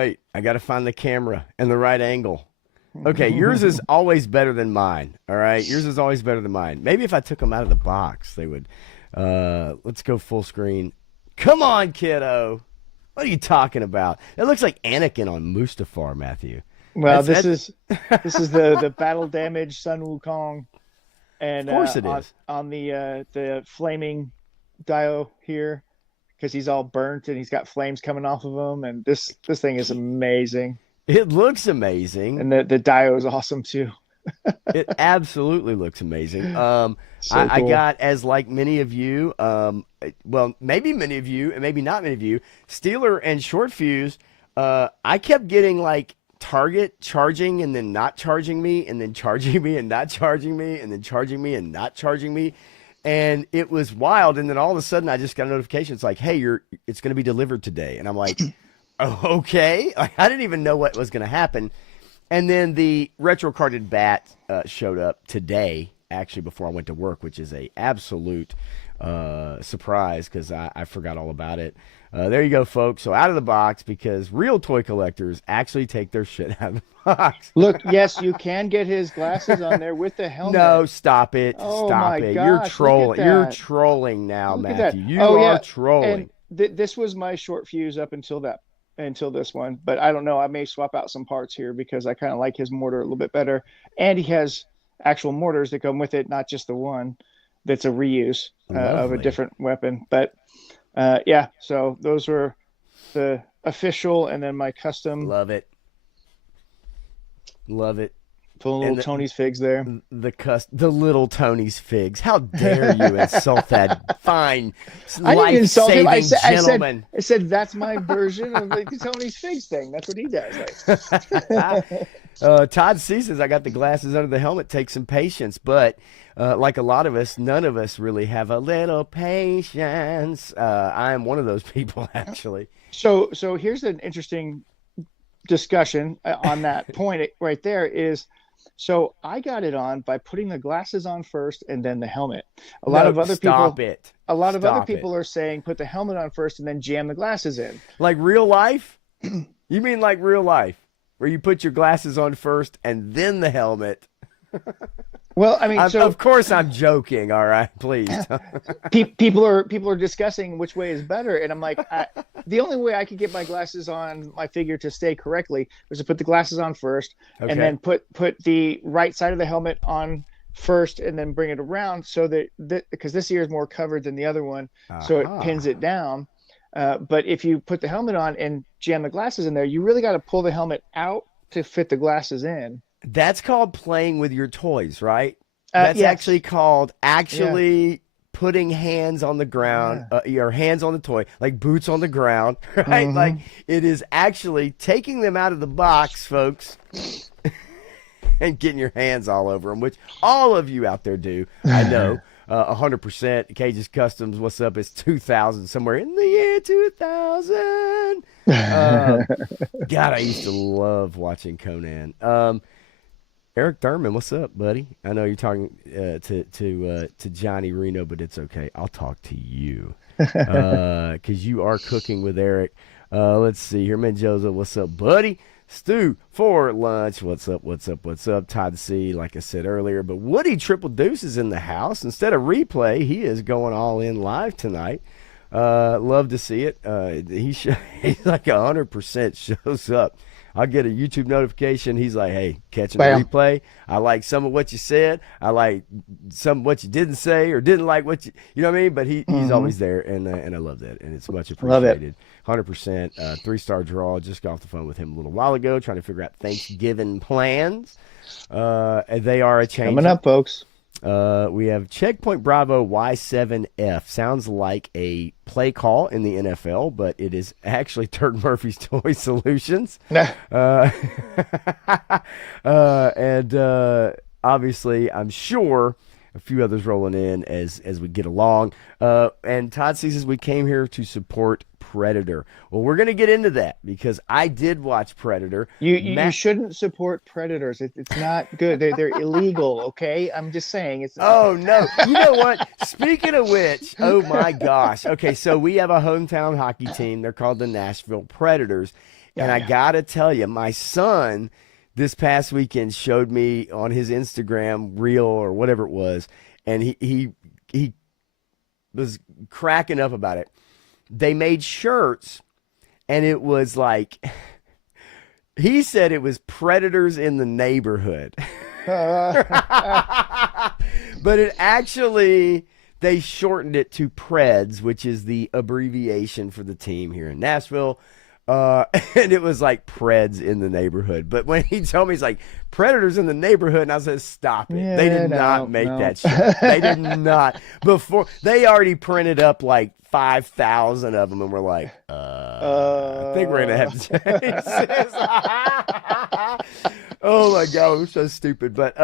Wait, I got to find the camera and the right angle. Okay, yours is always better than mine. All right, yours is always better than mine. Maybe if I took them out of the box, they would. Let's go full screen. Come on, kiddo. What are you talking about? It looks like Anakin on Mustafar, Matthew. Well, this is the battle damage Sun Wukong, Of and course it is. on the flaming Dio here because he's all burnt and he's got flames coming off of him, and this thing is amazing, It looks amazing. and the Dio is awesome too. It absolutely looks amazing. So I cool. got as like many of you, well, maybe many of you, and maybe not many of you, Steeler and Short Fuse. I kept getting like Target charging and then not charging me, and then charging me and not charging me, and then charging me and not charging me, and it was wild. And then all of a sudden, I just got a notification. It's like, hey, it's going to be delivered today, and I'm like, oh, okay. Like, I didn't even know what was going to happen. And then the retro carded bat showed up today, actually before I went to work, which is a absolute surprise because I forgot all about it. There you go, folks. So out of the box, because real toy collectors actually take their shit out of the box. Look, yes, you can get his glasses on there with the helmet. No, stop it. Oh Stop my it. You're gosh, look at trolling. You're that. trolling now, Look at that. Matthew. You Oh are yeah, trolling. and this was my short fuse up until this one, but I don't know. I may swap out some parts here because I kind of like his mortar a little bit better, and he has actual mortars that come with it, not just the one that's a reuse of a Lovely. different weapon. But yeah, so those were the official, and then my custom. Love it. Love it. Pulling And little Tony's figs there. the little Tony's figs. How dare you insult that fine I didn't insult him. life-saving gentleman? I said that's my version of the Tony's figs thing. That's what he does. Like. Todd C says, I got the glasses under the helmet. Take some patience. But like a lot of us, none of us really have a little patience. I am one of those people, actually. So here's an interesting discussion on that point right there is, so I got it on by putting the glasses on first and then the helmet. A lot No, of other stop people, it. a lot of other Stop it. people are saying put the helmet on first and then jam the glasses in. Like real life? You mean like real life, where you put your glasses on first and then the helmet? Well, I mean, so Of course I'm joking. All right, please. people are discussing which way is better, and I'm like, the only way I could get my glasses on my figure to stay correctly was to put the glasses on first, Okay. and then put the right side of the helmet on first, and then bring it around so that because this ear is more covered than the other one, so it Aha. pins it down. But if you put the helmet on and jam the glasses in there, you really got to pull the helmet out to fit the glasses in. That's called playing with your toys, right? That's Yes. actually called putting hands on the ground, your hands on the toy, like boots on the ground, right? Mhm. Like it is actually taking them out of the box, folks, and getting your hands all over them, which all of you out there do. I know. 100%. Cages Customs, what's up? It's 2000, somewhere in the year 2000. God, I used to love watching Conan. Eric Thurman, what's up, buddy? I know you're talking to Johnny Reno, but it's okay. I'll talk to you because you are cooking with Eric. Let's see here. Menjoza, what's up, buddy? Stu for lunch. What's up? What's up? What's up? Todd C, like I said earlier. But Woody Triple Deuce is in the house. Instead of replay, he is going all in live tonight. Love to see it. He's like 100% shows up. I'll get a YouTube notification. He's like, hey, catching the Bam. replay. I like some of what you said. I like some of what you didn't say or didn't like what you know what I mean? But he's always there, and I love that, and it's much Love it. appreciated. 100%. 3-star draw. Just got off the phone with him a little while ago trying to figure out Thanksgiving plans. And they are a change. Coming up, folks. We have Checkpoint Bravo Y7F. Sounds like a play call in the NFL, but it is actually Turk Murphy's Toy Solutions. And obviously, I'm sure a few others rolling in as we get along. And Todd says we came here to support Predator. Well, we're going to get into that because I did watch Predator. You shouldn't support predators. It's not good. They're illegal. Okay, I'm just saying. It's Oh no! You know what? Speaking of which, oh my gosh. Okay, so we have a hometown hockey team. They're called the Nashville Predators, And I gotta tell you, my son this past weekend showed me on his Instagram reel or whatever it was, and he was cracking up about it. They made shirts, and it was like he said it was predators in the neighborhood. But it actually, they shortened it to Preds, which is the abbreviation for the team here in Nashville. And it was like Preds in the neighborhood. But when he told me, he's like, predators in the neighborhood, and I said, stop it. Yeah, they did not make that shit. They did not. Before, they already printed up like 5,000 of them, and we're like, I think we're going to have to change this. Oh my God, we're so stupid. But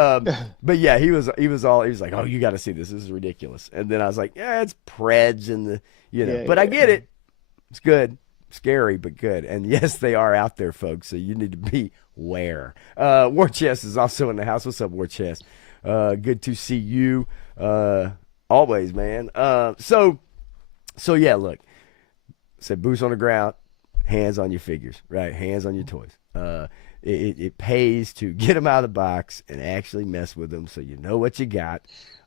yeah, he was like, oh, you got to see this. This is ridiculous. And then I was like, yeah, it's Preds in the, but I get it. It's good. Scary, but good. And yes, they are out there, folks. So you need to be aware. War Chest is also in the house. What's up, War Chest? Good to see you. Always, man. So yeah, look. Said boots on the ground, hands on your figures, right? Hands on your toys. It pays to get them out of the box and actually mess with them, so you know what you got.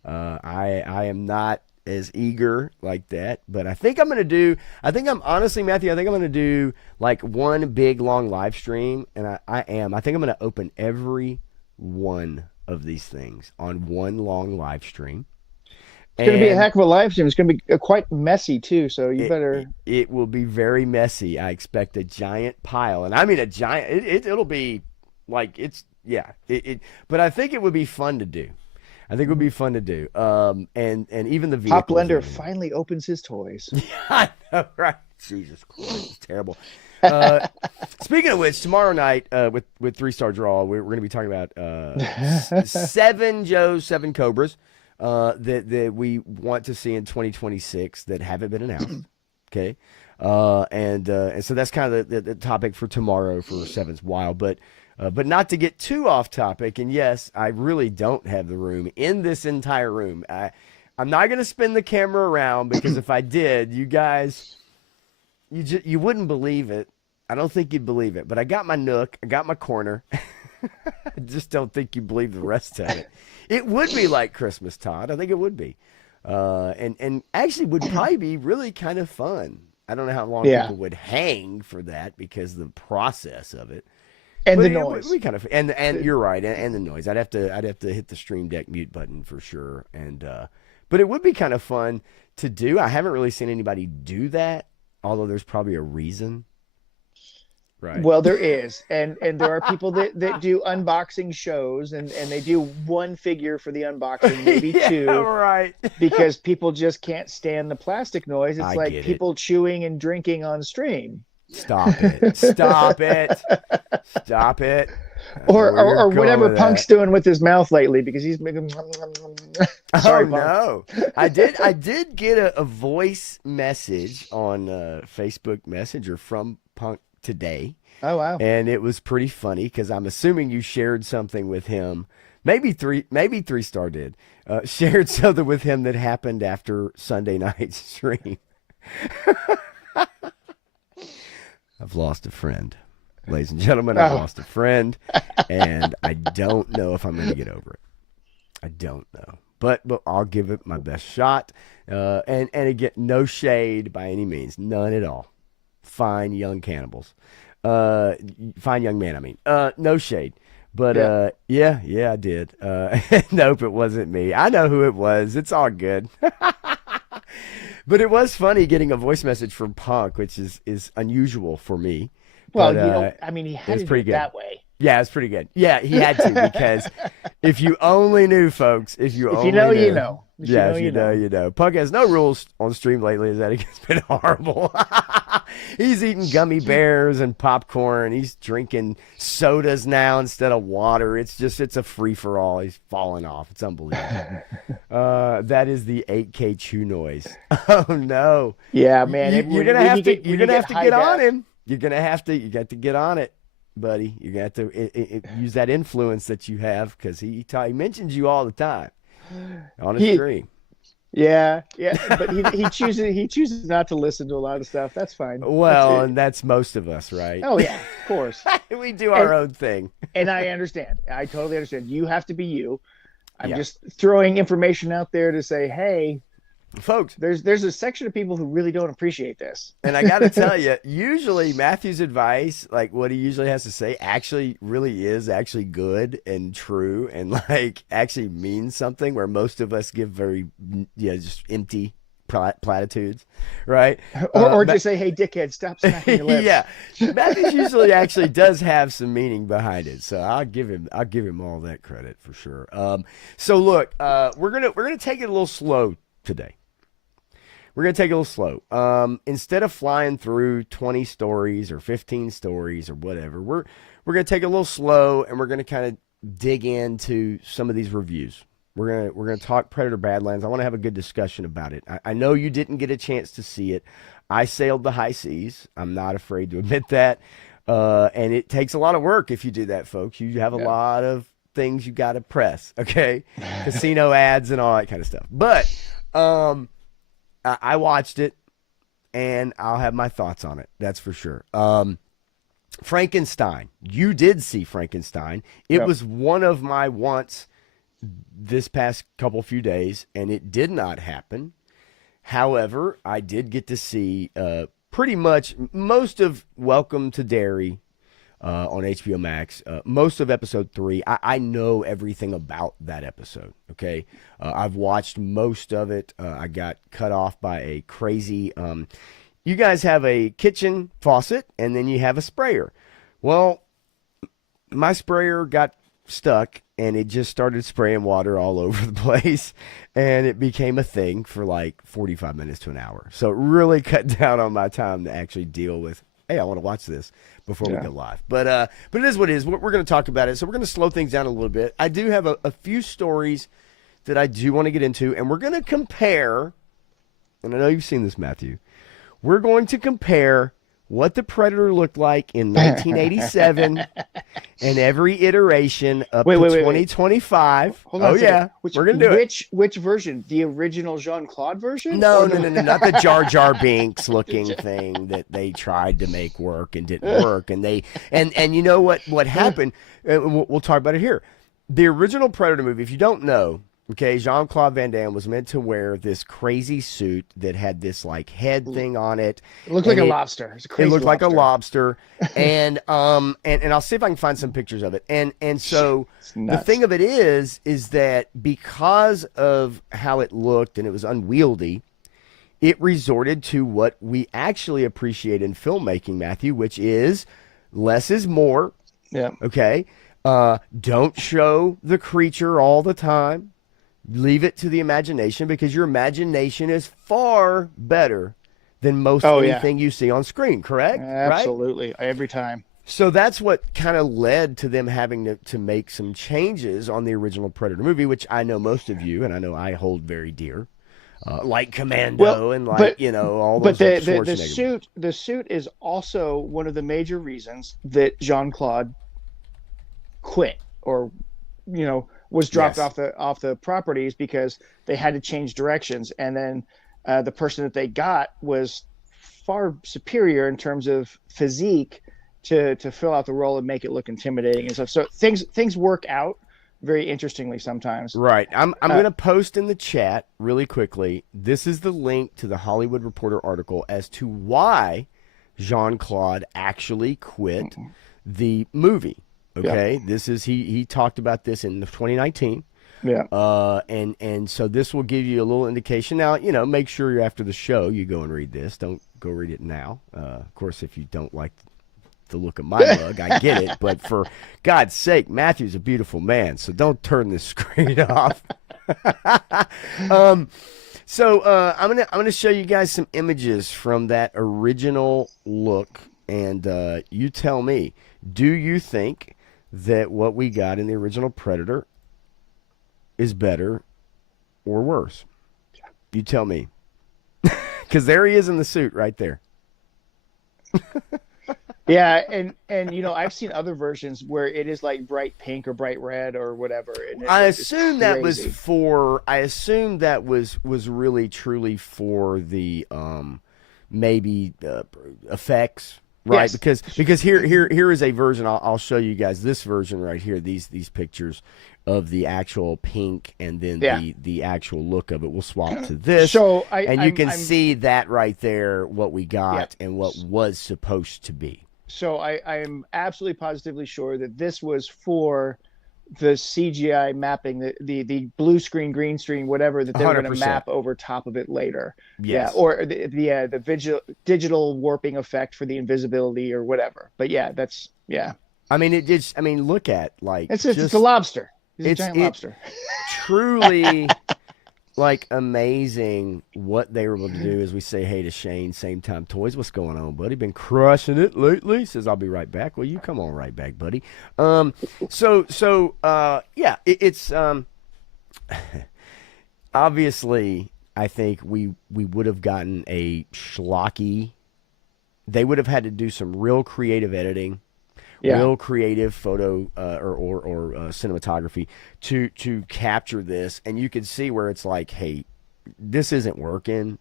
I am not as eager like that, but I think I'm honestly, Matthew, I think I'm going to do like one big long live stream, and I think I'm going to open every one of these things on one long live stream. It's going to be a heck of a live stream. It's going to be quite messy too, so you better. It will be very messy. I expect a giant pile, and I mean a giant. It'll be like but I think it would be fun to do. I think it would be fun to do. And even the vehicles. Pop Blender finally opens his toys. I know, right? Jesus Christ, it's terrible. Speaking of which, tomorrow night with 3-Star Draw, we're going to be talking about 7 Cobras that we want to see in 2026 that haven't been announced. Okay, and so that's kind of the topic for tomorrow for 7's Wild, but not to get too off topic. And yes, I really don't have the room in this entire room. I'm not going to spin the camera around, because if I did, you guys, you wouldn't believe it. I don't think you'd believe it, but I got my nook, I got my corner. I just don't think you believe the rest of it. It would be like Christmas, Todd. I think it would be, and actually would probably be really kind of fun. I don't know how long people would hang for that, because of the process of it. And but the noise. We kind of, and you're right, and the noise. I'd have to hit the Stream Deck mute button for sure. And but it would be kind of fun to do. I haven't really seen anybody do that, although there's probably a reason. Right. Well, there is, and there are people that do unboxing shows, and they do one figure for the unboxing, maybe two, right? Because people just can't stand the plastic noise. It's like people chewing and drinking on stream. Stop it! Stop it! Stop it! Or whatever Punk's doing with his mouth lately, because he's making. Sorry, Punk. No! I did get a voice message on Facebook Messenger from Punk today. Oh wow. And it was pretty funny, because I'm assuming you shared something with him. Maybe 3-Star did. Shared something with him that happened after Sunday night's stream. I've lost a friend. Ladies and gentlemen, I've lost a friend, and I don't know if I'm going to get over it. I don't know. But I'll give it my best shot. And again, no shade by any means. None at all. Fine young cannibals. Fine young man, I mean. No shade. But yeah, I did. Nope, it wasn't me. I know who it was. It's all good. But it was funny getting a voice message from Punk, which is unusual for me. Well, but, he had to do it that way. Yeah, it's pretty good. Yeah, he had to, because if you only knew, folks, if you know, you know. Yeah, if you know, you know. Punk has no rules on stream lately. Is that it's been horrible. He's eating gummy bears and popcorn. He's drinking sodas now instead of water. It's a free for all. He's falling off. It's unbelievable. That is the 8K chew noise. Oh no. Yeah, man. You're gonna have to get on him. You got to get on it, buddy. You got to use that influence that you have, because he mentions you all the time on his stream. Yeah, yeah, but he chooses not to listen to a lot of stuff. That's fine. That's Well, it. and that's most of us, right? Oh yeah, of course. We do And our own thing. I understand. I totally understand. You have to be you. I'm Yeah. just throwing information out there to say, hey, Folks, there's a section of people who really don't appreciate this. and I got to tell you, usually Matthew's advice, like what he usually has to say, actually really is actually good and true and like actually means something where most of us give very, yeah, just empty platitudes, right? Or just say, hey, dickhead, stop smacking your lips. Yeah, Matthews usually actually does have some meaning behind it, so I'll give him all that credit for sure. So look, we're gonna take it a little slow today. We're gonna take it a little slow. Instead of flying through 20 stories or 15 stories or whatever, we're gonna take it a little slow and we're gonna kind of dig into some of these reviews. We're gonna talk Predator Badlands. I want to have a good discussion about it. I know you didn't get a chance to see it. I sailed the high seas. I'm not afraid to admit that. And it takes a lot of work if you do that, folks. You have a Yeah. lot of things you got to press. Okay, casino ads and all that kind of stuff. But I watched it, and I'll have my thoughts on it. That's for sure. Frankenstein. You did see Frankenstein. It Yep. was one of my wants this past couple few days, and it did not happen. However, I did get to see pretty much most of Welcome to Derry on HBO Max. Most of episode 3. I know everything about that episode. Okay, I've watched most of it. I got cut off by a crazy. You guys have a kitchen faucet, and then you have a sprayer. Well, my sprayer got stuck and it just started spraying water all over the place and it became a thing for like 45 minutes to an hour. So it really cut down on my time to actually deal with, hey, I want to watch this before we Yeah. go live. But it is what it is. We're going to talk about it. So we're going to slow things down a little bit. I do have a few stories that I do want to get into, and we're going to compare, and I know you've seen this, Matthew. We're going to compare what the Predator looked like in 1987 and every iteration up Wait, to wait, wait, wait. 2025. Hold on Oh a second. yeah, we're gonna do it. Which version? The original Jean Claude version, No, or no, no, no, not the Jar Jar Binks looking thing that they tried to make work and didn't work. And you know what happened? We'll talk about it here. The original Predator movie, if you don't know, okay, Jean-Claude Van Damme was meant to wear this crazy suit that had this like head thing on it. it looked like And a lobster? It's a it crazy looked like a lobster. lobster, and I'll see if I can find some pictures of it. And so It's the nuts. thing of it is that because of how it looked and it was unwieldy, it resorted to what we actually appreciate in filmmaking, Matthew, which is less is more. Yeah. Okay, don't show the creature all the time. Leave it to the imagination because your imagination is far better than most Oh yeah. anything you see on screen, correct? Right? Absolutely. Every time. So that's what kind of led to them having to make some changes on the original Predator movie, which I know most of you and I know I hold very dear, like Well, Commando and like, but you know, all but those the Schwarzenegger movies. suit is also one of the major reasons that Jean Claude quit, or was dropped Yes. off the properties, because they had to change directions, and then the person that they got was far superior in terms of physique to fill out the role and make it look intimidating and stuff. So things work out very interestingly sometimes. Right. I'm Uh, going to post in the chat really quickly. This is the link to the Hollywood Reporter article as to why Jean-Claude actually quit the movie. yeah, Okay? This is he talked about this in 2019. yeah. And so this will give you a little indication. Now, make sure you're after the show you go and read this. Don't go read it now. Of course, if you don't like the look of my mug, I get it. But for God's sake, Matthew's a beautiful man, so don't turn this screen off. I'm gonna show you guys some images from that original look, and you tell me, do you think that what we got in the original Predator is better or worse? You tell me. Because there he is in the suit right there. Yeah, and I've seen other versions where it is like bright pink or bright red or whatever, and it I like is assume that was crazy. for. I assume that was really truly for the maybe effects, right? Yes. Because here is a version. I'll show you guys this version right here. These pictures of the actual pink and then Yeah. the actual look of it. We'll swap to this, So I and you I'm can I'm see that right there what we yeah. got and what was supposed to be. So I am absolutely positively sure that this was for the CGI mapping, the blue screen, green screen, whatever that they were going to 100%. map over top of it later. Yeah, Yes. or the digital warping effect for the invisibility or whatever. But yeah, that's yeah. I mean, it just. I mean, look at like It's a just. lobster. He's a giant It lobster. truly like amazing what they were able to do as we say hey to Shane, same time toys. What's going on, buddy? Been crushing it lately. Says I'll be right back. Well, you come on right back, buddy. Yeah, it's obviously I think we would have gotten a schlocky. They would have had to do some real creative editing, Yeah. real creative photo cinematography to capture this, and you can see where it's like, hey, this isn't working,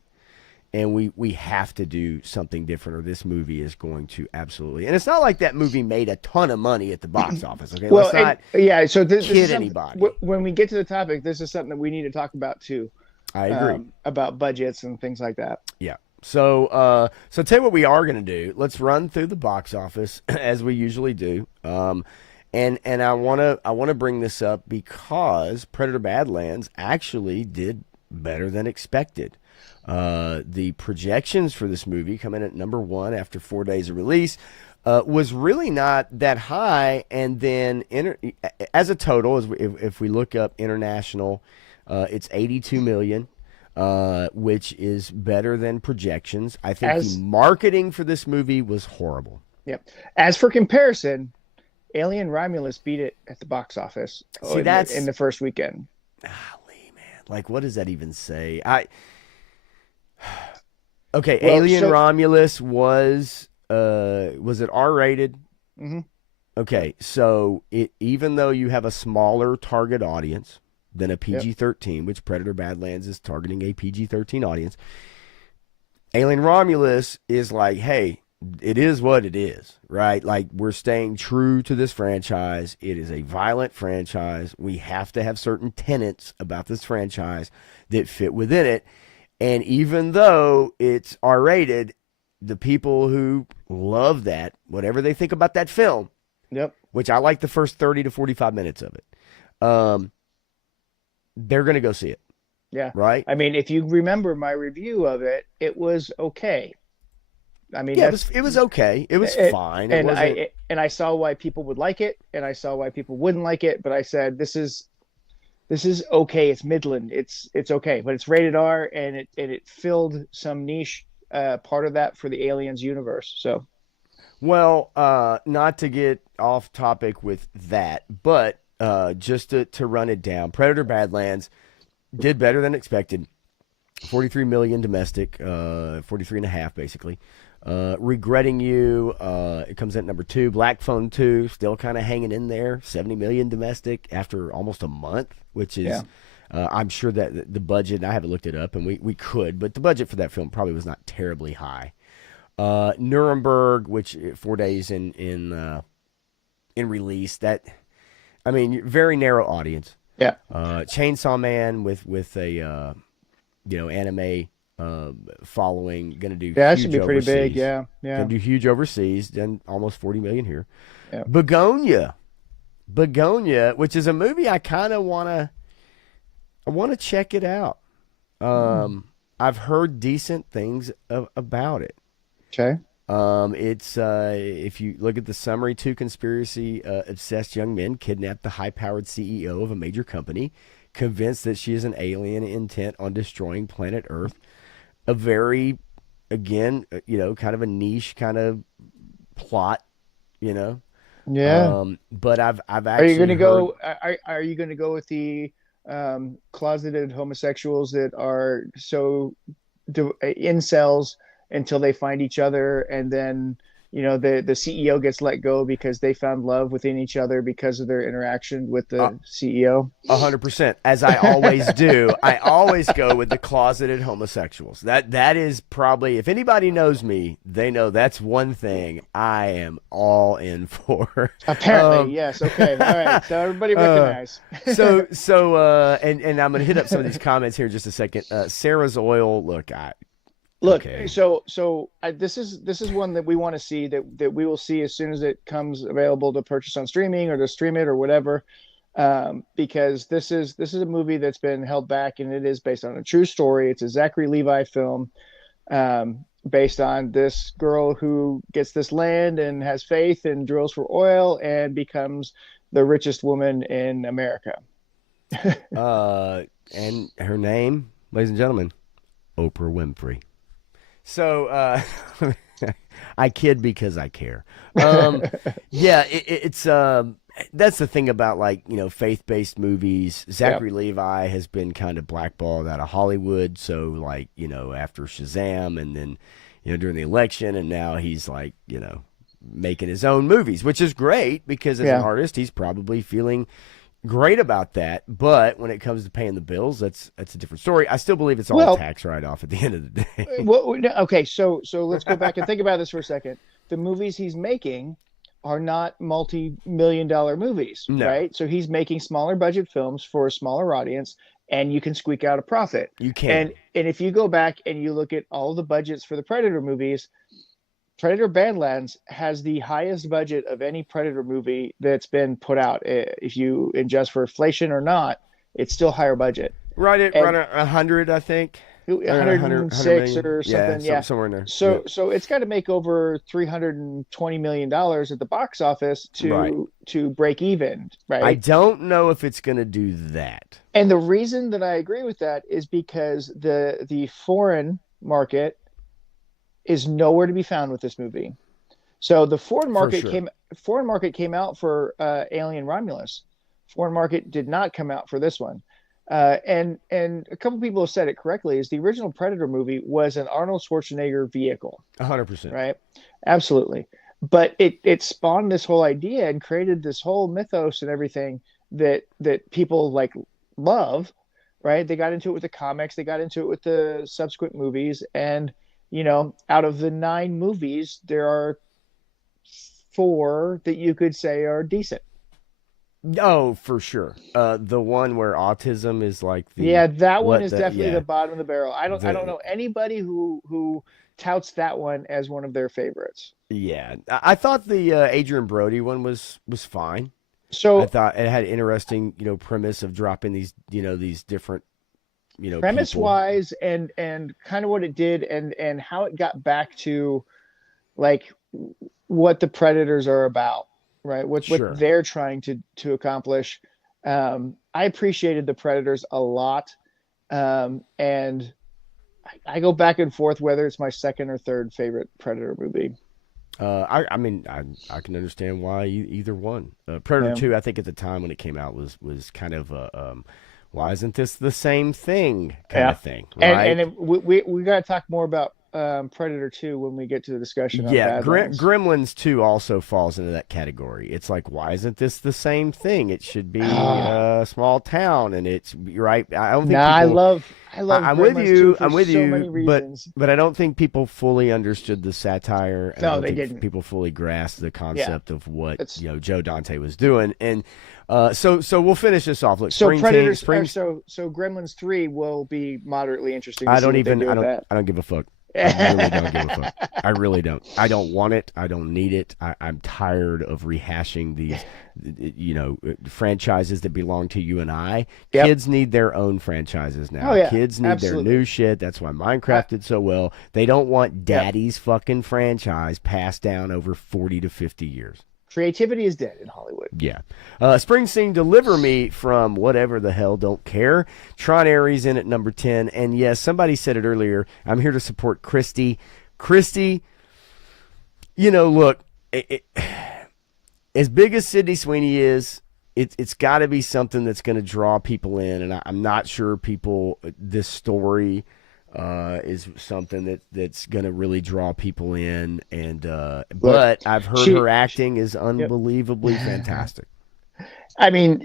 and we have to do something different, or this movie is going to absolutely. And it's not like that movie made a ton of money at the box office. Okay, Well, let's and not yeah. So this is kid something. anybody. When we get to the topic, this is something that we need to talk about too, I agree. about budgets and things like that. Yeah. So tell you what we are going to do. Let's run through the box office as we usually do. And I wanna bring this up because Predator Badlands actually did better than expected. The projections for this movie coming in at number one after 4 days of release was really not that high, and then as a total, if we look up international, it's 82 million. Which is better than projections. I think the As marketing for this movie was horrible. yeah, as for comparison, Alien Romulus beat it at the box office See, in that's the first weekend. golly, man. Like, what does that even say? Okay, Well, Alien so Romulus was it R rated? mhm, Okay, so it even though you have a smaller target audience than a yep, PG-13, which Predator Badlands is targeting a PG-13 audience, Alien Romulus is like, hey, it is what it is, right? Like, we're staying true to this franchise. It is a violent franchise. We have to have certain tenets about this franchise that fit within it. And even though it's R rated, the people who love that, whatever they think about that film, yep, which I like the first 30 to 45 minutes of it, they're going to go see it, yeah. right? I mean, if you remember my review of it, it was okay. I mean, Yeah, that's it was okay. It was it, fine. It and wasn't. I saw why people would like it, and I saw why people wouldn't like it. But I said this is okay. It's Midland. It's okay, but it's rated R, and it filled some niche part of that for the Aliens universe. So Well, not to get off topic with that, but just to run it down, Predator Badlands did better than expected. 43 million domestic, 43 and a half basically. Regretting You, it comes in at number two. Black Phone 2, still kind of hanging in there. 70 million domestic after almost a month, which yeah, is, I'm sure that the budget, I haven't looked it up, and we could, but the budget for that film probably was not terribly high. Nuremberg, which 4 days in release, that, I mean, very narrow audience. yeah, Chainsaw Man with a anime following, gonna do yeah. That should huge be pretty big. overseas. Yeah, Gonna yeah, do huge overseas. Done almost 40 million here. yeah. Begonia, Begonia, which is a movie I wanna check it out. Mm. I've heard decent things about it. Okay. It's if you look at the summary, two conspiracy obsessed young men kidnap the high powered CEO of a major company, convinced that she is an alien intent on destroying planet Earth. A very, again, kind of a niche kind of plot, you know. Yeah. But I've Are you going actually to heard. go? Are you going to go with the closeted homosexuals that are incels until they find each other, and then the CEO gets let go because they found love within each other because of their interaction with Uh, the CEO. 100%. As I always do, I always go with the closeted homosexuals. That is probably, if anybody knows me, they know that's one thing I am all in for. Apparently, Um, yes. Okay. All right. So everybody uh, recognize. and I'm gonna hit up some of these comments here in just a second. Sarah's Oil. Look, Look, okay. this is one that we want to see, that we will see as soon as it comes available to purchase on streaming or to stream it or whatever, because this is a movie that's been held back, and it is based on a true story. It's a Zachary Levi film, based on this girl who gets this land and has faith and drills for oil and becomes the richest woman in America. And her name, ladies and gentlemen, Oprah Winfrey. So I kid because I care. Yeah, it's that's the thing about, like, faith-based movies. Yep. Zachary Levi has been kind of blackballed out of Hollywood. So, like, after Shazam, and then during the election, and now he's like making his own movies, which is great because as an Yeah. artist, he's probably feeling great about that. But when it comes to paying the bills, that's a different story. I still believe it's all a Well, tax write-off at the end of the day. okay, so let's go back and think about this for a second. The movies he's making are not multi-million dollar movies, No, right? So he's making smaller budget films for a smaller audience, and you can squeak out a profit. you And can. and if you go back and you look at all the budgets for the Predator movies, Predator Badlands has the highest budget of any Predator movie that's been put out. If you adjust for inflation or not, it's still higher budget. Right And at 100, I think. Right at 100 106 million. or Yeah, something. Yeah. somewhere in there. Yeah. So it's got to make over $320 million at the box office Right. to break even, I right? don't know if it's going to do that. And the reason that I agree with that is because the foreign market is nowhere to be found with this movie. So the For sure. foreign market came out for Alien Romulus. Foreign market did not come out for this one. And a couple people have said it correctly, is the original Predator movie was an Arnold Schwarzenegger vehicle, 100%. right? Absolutely. But it spawned this whole idea and created this whole mythos and everything that people like love, right? They got into it with the comics, they got into it with the subsequent movies, and out of the 9 movies, there are 4 that you could say are decent. Oh, for sure. The one where autism is like the Yeah, that one what is the definitely the yeah bottom of the barrel. I don't the know anybody who touts that one as one of their favorites. yeah. I thought the Adrian Brody one was fine. I So thought it had interesting premise of dropping these different premise people. wise and kind of what it did and how it got back to like what the Predators are about, right? What Sure. they're trying to accomplish. I appreciated the Predators a lot, and I go back and forth whether it's my second or third favorite Predator movie. I mean, I can understand why either one. Predator Yeah. 2, I think at the time when it came out was kind of why isn't this the same thing kind Yeah, of thing, and right? we got to talk more about Predator 2 when we get to the discussion on Yeah, Badlands. Gremlins 2 also falls into that category. It's like, why isn't this the same thing? It should be Ah, a small town, and it's right. I don't think nah, people. I love I'm with Gremlins 2 you. for I'm with so you, many but reasons. but I don't think people fully understood the satire, and I No, don't they think didn't. people fully grasped the Yeah, concept of what it's Joe Dante was doing. And so we'll finish this off. Look, so spring team, Predators. spring. So Gremlins 3 will be moderately interesting to I see don't what they even. do with that. I don't give a fuck. I really don't give a fuck. I really don't. I don't want it. I don't need it. I'm tired of rehashing these, franchises that belong to you and I. Yep. Kids need their own franchises Oh now. yeah, Kids need their absolutely. new shit. That's why I, Minecraft did so well. They don't want yep. daddy's fucking franchise passed down over 40 to 50 years. Creativity is dead in Hollywood. Yeah. Springsteen, Deliver Me from Whatever the Hell, Don't Care. Tron Ares in at number 10. And yes, somebody said it earlier. I'm here to support Christy. Christy, look, as big as Sydney Sweeney is, it's got to be something that's going to draw people in. And I'm not sure this story is something that's going to really draw people in. And Look, but I've heard she, her acting is yep. unbelievably fantastic. I mean,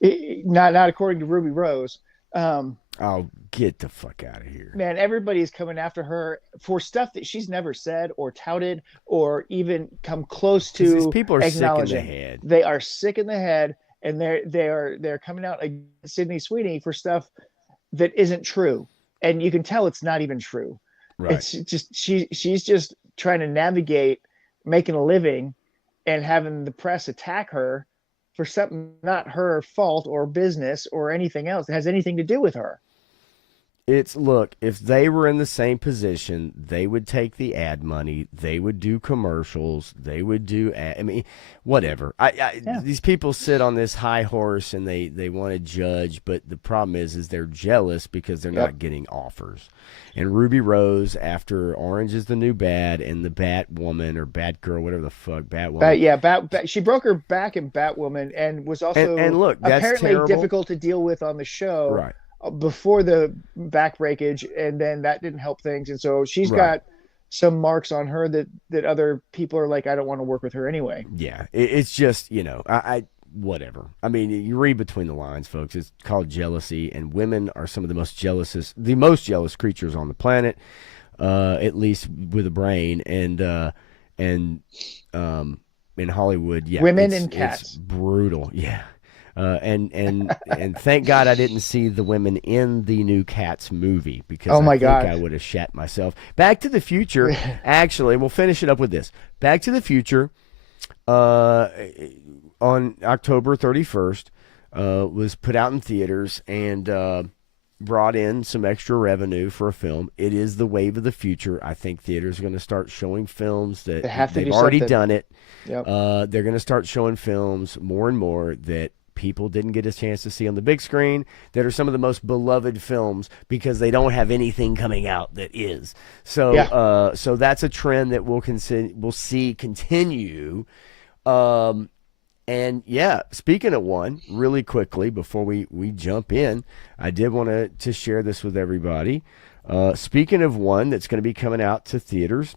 not according to Ruby Rose. Um, Oh, get the fuck out of here! Man, everybody's coming after her for stuff that she's never said or touted or even come close Because these to people are sick in the acknowledging. head. They are sick in the head, and they're coming out against Sydney Sweeney for stuff that isn't true, and you can tell it's not even true. Right. It's just she's just trying to navigate making a living and having the press attack her for something not her fault or business or anything else that has anything to do with her. It's look, if they were in the same position, they would take the ad money, they would do commercials, they would do I mean, whatever. Yeah. These people sit on this high horse and they want to judge, but the problem is they're jealous because they're Yep. not getting offers. And Ruby Rose, after Orange is the New Bad and the Batwoman or Batgirl, whatever the fuck, Batwoman. She broke her back in Batwoman and was And also look, that's apparently terrible. difficult to deal with on the show Right. before the back breakage, and then that didn't help things. And so she's Right. got some marks on her that other people are like, I don't want to work with her anyway. Yeah, it's just I whatever. I mean, you read between the lines, folks. It's called jealousy, and women are some of the most jealous creatures on the planet, at least with a brain. And in Hollywood, yeah, Women it's, and cats. it's brutal. Yeah. And thank God I didn't see the women in the new Cats movie because Oh my I think God. I would have shat myself. Back to the Future, actually, we'll finish it up with this. Back to the Future, on October 31st, was put out in theaters and brought in some extra revenue for a film. It is the wave of the future. I think theaters are going to start showing films that They have to they've do already something. done it. Yep. They're going to start showing films more and more that people didn't get a chance to see on the big screen, that are some of the most beloved films because they don't have anything coming out that is. So Yeah. so that's a trend that we'll see continue. And yeah, speaking of one, really quickly before we jump in, I did want to share this with everybody. Speaking of one that's going to be coming out to theaters,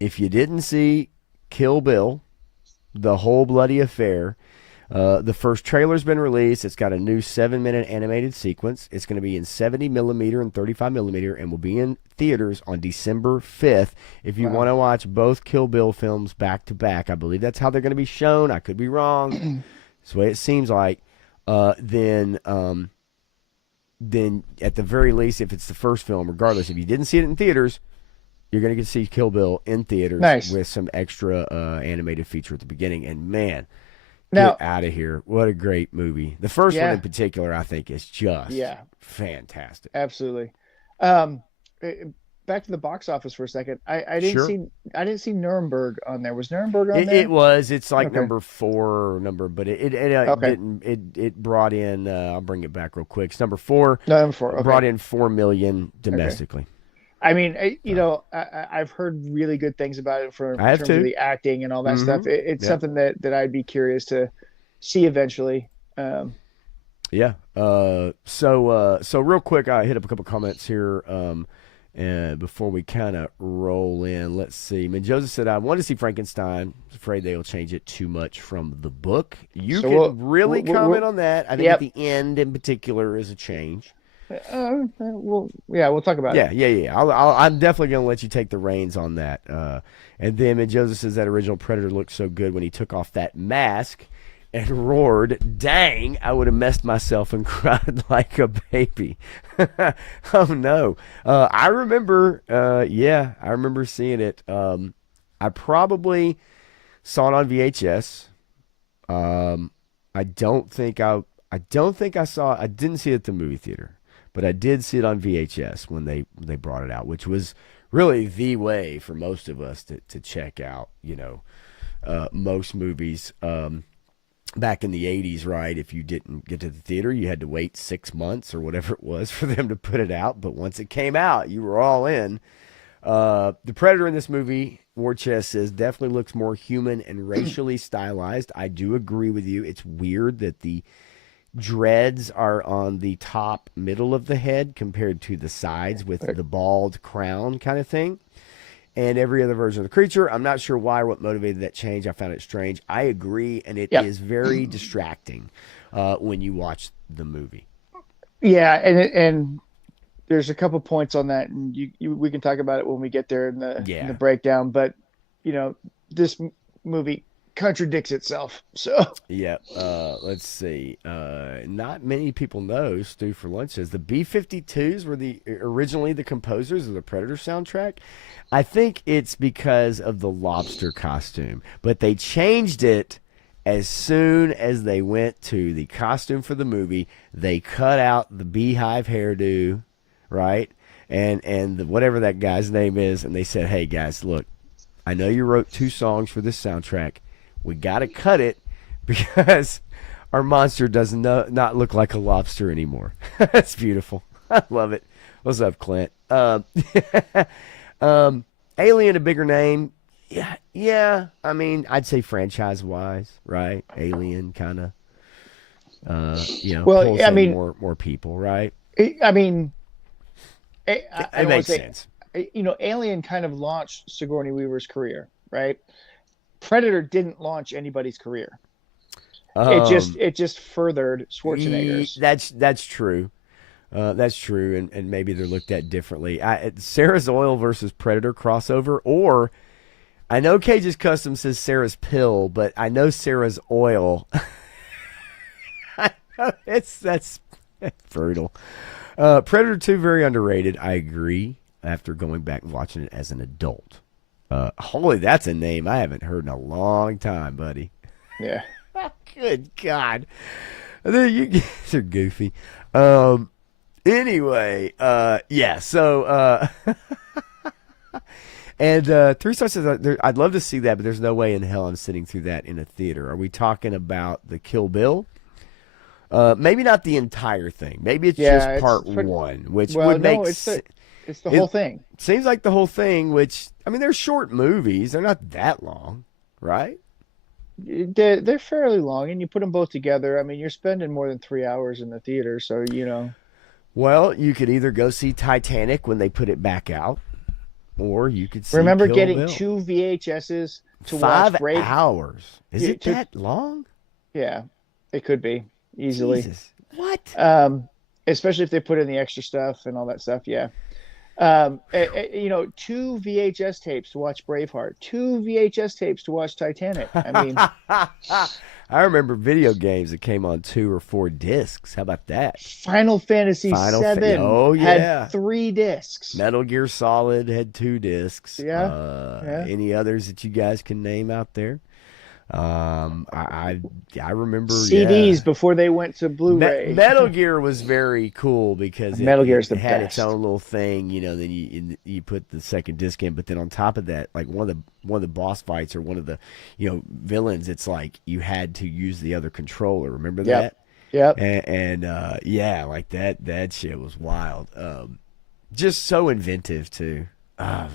if you didn't see Kill Bill, The Whole Bloody Affair, the first trailer's been released. It's got a new 7-minute animated sequence. It's going to be in 70 millimeter and 35 millimeter and will be in theaters on December 5th. If you want to watch both Kill Bill films back to back, I believe that's how they're going to be shown. I could be wrong. It's the way it seems like. Then at the very least, if it's the first film, regardless, if you didn't see it in theaters, you're going to get to see Kill Bill in theaters Nice. with some extra animated feature at the beginning. And man, Now, get out of here. What a great movie. The first one Yeah. in particular, I think, is just Yeah. fantastic. absolutely. Back to the box office for a second. I Sure. didn't see Nuremberg on there. Was Nuremberg on there? It was. It's like Okay. number 4 or number, but it Okay. didn't. It brought in. I'll bring it back real quick. It's number 4. No, number 4. Okay. Brought in 4 million domestically. I mean, I've heard really good things about it from in I have terms too. of the acting and all that Mhm. stuff. It's Yeah. something that I'd be curious to see eventually. Yeah. So real quick, I hit up a couple comments here. And before we kind of roll in, let's see. I mean, Joseph said, I want to see Frankenstein. Afraid they'll change it too much from the book. You So can really comment on that. I think Yep. at the end in particular is a change. We'll talk about it. Yeah. I'm definitely going to let you take the reins on that. And then Joseph says that original Predator looked so good when he took off that mask and roared, dang, I would have messed myself and cried like a baby. Oh, no. I remember, I remember seeing it. I probably saw it on VHS. I don't think I saw it. I didn't see it at the movie theater, but I did see it on VHS when they brought it out, which was really the way for most of us to check out, most movies. Back in the 80s, right? If you didn't get to the theater, you had to wait 6 months or whatever it was for them to put it out. But once it came out, you were all in. The Predator in this movie, War Chest says, definitely looks more human and racially stylized. I do agree with you. It's weird that the dreads are on the top middle of the head compared to the sides with the bald crown kind of thing. And every other version of the creature, I'm not sure why or what motivated that change. I found it strange. I agree, and it Yeah. is very distracting when you watch the movie. Yeah, and there's a couple points on that, and we can talk about it when we get there in the breakdown. But this movie contradicts itself. So Yeah. Let's see. Not many people know. Stu for Lunch says the B-52s were originally the composers of the Predator soundtrack. I think it's because of the lobster costume, but they changed it as soon as they went to the costume for the movie. They cut out the beehive hairdo, right? And whatever that guy's name is, and they said, "Hey guys, look, I know you wrote 2 songs for this soundtrack. We got to cut it because our monster does not look like a lobster anymore." That's beautiful. I love it. What's up, Clint? Alien, a bigger name. Yeah. I mean, I'd say franchise-wise, right? Alien kind of, well, pulls in more people, right? I mean, it makes sense. Alien kind of launched Sigourney Weaver's career, right? Predator didn't launch anybody's career. It just furthered Schwarzenegger's. That's true. That's true, and maybe they're looked at differently. Sarah's Oil versus Predator crossover, or I know Cage's Custom says Sarah's Pill, but I know Sarah's Oil. I know that's brutal. Predator 2 very underrated. I agree. After going back and watching it as an adult, holy, that's a name I haven't heard in a long time, buddy. Yeah. Good God, you guys are goofy. Anyway, yeah. So, and 3-star says, I'd love to see that, but there's no way in hell I'm sitting through that in a theater. Are we talking about the Kill Bill? Maybe not the entire thing. Maybe it's just part 1, which would make sense. It's the whole thing. Seems like the whole thing, which, I mean, they're short movies. They're not that long, right? They're fairly long, and you put them both together. I mean, you're spending more than 3 hours in the theater, so Well, you could either go see Titanic when they put it back out, or you could see Remember Kill getting Bill. 2 VHSs to 5 watch Brave? hours. Is it that long? Yeah, it could be easily. Jesus. What? Especially if they put in the extra stuff and all that stuff. Yeah. 2 VHS tapes to watch Braveheart, 2 VHS tapes to watch Titanic. I mean, I remember video games that came on 2 or 4 discs. How about that? Final Fantasy VII had 3 discs. Metal Gear Solid had 2 discs. Yeah. Any others that you guys can name out there? I remember CDs before they went to Blu-ray. Metal Gear was very cool because Metal Gear is it the had best. its own little thing, then you put the second disc in, but then on top of that, like one of the boss fights or one of the villains, it's like you had to use the other controller. Remember that? Yep. And yeah, like that shit was wild. Just so inventive too.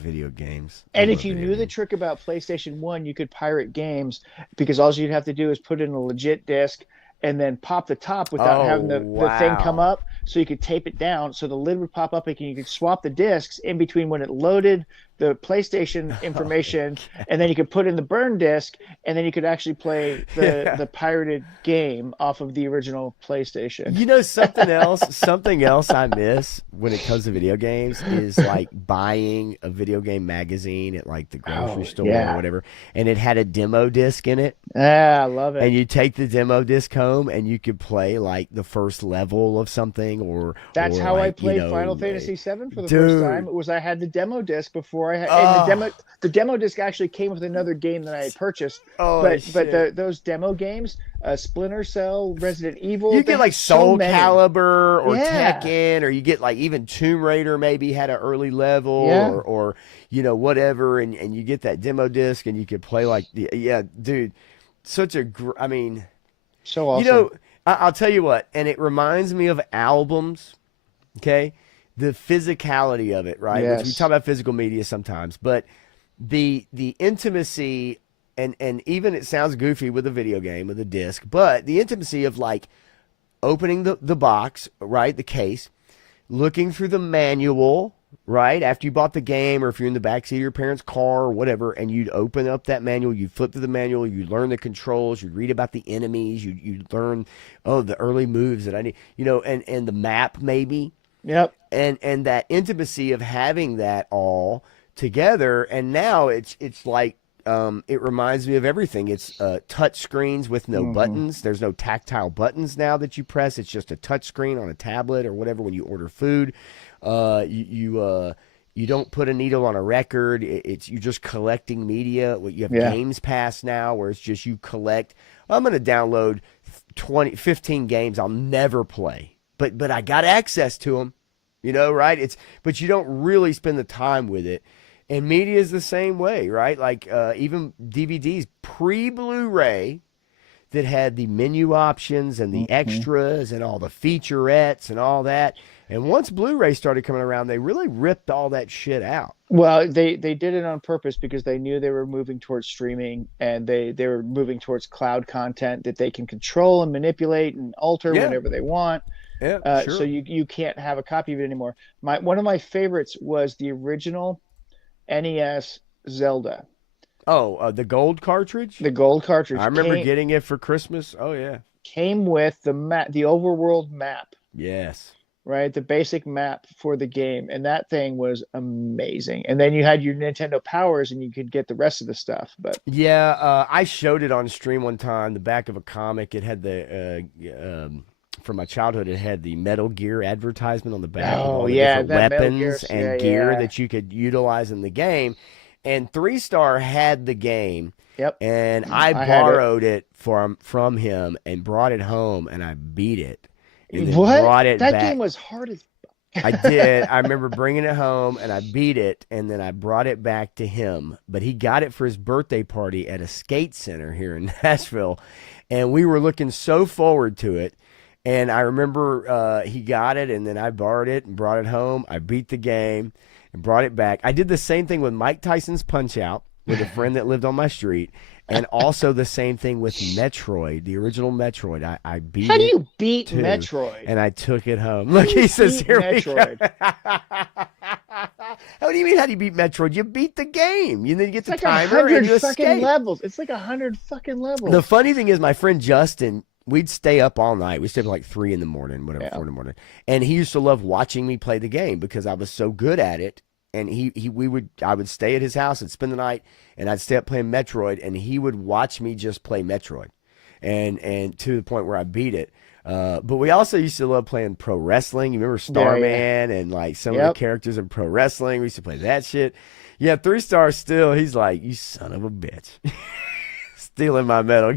Video games. And if you knew the trick about PlayStation 1, you could pirate games because all you'd have to do is put in a legit disc and then pop the top without having the thing come up. So you could tape it down so the lid would pop up and you could swap the discs in between when it loaded the PlayStation information, and then you could put in the burn disc, and then you could actually play the pirated game off of the original PlayStation. Something else I miss when it comes to video games is like buying a video game magazine at like the grocery store or whatever, and it had a demo disc in it. Yeah, I love it. And you take the demo disc home, and you could play like the first level of something, that's how I played Final Fantasy VII for the first time. It was I had the demo disc before I had, and the demo disc actually came with another game that I had purchased. But those demo games, Splinter Cell, Resident Evil, you get like Soul Calibur or Tekken, or you get like even Tomb Raider maybe had an early level or whatever, and you get that demo disc and you could play like dude, such a so awesome. I'll tell you what, and it reminds me of albums, okay? The physicality of it, right? Yes. Which we talk about physical media sometimes, but the intimacy, and even it sounds goofy with a video game, with a disc, but the intimacy of like opening the box, right, the case, looking through the manual, right, after you bought the game, or if you're in the backseat of your parents' car or whatever, and you'd open up that manual, you'd flip through the manual, you'd learn the controls, you'd read about the enemies, you'd learn, oh, the early moves that I need, and the map maybe. Yep. And that intimacy of having that all together, and now it's like, it reminds me of everything. It's touch screens with no buttons. There's no tactile buttons now that you press. It's just a touch screen on a tablet or whatever when you order food. You don't put a needle on a record. You're just collecting media. You have Games Pass now, where it's just you collect. I'm going to download 15 games I'll never play, but I got access to them. Right? But you don't really spend the time with it. And media is the same way, right? Like even DVDs pre-Blu-ray that had the menu options and the extras and all the featurettes and all that. And once Blu-ray started coming around, they really ripped all that shit out. Well, they did it on purpose because they knew they were moving towards streaming, and they were moving towards cloud content that they can control and manipulate and alter whenever they want. Yeah, sure. So you can't have a copy of it anymore. One of my favorites was the original NES Zelda. Oh, the gold cartridge? The gold cartridge. I remember getting it for Christmas. Oh, yeah. Came with the overworld map. Yes. Right? The basic map for the game. And that thing was amazing. And then you had your Nintendo Powers, and you could get the rest of the stuff. But yeah, I showed it on stream one time, the back of a comic. It had the... from my childhood, it had the Metal Gear advertisement on the back. Oh, with all the different weapons and gear that you could utilize in the game. And 3-Star had the game. Yep. And I borrowed it from him and brought it home, and I beat it. And then brought it that back. game was hard as I did. I remember bringing it home, and I beat it, and then I brought it back to him. But he got it for his birthday party at a skate center here in Nashville, and we were looking so forward to it. And I remember he got it, and then I borrowed it and brought it home. I beat the game and brought it back. I did the same thing with Mike Tyson's Punch-Out with a friend that lived on my street, and also the same thing with Metroid, the original Metroid. I beat it. How do you beat Metroid? And I took it home. Look, he says, here Metroid. How do you mean, how do you beat Metroid? You beat the game. You get the timer and you escape. Levels. It's like 100 fucking levels. The funny thing is, my friend Justin, we'd stay up all night. We'd stay up like 3 in the morning, whatever, 4 in the morning. And he used to love watching me play the game because I was so good at it. And I would stay at his house and spend the night, and I'd stay up playing Metroid, and he would watch me just play Metroid, and to the point where I beat it. But we also used to love playing pro wrestling. You remember Starman and like some of the characters in pro wrestling? We used to play that shit. Yeah, 3-Star still. He's like, you son of a bitch, stealing my Metal.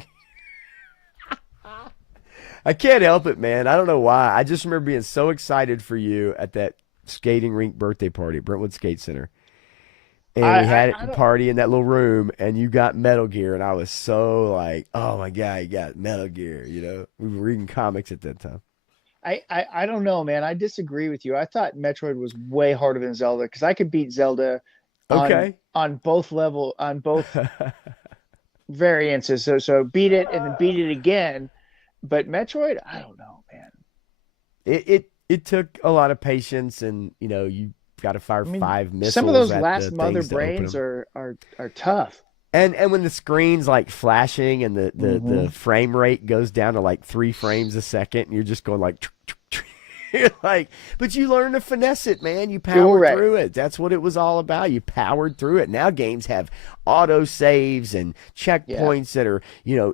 I can't help it, man. I don't know why. I just remember being so excited for you at that skating rink birthday party at Brentwood Skate Center. And we had a party in that little room, and you got Metal Gear, and I was so like, oh my God, you got Metal Gear, We were reading comics at that time. I don't know, man. I disagree with you. I thought Metroid was way harder than Zelda, because I could beat Zelda on both variances. So beat it and then beat it again. But Metroid, I don't know, man. It took a lot of patience, and you got to fire 5 missiles. Some of those last mother brains are tough. And when the screen's like flashing and the frame rate goes down to like 3 frames a second, and you're just going like, you're like, but you learn to finesse it, man. You powered through it. That's what it was all about. You powered through it. Now games have auto saves and checkpoints that are,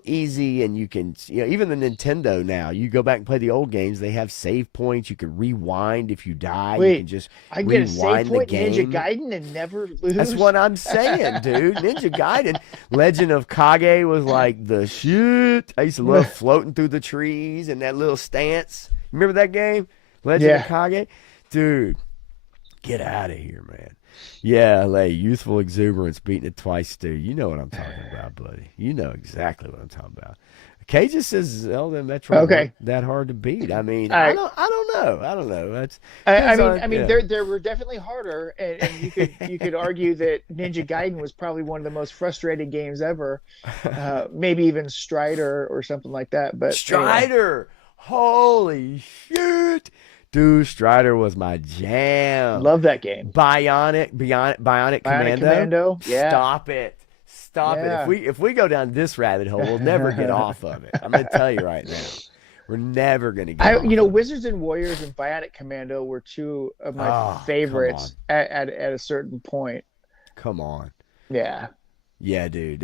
easy, and you can, even the Nintendo now, you go back and play the old games, they have save points. You can rewind if you die. You can just I get a save point in Ninja Gaiden and never lose. That's what I'm saying, dude. Ninja Gaiden. Legend of Kage was like the shit. I used to love floating through the trees and that little stance. Remember that game? Legend of Kage? Dude, get out of here, man. Yeah, youthful exuberance, beating it twice, dude. You know what I'm talking about, buddy. You know exactly what I'm talking about. Kay just says Zelda and Metroid weren't that hard to beat. I mean, I don't know. That's there were definitely harder, and you could argue that Ninja Gaiden was probably one of the most frustrating games ever. Maybe even Strider or something like that. But Strider. Holy shit. Dude, Strider was my jam. Love that game. Bionic Bionic Commando. Commando. Yeah. Stop it. Stop it. Yeah. If we go down this rabbit hole, we'll never get off of it. I'm going to tell you right now. We're never going to get off of it. Wizards and Warriors and Bionic Commando were two of my favorites at a certain point. Come on. Yeah. Yeah, dude.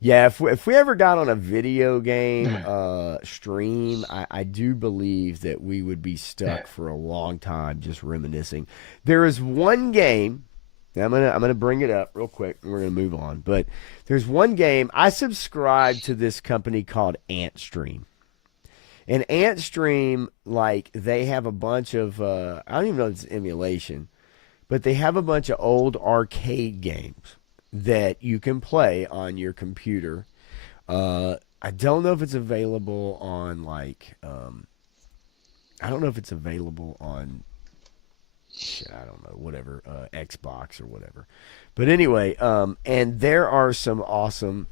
If we ever got on a video game stream, I do believe that we would be stuck for a long time just reminiscing. There is one game, and I'm gonna bring it up real quick, and we're gonna move on. But there's one game I subscribe to this company called Antstream. And Antstream, like, they have a bunch of I don't even know if it's emulation, but they have a bunch of old arcade games that you can play on your computer. I don't know if it's available on I don't know if it's available on I don't know, whatever, Xbox or whatever. But anyway, and there are some awesome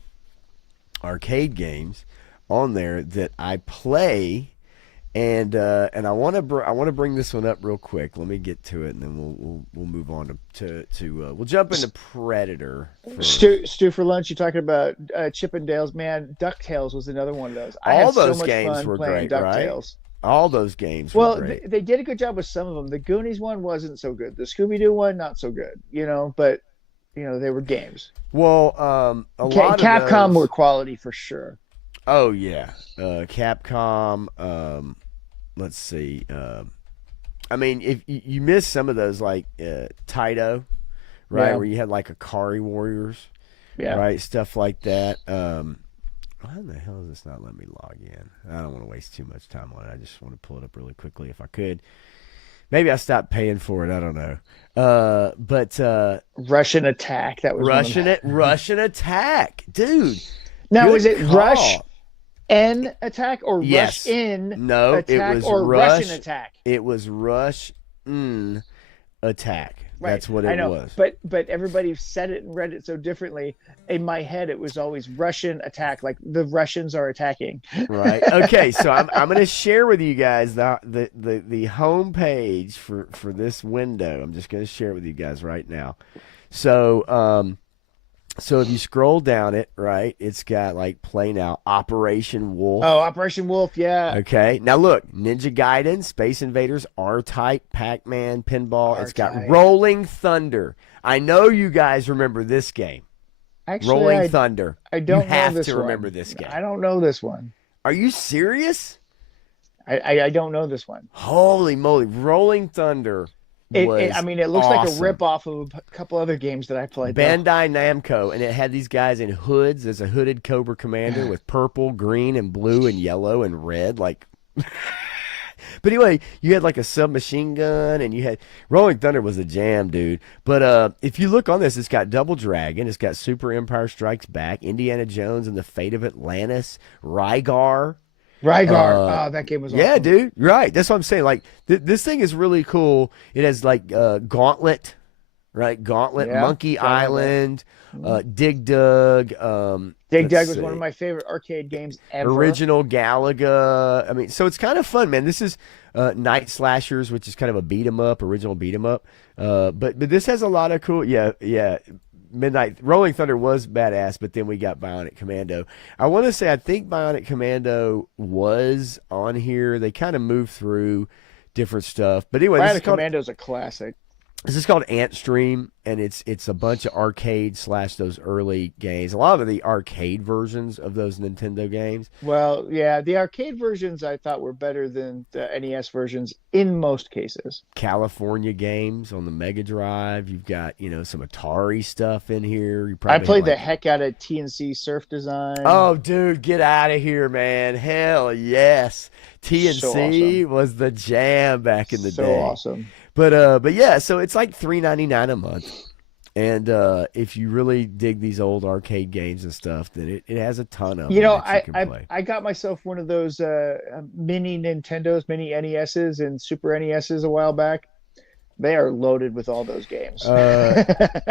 arcade games on there that I play. And I want to bring this one up real quick. Let me get to it, and then we'll move on to we'll jump into Predator. Stu, for lunch, you're talking about Chip and Dale's. Man, DuckTales was another one of those. I All had those so much games fun were playing great, DuckTales. right? All those games were great. They did a good job with some of them. The Goonies one wasn't so good. The Scooby-Doo one, not so good. But they were games. Well, a lot Capcom of those were quality for sure. Oh yeah, Capcom. Let's see. I mean, if you miss some of those, like Taito, right, where you had like Akari Warriors, right, stuff like that. Why the hell is this not letting me log in? I don't want to waste too much time on it. I just want to pull it up really quickly if I could. Maybe I stopped paying for it. I don't know. But Russian Attack. That was Russian Attack, dude. Now was it Rush N Attack or yes. Rush In No, Attack it was or Russian Attack? It was Rush N Attack. Right. That's what it was. But everybody said it and read it so differently. In my head, it was always Russian Attack, like the Russians are attacking. Right. Okay. So I'm going to share with you guys the home page for this window. I'm just going to share it with you guys right now. So so if you scroll down it, right, it's got like play now, Operation Wolf. Oh, Operation Wolf, yeah. Okay. Now look, Ninja Gaiden, Space Invaders, R-Type, Pac-Man, Pinball. R-Type. It's got Rolling Thunder. I know you guys remember this game. Actually, Rolling Thunder. I don't you have know this to one. remember this game. I don't know this one. Are you serious? I don't know this one. Holy moly. Rolling Thunder. It looks awesome. like a rip-off of a couple other games that I played. Bandai Namco, and it had these guys in hoods. There's a hooded Cobra Commander with purple, green, and blue, and yellow, and red. Like, but anyway, you had like a submachine gun, and you had Rolling Thunder was a jam, dude. But if you look on this, it's got Double Dragon, it's got Super Empire Strikes Back, Indiana Jones and the Fate of Atlantis, Rygar. That game was awesome. Yeah, dude. Right. That's what I'm saying. Like, this thing is really cool. It has, like, Gauntlet, right? Gauntlet, Monkey Island, Dig Dug. Dig Dug was one of my favorite arcade games ever. Original Galaga. I mean, so it's kind of fun, man. This is Night Slashers, which is kind of a beat-em-up, original beat-em-up. But this has a lot of cool, Midnight Rolling Thunder was badass, but then we got Bionic Commando. I want to say I think Bionic Commando was on here. They kind of moved through different stuff, but anyway, Bionic Commando is a classic. This is called Antstream, and it's a bunch of arcade / those early games. A lot of the arcade versions of those Nintendo games. Well, yeah, the arcade versions I thought were better than the NES versions in most cases. California games on the Mega Drive. You've got some Atari stuff in here. I played the heck out of TNC Surf Design. Oh, dude, get out of here, man! Hell yes, TNC So awesome. was the jam back in the day. So awesome. But yeah, so it's like $3.99 a month, and if you really dig these old arcade games and stuff, then it has a ton of them that you can play. I got myself one of those mini Nintendos, mini NESs, and Super NESs a while back. They are loaded with all those games.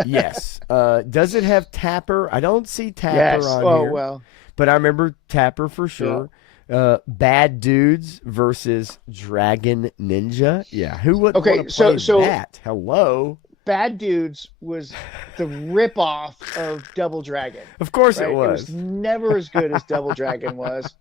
Yes. Does it have Tapper? I don't see Tapper on here. Well. But I remember Tapper for sure. Bad Dudes versus Dragon Ninja. Yeah, who wouldn't Okay, want to play so that? Hello. Bad Dudes was the ripoff of Double Dragon, Of course it right? It was was. never as good as Double Dragon was.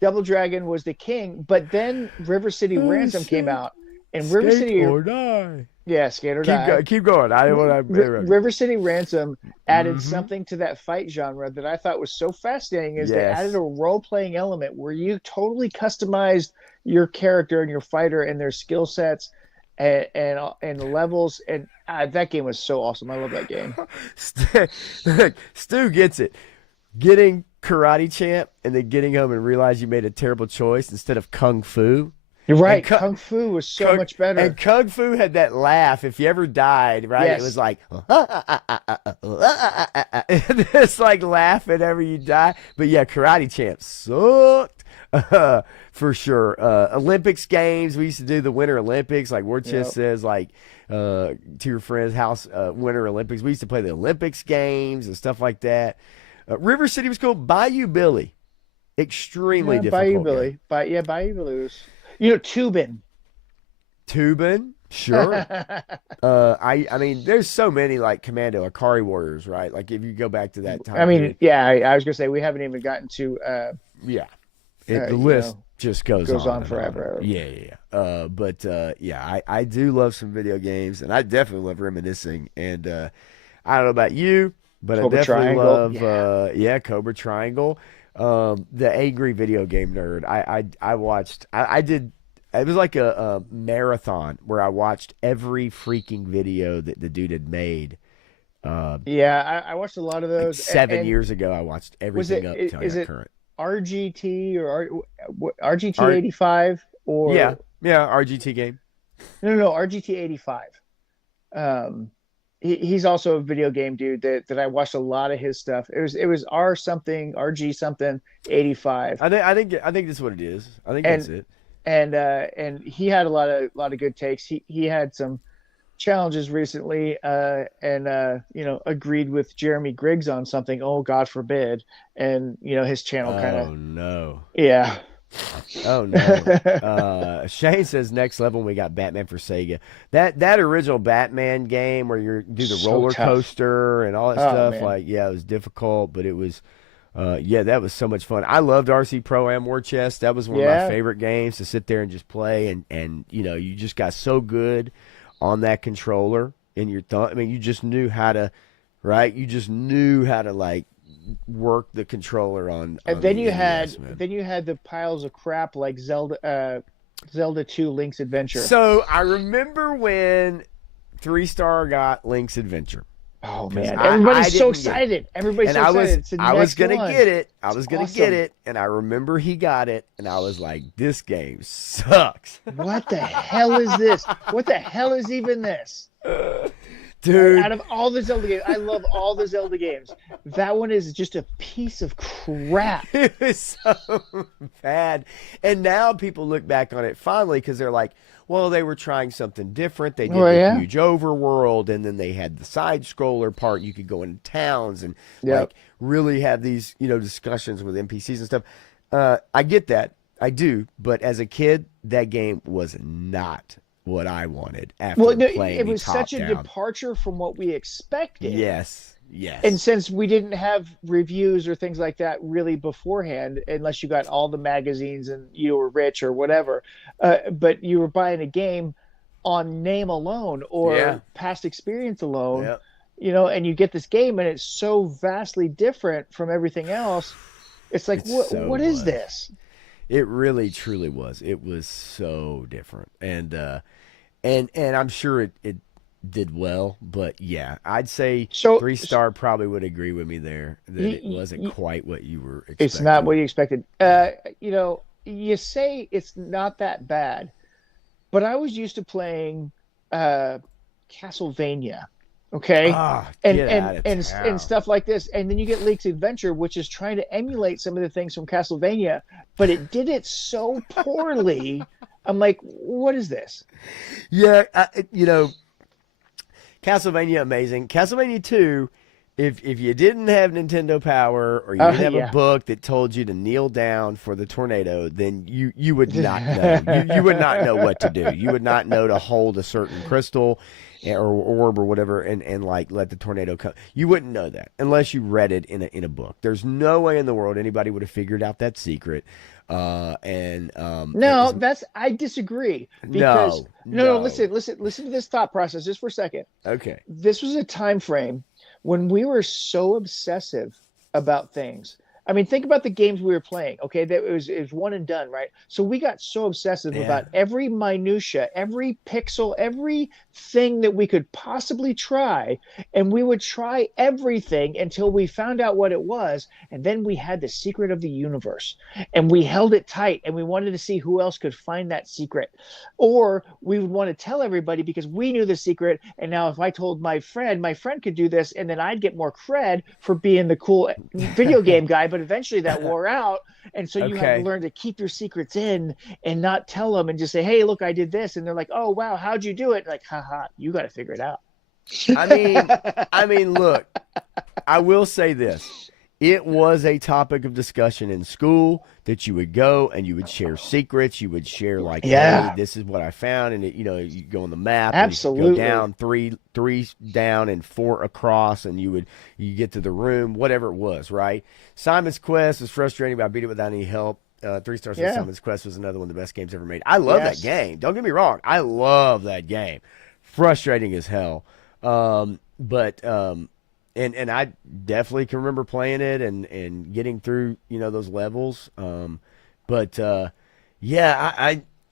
Double Dragon was the king, but then River City Oh Ransom came shit! out, and River Skate City, or die. yeah, Skate or Die. Keep going. I don't want to interrupt you. River City Ransom added Mm-hmm. something to that fight genre that I thought was so fascinating. Is they added Yes. a role playing element where you totally customized your character and your fighter and their skill sets and the levels, and that game was so awesome. I love that game. Stu gets it. Getting Karate Champ and then getting home and realize you made a terrible choice instead of Kung Fu. You're right. And Kung Fu was so much better. And Kung Fu had that laugh. If you ever died, right? Yes. It was like, it's like laugh whenever you die. But yeah, Karate Champ sucked for sure. Olympics games. We used to do the Winter Olympics, like War Chest says, like to your friend's house, Winter Olympics. We used to play the Olympics games and stuff like that. River City was cool. Bayou Billy, extremely difficult. Bayou Billy. Bayou Billy was. Tubin. Tubin, sure. I mean, there's so many like Commando, Akari Warriors, right? Like if you go back to that time. I mean, period, yeah, I was gonna say we haven't even gotten to. yeah, the list just goes on on forever. Yeah. But yeah, I do love some video games, and I definitely love reminiscing. And I don't know about you, but Cobra I definitely Triangle. love Cobra Triangle. The angry video game nerd. I watched. I did. It was like a marathon where I watched every freaking video that the dude had made. Yeah, I watched a lot of Like those. 7 years ago, I watched everything up till I is got it current. RGT or RGT 85 or Yeah, RGT game. no RGT 85. He's also a video game dude that I watched a lot of his stuff. It was R something RG something 85. I think that's what it is. I think And that's it. and he had a lot of good takes. He had some challenges recently and agreed with Jeremy Griggs on something. Oh, God forbid. And his channel kind of Oh no. yeah. Oh no. Shane says next level we got Batman for Sega. That original Batman game where you do the So roller tough. coaster and all that Oh, stuff, man. like it was difficult, but it was that was so much fun. I loved RC Pro Am War Chest. That was one of Yeah. my favorite games to sit there and just play and you just got so good on that controller in your thumb. I mean, you just knew how to, right? You just knew how to like work the controller on And then the you NES, man. had the piles of crap like Zelda 2 Link's Adventure. So I remember when 3-Star got Link's Adventure. Oh 'Cause man, I everybody's so didn't get it. excited. Everybody's And so I was excited. It's the I was next gonna one. get it. I was It's gonna awesome. get it, and I remember he got it, and I was like, "This game sucks, What the hell is this? What the hell is even this? dude." Out of all the Zelda games, I love all the Zelda games. That one is just a piece of crap. It was so bad, and now people look back on it fondly because they're like, "Well, they were trying something different. They did Oh, the yeah. huge overworld, and then they had the side scroller part. You could go into towns and Yep. like really have these discussions with NPCs and stuff." I get that, I do, but as a kid, that game was not what I wanted after Well, no, playing it the was such a top-down. departure from what we expected. Yes. And since we didn't have reviews or things like that really beforehand, unless you got all the magazines and you were rich or whatever, but you were buying a game on name alone or Yeah. past experience alone, Yep. and you get this game and it's so vastly different from everything else. It's like, It so what is was. this? It really, truly was. It was so different, and I'm sure it did well. But yeah, I'd say So 3-Star probably would agree with me there that Y- it wasn't y- quite what you were expecting. it's not what you expected. You say it's not that bad, but I was used to playing Castlevania, okay, Ah, and get out of and town. stuff like this, and then you get Link's Adventure, which is trying to emulate some of the things from Castlevania, but it did it so poorly. I'm like, what is this? Yeah, Castlevania amazing. Castlevania 2 if you didn't have Nintendo Power or you Oh didn't have a yeah. book that told you to kneel down for the tornado, then you would not know. You would not know what to do. You would not know to hold a certain crystal or orb or whatever and like let the tornado come. You wouldn't know that unless you read it in a book. There's no way in the world anybody would have figured out that secret. No, that's I disagree because no, no, no. listen to this thought process just for a second. Okay. This was a time frame when we were so obsessive about things. I mean, think about the games we were playing. Okay, that it was one and done, right? So we got so obsessive Yeah. about every minutia, every pixel, everything that we could possibly try, and we would try everything until we found out what it was, and then we had the secret of the universe, and we held it tight, and we wanted to see who else could find that secret, or we would want to tell everybody because we knew the secret, and now if I told my friend could do this, and then I'd get more cred for being the cool video game guy, but eventually that wore out. And so you had to Okay. learn to keep your secrets in and not tell them and just say, hey, look, I did this. And they're like, oh, wow, how'd you do it? Like, haha, you got to figure it out. I mean, look, I will say this. It was a topic of discussion in school that you would go and you would share secrets. You would share like, hey, Yeah, this is what I found, and you go on the map and you go absolutely. down three down and four across, and you get to the room, whatever it was, right? Simon's Quest was frustrating, but I beat it without any help. Three stars on Yeah, Simon's Quest was another one of the best games ever made. I love that yes. game. Don't get me wrong, I love that game. Frustrating as hell. But and I definitely can remember playing it and getting through those levels. But yeah,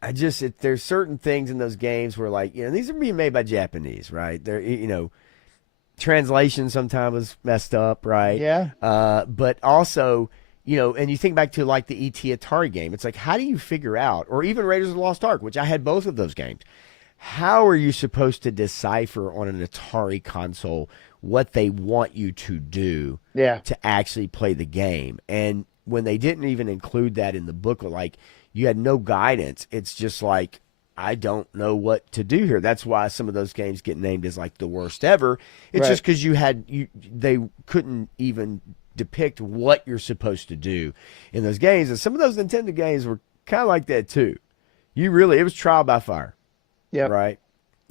I just there's certain things in those games where like these are being made by Japanese, right? They're translation sometimes was messed up, right? Yeah, But also. And you think back to like the ET Atari game. It's like, how do you figure out, or even Raiders of the Lost Ark, which I had both of those games. How are you supposed to decipher on an Atari console what they want you to do yeah, to actually play the game? And when they didn't even include that in the booklet, like you had no guidance, it's just like, I don't know what to do here. That's why some of those games get named as like the worst ever. It's right. just because they couldn't even depict what you're supposed to do in those games. And some of those Nintendo games were kind of like that too. It was trial by fire, Yep. right?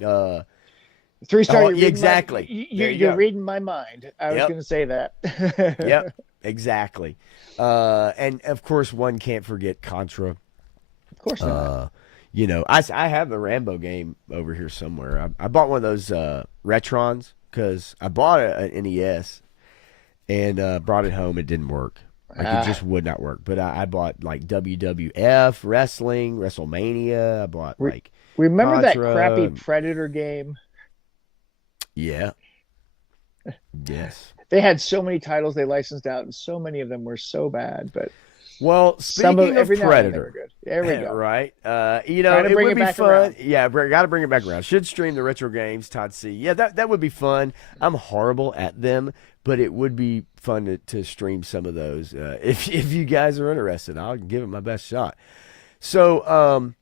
Uh, 3 star, oh, you're reading my exactly. There you you're go. reading my mind. I was Yep. going to say that. Yep. Exactly. And of course, one can't forget Contra. Of course not. Uh, I have the Rambo game over here somewhere. I bought one of those Retrons because I bought an NES and brought it home. It didn't work. Like it Ah, just would not work. But I bought like WWF wrestling, WrestleMania. I bought re- like remember that crappy Contra. Predator game? Yeah. Yes. They had so many titles they licensed out, and so many of them were so bad. But Well, some of speaking of every now and then they were Predator, good. There we go. right? Trying to It bring would it be back fun. around. Yeah, got to bring it back around. Should stream the retro games, Todd C. Yeah, that would be fun. I'm horrible at them, but it would be fun to stream some of those. If you guys are interested, I'll give it my best shot. So,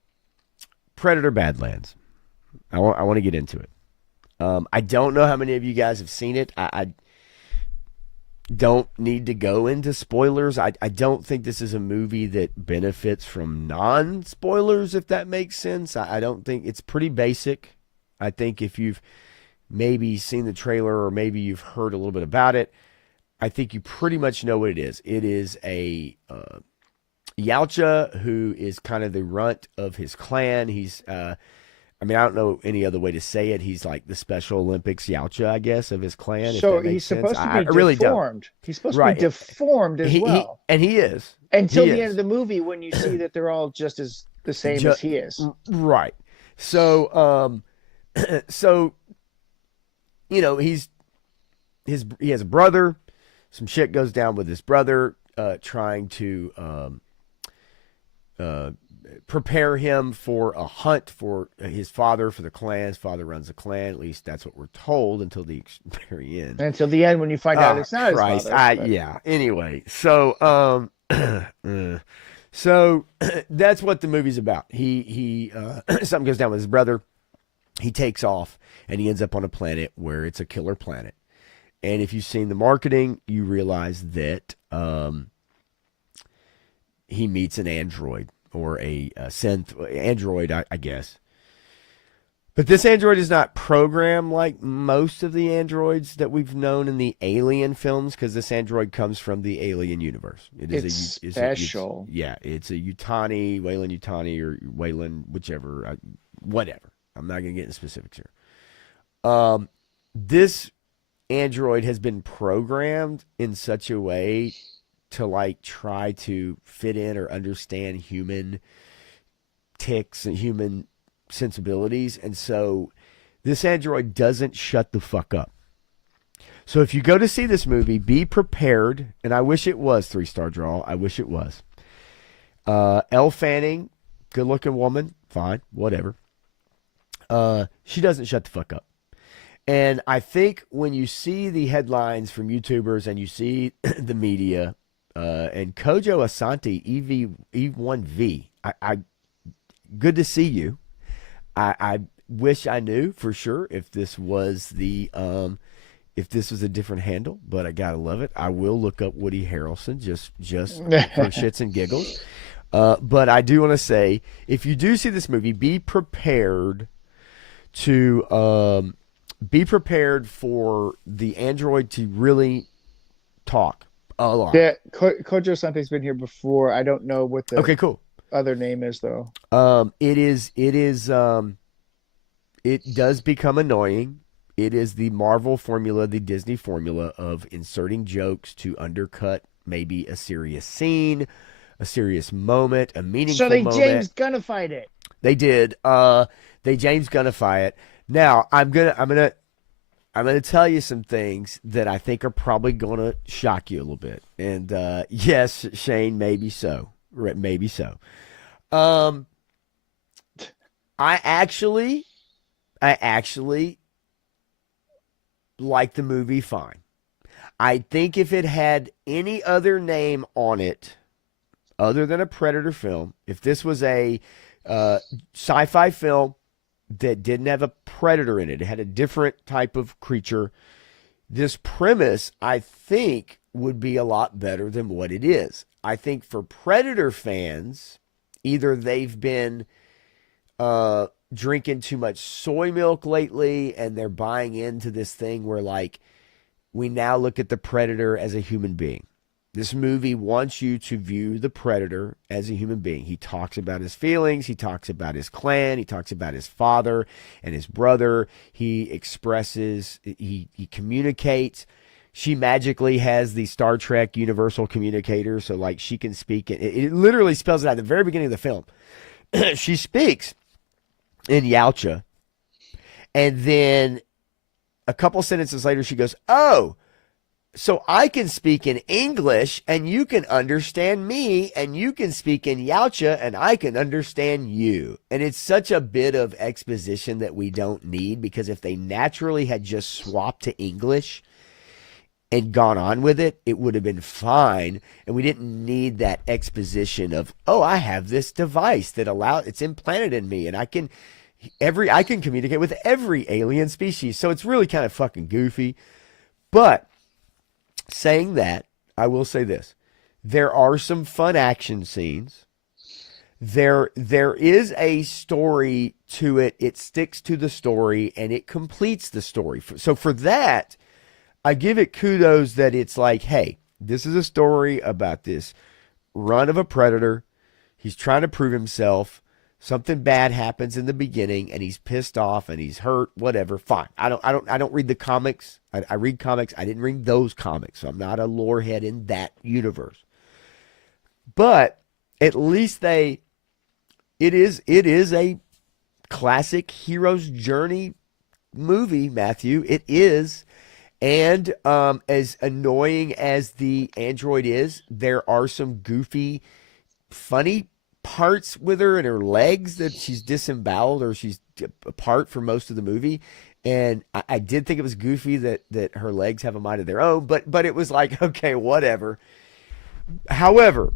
Predator Badlands. I want to get into it. I don't know how many of you guys have seen it. I don't need to go into spoilers. I don't think this is a movie that benefits from non spoilers, if that makes sense. I don't think it's pretty basic. I think if you've maybe seen the trailer or maybe you've heard a little bit about it, I think you pretty much know what it is. It is a Yautja who is kind of the runt of his clan. I don't know any other way to say it. He's like the Special Olympics Yautja, I guess, of his clan, if So that he's makes sense. supposed to be I really don't. deformed. He's supposed to be Right. deformed as He well and he is. until He the end of is. the movie when you see that they're all just as the same Ju- as he is. right. So so he has a brother. Some shit goes down with his brother trying to uh prepare him for a hunt for his father, for the clan. His father runs the clan, at least that's what we're told until the very end. Until the end when you find out Oh it's not his Christ! father. But Yeah. Anyway, so so that's what the movie's about. He something goes down with his brother. He takes off and he ends up on a planet where it's a killer planet, And if you've seen the marketing, you realize that he meets an android or a synth android, I guess. But this android is not programmed like most of the androids that we've known in the Alien films, because this android comes from the Alien universe. It's special. It's a Yutani, Wayland Yutani, or Wayland, whichever, whatever. I'm not going to get into specifics here. This android has been programmed in such a way to like try to fit in or understand human tics and human sensibilities, and so this android doesn't shut the fuck up. So if you go to see this movie, be prepared, and I wish it was 3-star draw. I wish it was. Elle Fanning, good looking woman, fine, whatever. She doesn't shut the fuck up. And I think when you see the headlines from YouTubers and you see the media, and Kojo Asante, EV1V, I good to see you. I wish I knew for sure if this was a different handle, but I gotta love it. I will look up Woody Harrelson just for shits and giggles. But I do want to say, if you do see this movie, be prepared for the android to really talk a lot. Yeah, Kojo Sante's been here before. I don't know what the Okay, cool. other name is though. It does become annoying. It is the Marvel formula, the Disney formula of inserting jokes to undercut maybe a serious scene, a serious moment, a meaningful moment. So they James Gunnified it. They did. They James Gunnify it. Now I'm gonna tell you some things that I think are probably gonna shock you a little bit. And yes, Shane, maybe so. Maybe so. I actually like the movie fine. I think if it had any other name on it other than a Predator film, if this was a sci-fi film that didn't have a predator in it, it had a different type of creature, this premise, I think, would be a lot better than what it is. I think for Predator fans, either they've been drinking too much soy milk lately and they're buying into this thing where, like, we now look at the Predator as a human being. This movie wants you to view the Predator as a human being. He talks about his feelings. He talks about his clan. He talks about his father and his brother. He expresses, he communicates. She magically has the Star Trek universal communicator, so like she can speak. It literally spells it out at the very beginning of the film. She speaks in Yautja, and then a couple sentences later she goes, "Oh, so I can speak in English, and you can understand me, and you can speak in Yautja, and I can understand you." And it's such a bit of exposition that we don't need, because if they naturally had just swapped to English and gone on with it, it would have been fine. And we didn't need that exposition of, oh, I have this device that it's implanted in me, and I can communicate with every alien species. So it's really kind of fucking goofy. But saying that, I will say this. There are some fun action scenes. There is a story to it. It sticks to the story, and it completes the story. So for that, I give it kudos that it's like, hey, this is a story about this run of a predator. He's trying to prove himself. Something bad happens in the beginning, and he's pissed off, and he's hurt. Whatever, fine. I don't read the comics. I read comics. I didn't read those comics, so I'm not a lore head in that universe. But at least it is a classic hero's journey movie, Matthew. It is. And as annoying as the android is, there are some goofy, funny parts with her and her legs that she's disemboweled or she's apart for most of the movie. And I did think it was goofy that her legs have a mind of their own, but it was like, okay, whatever. However,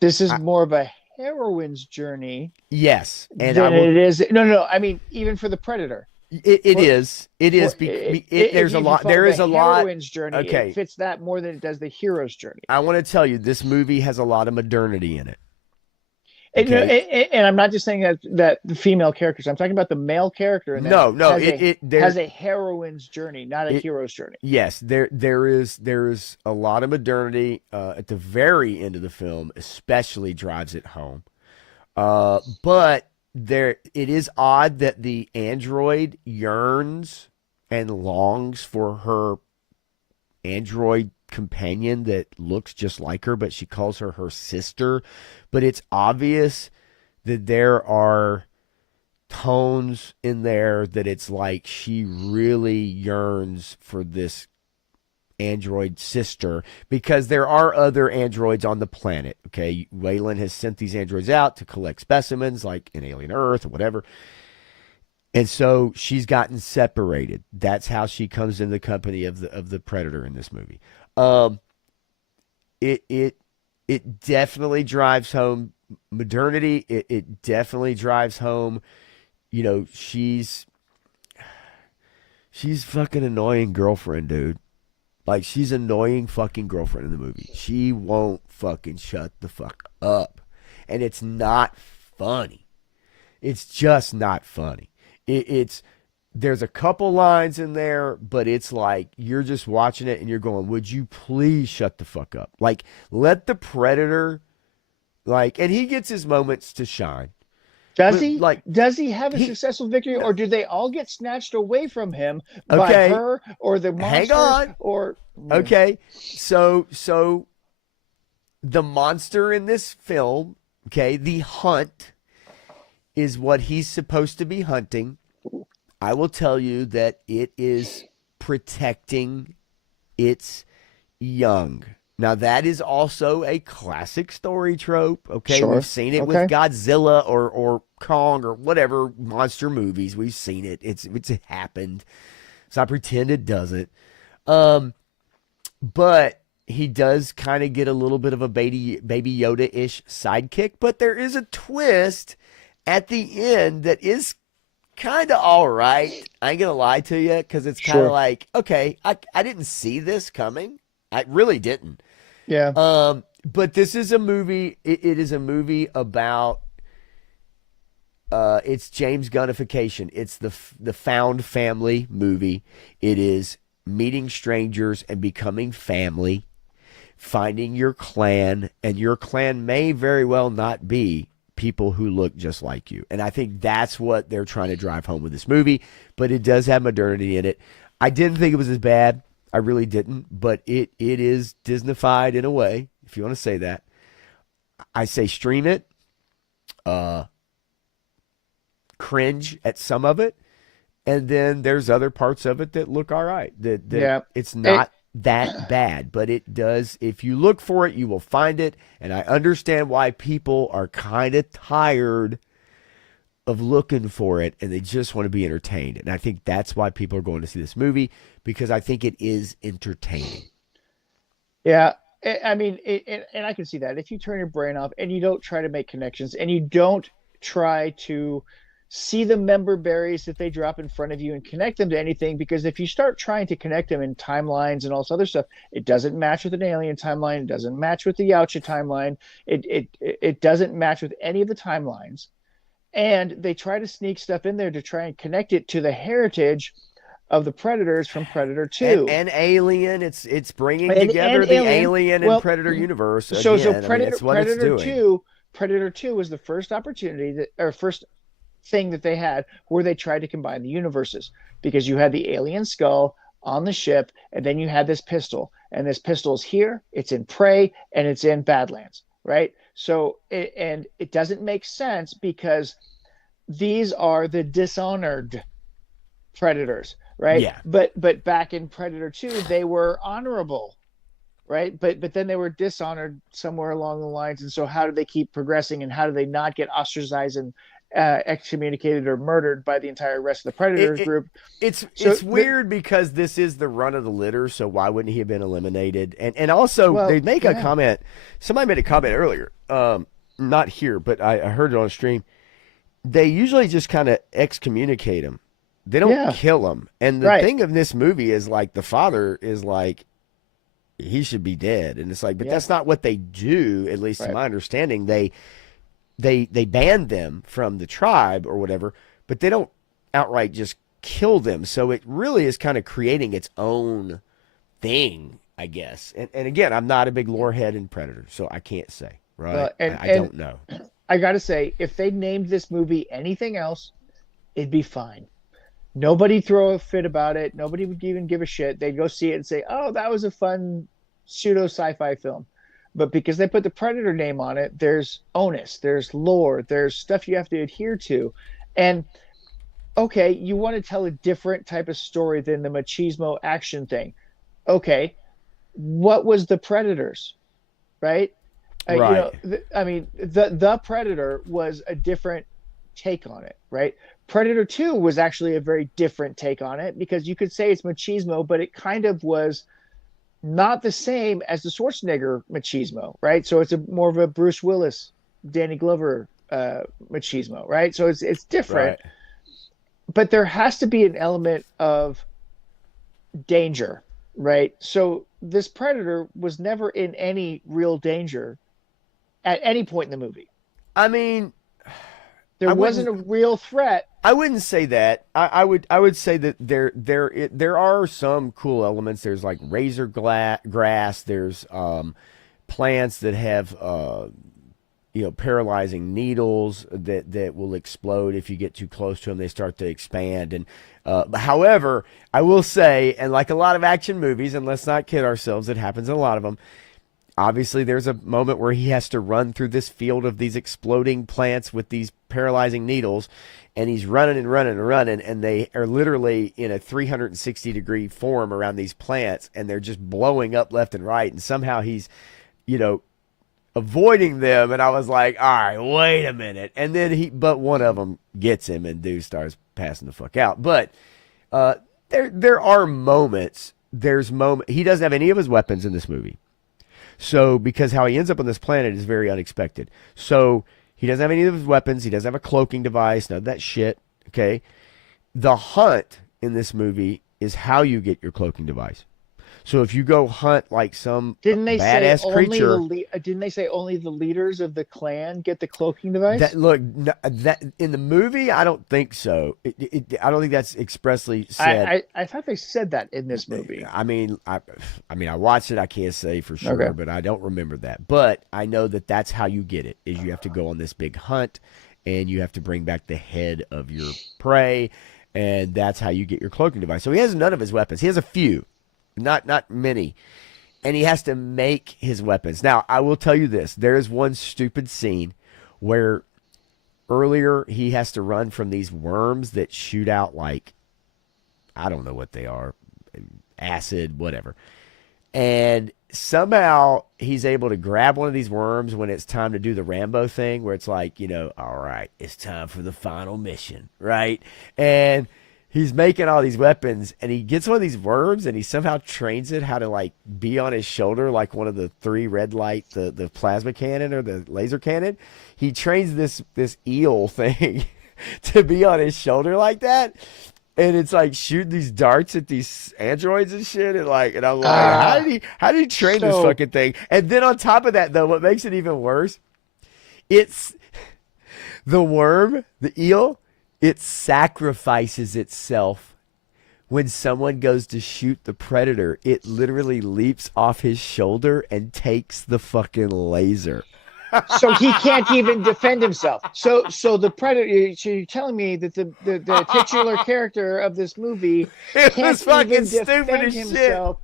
this is more of a heroine's journey. Yes. And than it is. No. I mean, even for the Predator. It For, is. It is. if There's a you lot. follow There the is a lot. heroine's journey, it Okay. fits that more than it does the hero's journey. I want to tell you, this movie has a lot of modernity in it. And, Okay. and I'm not just saying that the female characters. I'm talking about the male character in there No, has a heroine's journey, not a it, hero's journey. yes, there is a lot of modernity at the very end of the film, especially drives it home. But it is odd that the android yearns and longs for her android companion that looks just like her, but she calls her sister. But it's obvious that there are tones in there that it's like she really yearns for this android sister, because there are other androids on the planet. Okay, Wayland has sent these androids out to collect specimens, like in Alien Earth or whatever. And so she's gotten separated. That's how she comes in the company of the Predator in this movie. Um, it definitely drives home modernity. It definitely drives home. She's fucking annoying girlfriend, dude. Like, she's annoying fucking girlfriend in the movie. She won't fucking shut the fuck up. And it's not funny. It's just not funny. There's a couple lines in there, but it's like you're just watching it and you're going, would you please shut the fuck up? Like, let the Predator, like, and he gets his moments to shine. Does But he? like Does he have a he successful victory, or do they all get snatched away from him by okay, her or the hang monsters? on. Or Okay. So the monster in this film, okay, the hunt is what he's supposed to be hunting. I will tell you that it is protecting its young. Now, that is also a classic story trope. Okay, sure, we've seen it with okay, Godzilla or Kong or whatever monster movies. We've seen it. It's happened. So I pretend it doesn't. But he does kind of get a little bit of a baby Yoda-ish sidekick. But there is a twist at the end that is kind of all right. I ain't gonna lie to you, because it's kind of sure, like, okay, I didn't see this coming. I really didn't. yeah, But this is a movie. It is a movie about it's James Gunnification. It's the found family movie. It is meeting strangers and becoming family, finding your clan, and your clan may very well not be people who look just like you. And I think that's what they're trying to drive home with this movie, but it does have modernity in it. I didn't think it was as bad. I really didn't, but it is Disneyfied in a way, if you want to say that. I say stream it. Cringe at some of it, and then there's other parts of it that look all right. That yeah. it's It, not that bad, but it does. If you look for it, you will find it. And I understand why people are kind of tired of looking for it, and they just want to be entertained. And I think that's why people are going to see this movie, because I think it is entertaining. yeah. I mean, and I can see that if you turn your brain off and you don't try to make connections and you don't try to see the member berries that they drop in front of you and connect them to anything, because if you start trying to connect them in timelines and all this other stuff, it doesn't match with an alien timeline, it doesn't match with the Yautja timeline, it doesn't match with any of the timelines, and they try to sneak stuff in there to try and connect it to the heritage of the predators from Predator 2 And Alien, it's bringing together and the Alien. and Well, Predator universe again. so I mean, it's what it's Predator doing. 2 Predator 2 was the first opportunity that, or first thing that they had where they tried to combine the universes, because you had the alien skull on the ship, and then you had this pistol, and this pistol is here, it's in Prey, and it's in Badlands, right? So it doesn't make sense, because these are the dishonored predators, right? Yeah. But back in Predator 2 they were honorable, right? But then they were dishonored somewhere along the lines, and so how do they keep progressing, and how do they not get ostracized and excommunicated or murdered by the entire rest of the Predators group? It's weird, because this is the run of the litter, so why wouldn't he have been eliminated? And also, well, they make a yeah. comment. Somebody made a comment earlier, not here, but I heard it on stream. They usually just kind of excommunicate him. They don't Yeah. kill him. And the Right. thing of this movie is like the father is like he should be dead, and it's like, but Yeah. that's not what they do. At least to Right. my understanding, they ban them from the tribe or whatever, but they don't outright just kill them. So it really is kind of creating its own thing, I guess. And again, I'm not a big lore head in Predator, so I can't say, right? And I don't know. I gotta say, if they named this movie anything else, it'd be fine. Nobody throw a fit about it. Nobody would even give a shit. They'd go see it and say, "Oh, that was a fun pseudo sci-fi film." But because they put the Predator name on it, there's onus, there's lore, there's stuff you have to adhere to. And okay, you want to tell a different type of story than the machismo action thing. Okay, what was the Predators, right? Right. I mean, the Predator was a different take on it, right? Predator 2 was actually a very different take on it because you could say it's machismo, but it kind of was not the same as the Schwarzenegger machismo, right? So it's a more of a Bruce Willis, Danny Glover machismo, right? So it's different, Right. but there has to be an element of danger, right? So this Predator was never in any real danger at any point in the movie. I mean, There I wasn't wouldn't a real threat. I wouldn't say that. I would say that there are some cool elements. There's like grass. There's plants that have paralyzing needles that will explode if you get too close to them. They start to expand. And however, I will say, and like a lot of action movies, and let's not kid ourselves, it happens in a lot of them. Obviously, there's a moment where he has to run through this field of these exploding plants with these paralyzing needles, and he's running and running and running, and they are literally in a 360-degree form around these plants, and they're just blowing up left and right, and somehow he's, you know, avoiding them, and I was like, all right, wait a minute, and then but one of them gets him, and dude starts passing the fuck out. But uh, there are moments. He doesn't have any of his weapons in this movie. So, because how he ends up on this planet is very unexpected. So, he doesn't have any of his weapons. He doesn't have a cloaking device. None of that shit. Okay. The hunt in this movie is how you get your cloaking device. So, if you go hunt like some Didn't they say badass creature. didn't they say only the leaders of the clan get the cloaking device? That in the movie, I don't think so. I don't think that's expressly said. I thought they said that in this movie. I watched it. I can't say for sure, Okay. but I don't remember that. But I know that that's how you get it. Is you have to go on this big hunt, and you have to bring back the head of your prey, and that's how you get your cloaking device. So he has none of his weapons. He has a few, not many, and he has to make his weapons. Now, I will tell you this: there is one stupid scene where earlier he has to run from these worms that shoot out like, I don't know what they are, acid, whatever. And somehow he's able to grab one of these worms when it's time to do the Rambo thing, where it's like, all right, it's time for the final mission, right? And he's making all these weapons, and he gets one of these worms, and he somehow trains it how to like be on his shoulder, like one of the three red light, the plasma cannon or the laser cannon. He trains this eel thing to be on his shoulder like that. And it's like shooting these darts at these androids and shit, and I'm like, how did he train this fucking thing? And then on top of that, though, what makes it even worse, it's the worm, the eel, it sacrifices itself when someone goes to shoot the predator. It literally leaps off his shoulder and takes the fucking laser. So he can't even defend himself. So the predator. So you're telling me that the titular character of this movie It can't was fucking even stupid defend as shit. himself.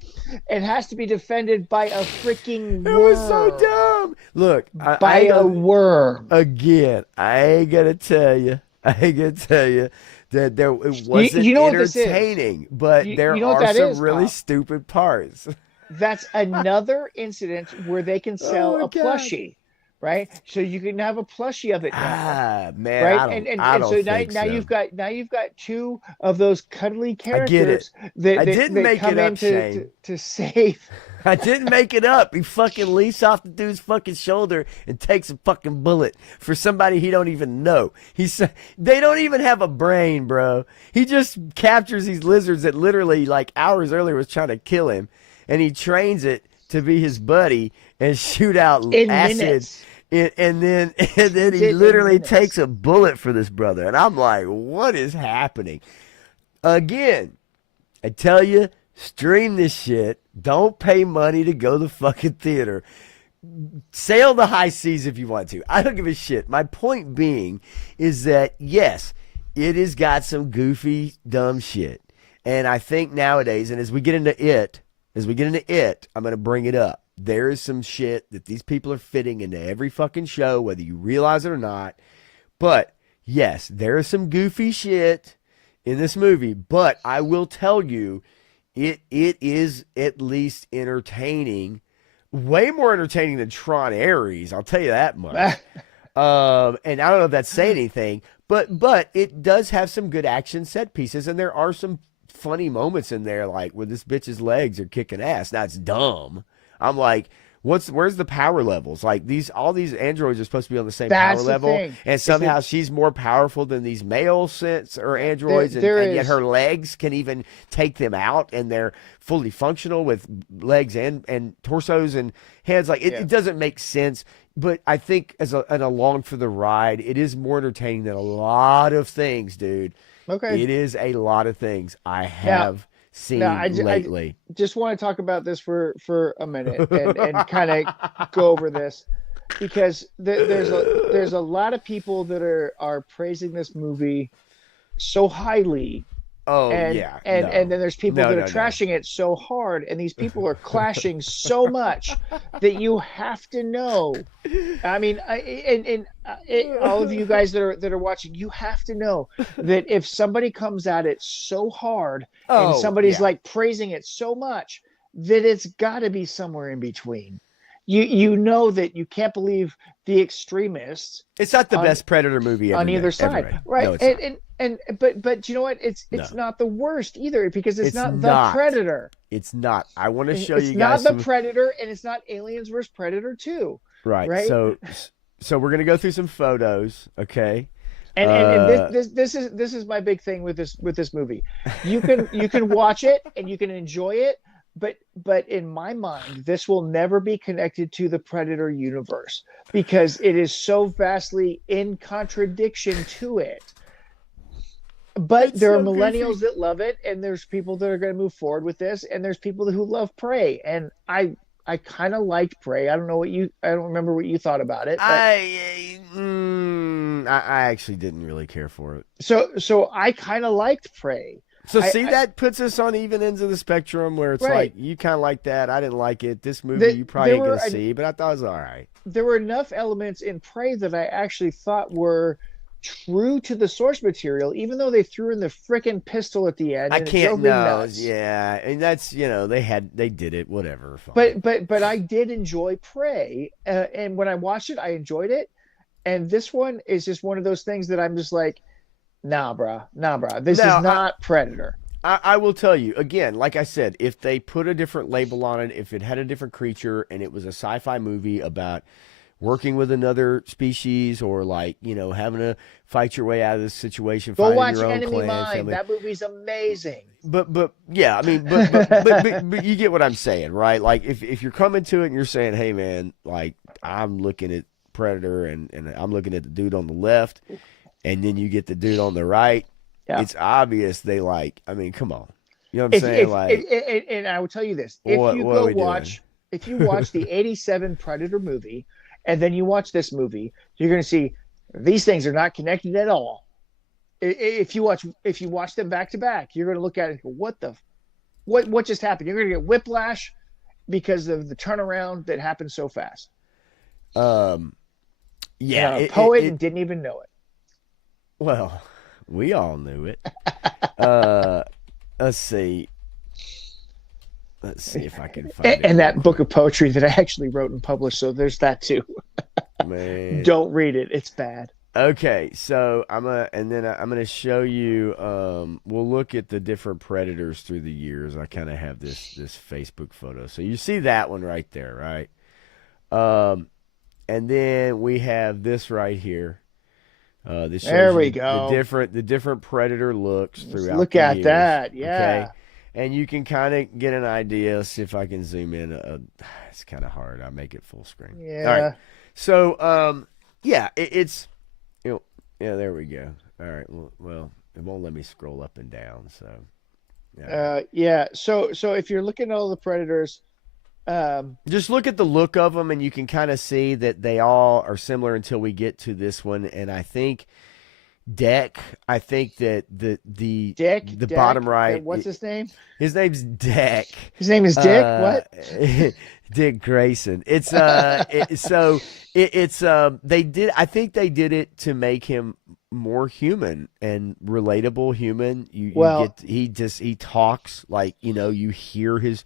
It has to be defended by a freaking worm. It was so dumb. Look, By a worm. Again, I ain't gonna tell you that it wasn't you know what this is? entertaining, but there you know what are that some is, really Bob? stupid parts. That's another incident where they can sell Oh, a God. plushie, right? So you can have a plushie of it now. Man, Right, I don't so think now so. you've got two of those cuddly I get it. characters that I didn't that make come it up, in Shane. to save I didn't make it up. He fucking leaps off the dude's fucking shoulder and takes a fucking bullet for somebody he don't even know. They don't even have a brain, bro. He just captures these lizards that literally like hours earlier was trying to kill him, and he trains it to be his buddy and shoot out In acid. minutes. And then he literally takes a bullet for this brother, and I'm like, what is happening? Again, I tell you, stream this shit. Don't pay money to go to the fucking theater. Sail the high seas if you want to. I don't give a shit. My point being is that, yes, it has got some goofy, dumb shit. And I think nowadays, and as we get into it, I'm going to bring it up. There is some shit that these people are fitting into every fucking show, whether you realize it or not. But, yes, there is some goofy shit in this movie. But I will tell you, it is at least entertaining. Way more entertaining than Tron Ares, I'll tell you that much. And I don't know if that's saying anything, but it does have some good action set pieces, and there are some funny moments in there, like where this bitch's legs are kicking ass. Now it's dumb. I'm like, where's the power levels? Like all these androids are supposed to be on the same power level, and somehow she's more powerful than these male sense or androids, and yet her legs can even take them out, and they're fully functional with legs and torsos and hands. Like it doesn't make sense. But I think as along for the ride, it is more entertaining than a lot of things, dude. Okay, it is a lot of things I have seen lately. I just want to talk about this for a minute and kind of go over this, because there's a lot of people that are praising this movie so highly. And then there's people that are trashing it so hard, and these people are clashing so much that you have to know. I mean, all of you guys that are watching, you have to know that if somebody comes at it so hard and somebody's like praising it so much, that it's got to be somewhere in between. You know that you can't believe the extremists. It's not the best Predator movie ever on either side, ever. right? No, but you know what? It's not the worst either, because it's not the Predator. It's not. I want to show you guys. It's not the Predator, and it's not Aliens vs Predator 2. Right. So we're gonna go through some photos, okay? And this is my big thing with this movie. You can watch it and you can enjoy it. But in my mind, this will never be connected to the Predator universe, because it is so vastly in contradiction to it. But there are millennials that love it, and there's people that are going to move forward with this, and there's people who love Prey, and I kind of liked Prey. I don't remember what you thought about it. I actually didn't really care for it. So I kind of liked Prey. So that puts us on even ends of the spectrum, where it's like, you kind of like that. I didn't like it. This movie you probably ain't going to see, but I thought it was all right. There were enough elements in Prey that I actually thought were true to the source material, even though they threw in the frickin' pistol at the end. I can't know. Yeah, and that's, they did it, whatever. Fine. But I did enjoy Prey, and when I watched it, I enjoyed it. And this one is just one of those things that I'm just like, nah, brah. This is not Predator. I will tell you, again, like I said, if they put a different label on it, if it had a different creature, and it was a sci-fi movie about working with another species, or like, having to fight your way out of this situation, go watch your own Enemy clan, Mine. family. That movie's amazing. But yeah, I mean, but you get what I'm saying, right? Like if you're coming to it and you're saying, hey man, like I'm looking at Predator and I'm looking at the dude on the left, and then you get the dude on the right. Yeah. It's obvious they come on. You know what I'm saying? And I will tell you this. If you watch the 87 Predator movie, and then you watch this movie, you're going to see these things are not connected at all. If you watch them back to back, you're going to look at it and go, what just happened? You're going to get whiplash because of the turnaround that happened so fast. Yeah. Poet didn't even know it. Well, we all knew it. Let's see if I can find it. And that book of poetry that I actually wrote and published, so there's that too. Man. Don't read it. It's bad. Okay, so I'm gonna show you. We'll look at the different predators through the years. I kind of have this Facebook photo, so you see that one right there, right? Um, and then we have this right here. This shows There you we the go. different predator looks Let's throughout look the at years. that. Okay, Yeah. and you can kind of get an idea. Let's see if I can zoom in. It's kind of hard. I make it full screen. All right. Yeah. So yeah, it's you know, yeah. There we go. All right. Well, it won't let me scroll up and down. So yeah. Yeah. So if you're looking at all the predators, um, Just look at the look of them, and you can kind of see that they all are similar until we get to this one. And I think Deck. I think that the bottom right. What's his name? His name's Deck. His name is Dick. Uh, What? Dick Grayson. It's they did. I think they did it to make him more human and relatable human. You Well, get he talks like you hear his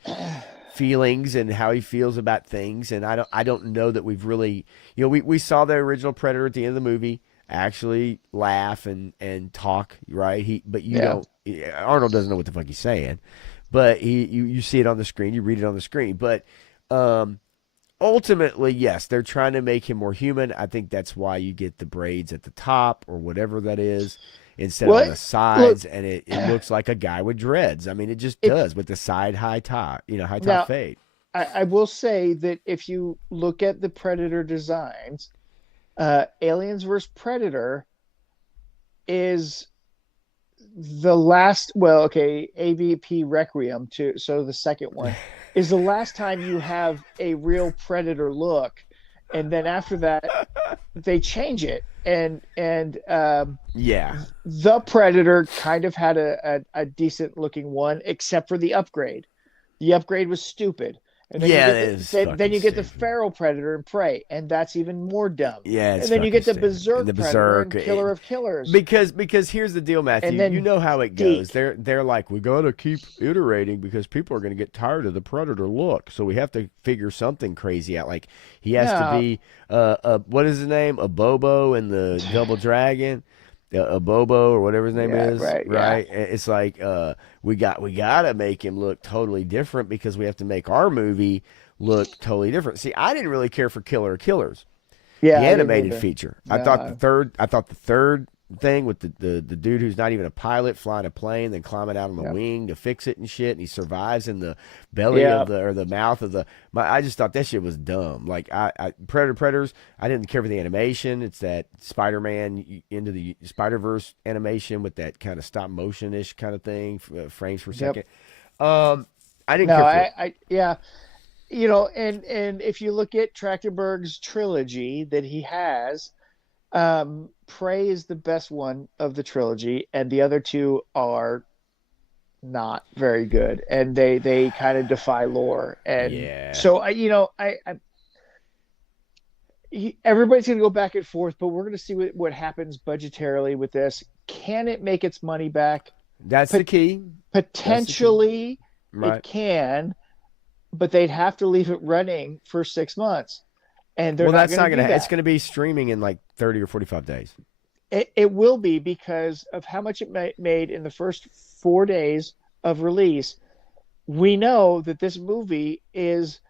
feelings and how he feels about things, and I don't know that we've really we saw the original Predator at the end of the movie actually laugh and talk, right? But you yeah. don't. Arnold doesn't know what the fuck he's saying, but you see it on the screen, you read it on the screen. But um, ultimately, yes, they're trying to make him more human. I think that's why you get the braids at the top or whatever that is instead of on Well, the look, sides, and it looks like a guy with dreads. I mean, it just it does with the side high top, high top now fade. I will say that if you look at the Predator designs, Aliens vs Predator is the last. Well, okay, AVP Requiem too. So the second one is the last time you have a real Predator look, and then after that they change it, and Yeah, the Predator kind of had a decent looking one, except for the upgrade. The upgrade was stupid. And then you yeah, get that is fucking you get the stupid. feral predator and prey, and that's even more dumb. Yeah, And it's then you fucking get the stupid. berserk The predator berserk, and killer of killers, because here's the deal, and Matthew. You then know how it goes. Deke. They're like, we gotta keep iterating because people are gonna get tired of the predator look. So we have to figure something crazy out. Like he has to No, be what is his name? A Bobo in the Double Dragon. A Bobo or whatever his name yeah, is, right, yeah, right? It's like we gotta make him look totally different because we have to make our movie look totally different. See, I didn't really care for Killer of Killers, yeah. the I didn't animated either. feature. No, I thought the third thing with the dude who's not even a pilot flying a plane, then climbing out on a yeah, wing to fix it and shit, and he survives in the belly yeah, of the mouth of I just thought that shit was dumb. Like Predators, I didn't care for the animation. It's that Spider-Man into the Spider-Verse animation with that kind of stop motion ish kind of thing, frames per yep. second. Um, I didn't No, care for it. yeah. And if you look at Trachtenberg's trilogy that he has, Prey is the best one of the trilogy, and the other two are not very good, and they kind of defy lore. And Yeah. so everybody's going to go back and forth, but we're going to see what happens budgetarily with this. Can it make its money back? That's the key. That's the key. Potentially, it Right. can, but they'd have to leave it running for 6 months, and they're Well, not that's going not to gonna. do It's that. gonna be streaming in like 30 or 45 days. It will be because of how much it made in the first 4 days of release. We know that this movie is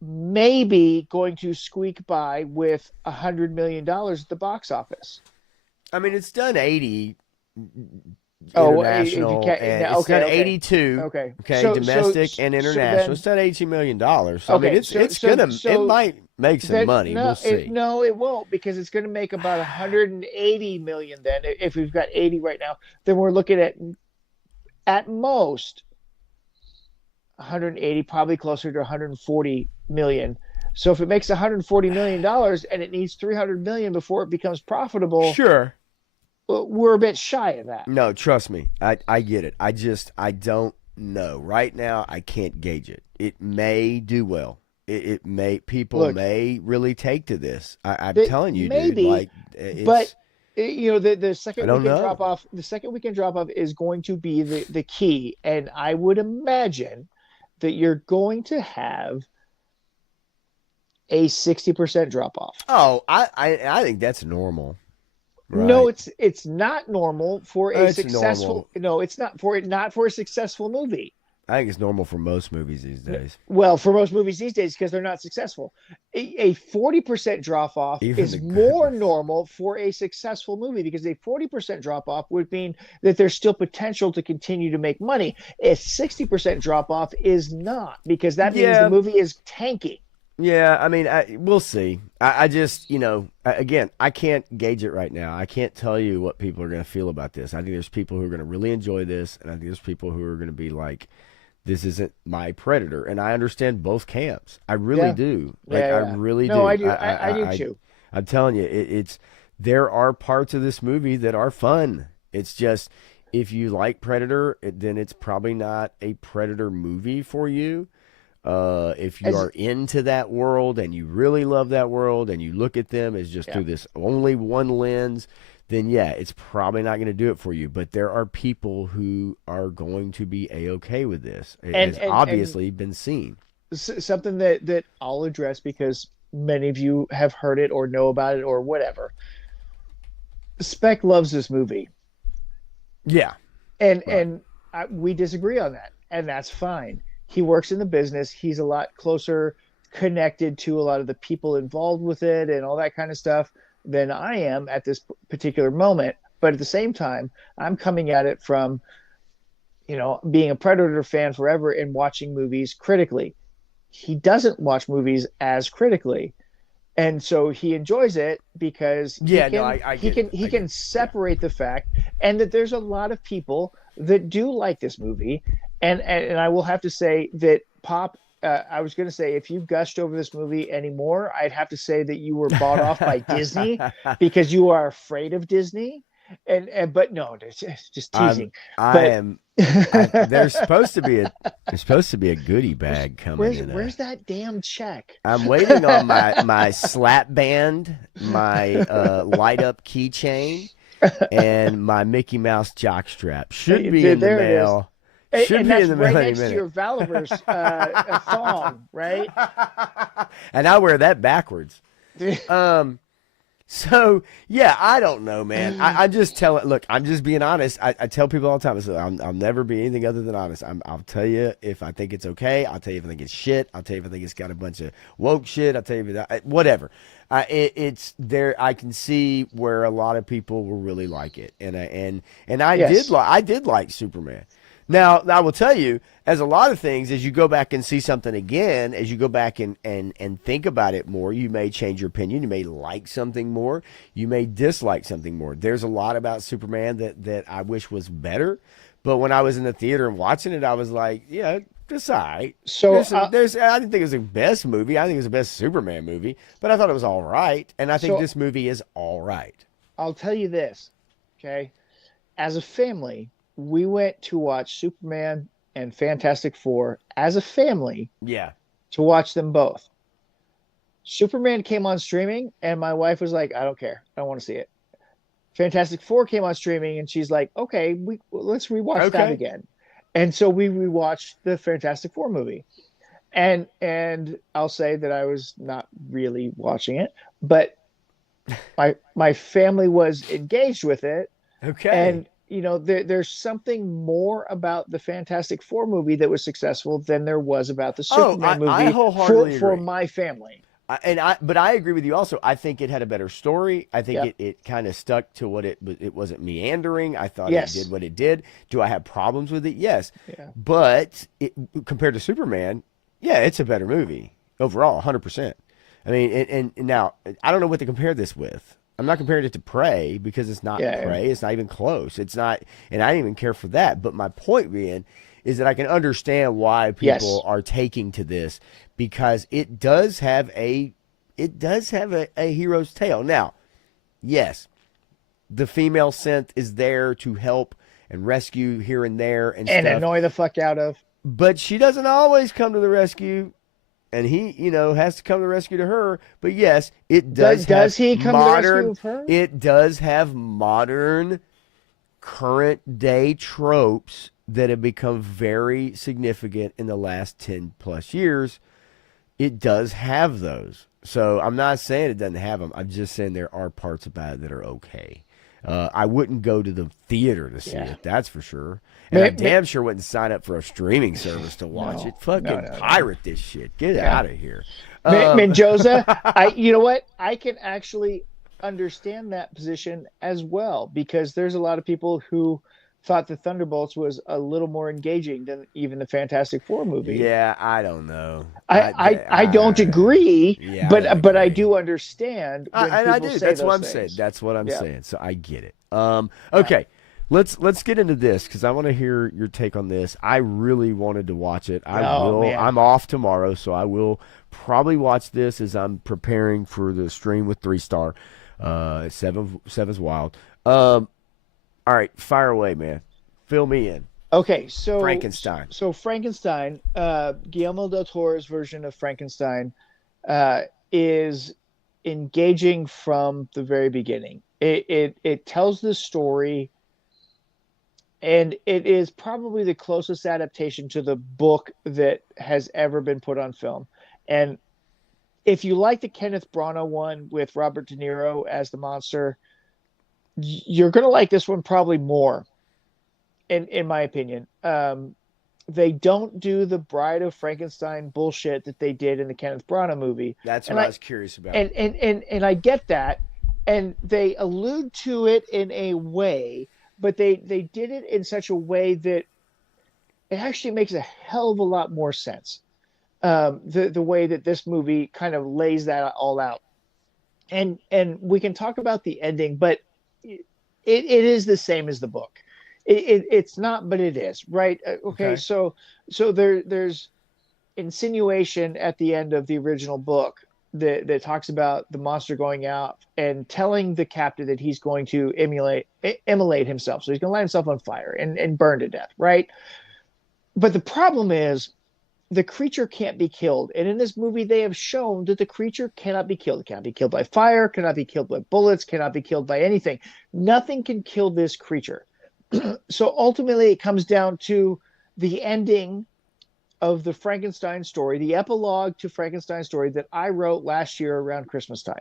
maybe going to squeak by with $100 million at the box office. I mean, it's done 80 Oh, if you international, can't, and now, it's okay, done okay, 82. okay. Okay, domestic and So international. It's then, done $82 million. So I mean, okay, it's gonna. It might make some then money. We'll see. no, it won't, because it's going to make about 180 million. Then, if we've got 80 right now, then we're looking at most 180, probably closer to 140 million. So if it makes 140 million dollars and it needs 300 million before it becomes profitable, Sure. we're a bit shy of that. No, trust me. I get it. I don't know. Right now, I can't gauge it. It may do well. It may people Look, may really take to this. I'm telling you, dude. maybe, Like but it's. the I second don't weekend drop know. off, is going to be the key, and I would imagine that you're going to have a 60% drop off. Oh, I think that's normal, No, right? it's not normal for a It's normal. successful. No, it's not for a successful movie. I think it's normal for most movies these days. Well, for most movies these days, because they're not successful, a 40% drop off Even the is good more ones. normal for a successful movie because a 40% drop off would mean that there's still potential to continue to make money. A 60% drop off is not because that means the Yeah, movie is tanking. yeah. I mean, we'll see. I just, again, I can't gauge it right now. I can't tell you what people are going to feel about this. I think there's people who are going to really enjoy this, and I think there's people who are going to be like, this isn't my Predator. And I understand both camps. I really Yeah, do. Like, yeah, I yeah. really No, I do. do. I do too. I'm telling you, it's there are parts of this movie that are fun. It's just if you like Predator, then it's probably not a Predator movie for you. If you As are into that world and you really love that world and you look at them as just yeah, through this only one lens, then yeah, it's probably not going to do it for you. But there are people who are going to be a-okay with this. It and has and obviously been seen. something that I'll address because many of you have heard it or know about it or whatever. Spec loves this movie, Yeah, and right. we disagree on that, and that's fine. He works in the business. He's a lot closer connected to a lot of the people involved with it and all that kind of stuff than I am at this particular moment. But at the same time, I'm coming at it from being a Predator fan forever and watching movies critically. He doesn't watch movies as critically, and so he enjoys it because he Yeah, no, can I he get it. can he I get can it. Yeah. separate the fact and that there's a lot of people that do like this movie, and I will have to say that Pop. I was going to say if you gushed over this movie anymore, I'd have to say that you were bought off by Disney because you are afraid of Disney, and but no, it's just I'm teasing, I but. am there's supposed to be a goodie bag coming in a Where's that damn check? I'm waiting on my slap band, my light up keychain, and my Mickey Mouse jockstrap. Should be in the There it is. mail. Should And be in that's the mail right any next to minute. your Valver's thong, right? And I wear that backwards. Um, so yeah, I don't know, man. I'm just telling. Look, I'm just being honest. I tell people all the time. I say, I'll never be anything other than honest. I'll tell you if I think it's okay. I'll tell you if I think it's shit. I'll tell you if I think it's got a bunch of woke shit. I'll tell you if whatever. It's there. I can see where a lot of people will really like it, and Yes. I did like Superman. Now, I will tell you, as a lot of things, as you go back and see something again, as you go back and think about it more, you may change your opinion. You may like something more. You may dislike something more. There's a lot about Superman that I wish was better. But when I was in the theater and watching it, I was like, yeah, it's all right. So I didn't think it was the best movie. I think it was the best Superman movie, but I thought it was all right. And I think so this movie is all right. I'll tell you this, okay? As a family, we went to watch Superman and Fantastic Four as a family Yeah. to watch them both. Superman came on streaming, and my wife was like, "I don't care. I don't want to see it." Fantastic Four came on streaming, and she's like, "Okay, let's rewatch that Okay. again." And so we rewatched the Fantastic Four movie. And I'll say that I was not really watching it, but my family was engaged with it, Okay. and there's something more about the Fantastic Four movie that was successful than there was about the Oh, Superman I movie for wholeheartedly for agree. my family. But I agree with you also. I think it had a better story. I think Yep. it kind of stuck to what it wasn't meandering. I thought it did Yes. what it did. Do I have problems with it? Yes. Yeah. But compared to Superman, yeah, it's a better movie overall, 100%. I mean, and now I don't know what to compare this with. I'm not comparing it to Prey because it's not Yeah. Prey. It's not even close. It's not, and I didn't even care for that. But my point being is that I can understand why people Yes. are taking to this because it does have a hero's tale. Now, yes, the female synth is there to help and rescue here and there and And stuff, annoy the fuck out of. but she doesn't always come to the rescue. And he, has to come to the rescue to her. But yes, it does have Does he come to the rescue modern. of her? It does have modern, current day tropes that have become very significant in the last 10 plus years. It does have those. So I'm not saying it doesn't have them. I'm just saying there are parts about it that are okay. I wouldn't go to the theater to see Yeah. it, that's for sure. And I May- damn sure wouldn't sign up for a streaming service to watch no, it. Fucking no. pirate this shit. Get Yeah. out of here. Mendoza, you know what? I can actually understand that position as well, because there's a lot of people who thought the Thunderbolts was a little more engaging than even the Fantastic Four movie. Yeah, I don't know. I don't agree, Yeah, but I don't but I agree. do understand when And people I do. say That's those what I'm things. saying. That's what I'm Yeah. saying. So I get it. Okay. Let's get into this because I want to hear your take on this. I really wanted to watch it. Man. I'm off tomorrow, so I will probably watch this as I'm preparing for the stream with 3 Star. Seven's Wild. All right, fire away, man. Fill me in. Okay, so Frankenstein. So Frankenstein, Guillermo del Toro's version of Frankenstein, is engaging from the very beginning. It tells the story, and it is probably the closest adaptation to the book that has ever been put on film. And if you like the Kenneth Branagh one with Robert De Niro as the monster, you're going to like this one probably more, in my opinion. They don't do the Bride of Frankenstein bullshit that they did in the Kenneth Branagh movie. That's what I was curious about. And I get that. And they allude to it in a way, but they did it in such a way that it actually makes a hell of a lot more sense. The way that this movie kind of lays that all out. And we can talk about the ending, but it is the same as the book. It's not, but it is, right? Okay. So there's insinuation at the end of the original book that talks about the monster going out and telling the captain that he's going to immolate himself. So he's going to light himself on fire and burn to death, right? But the problem is the creature can't be killed. And in this movie, they have shown that the creature cannot be killed. It cannot be killed by fire, cannot be killed by bullets, cannot be killed by anything. Nothing can kill this creature. So ultimately, it comes down to the ending of the Frankenstein story, the epilogue to Frankenstein's story that I wrote last year around Christmas time.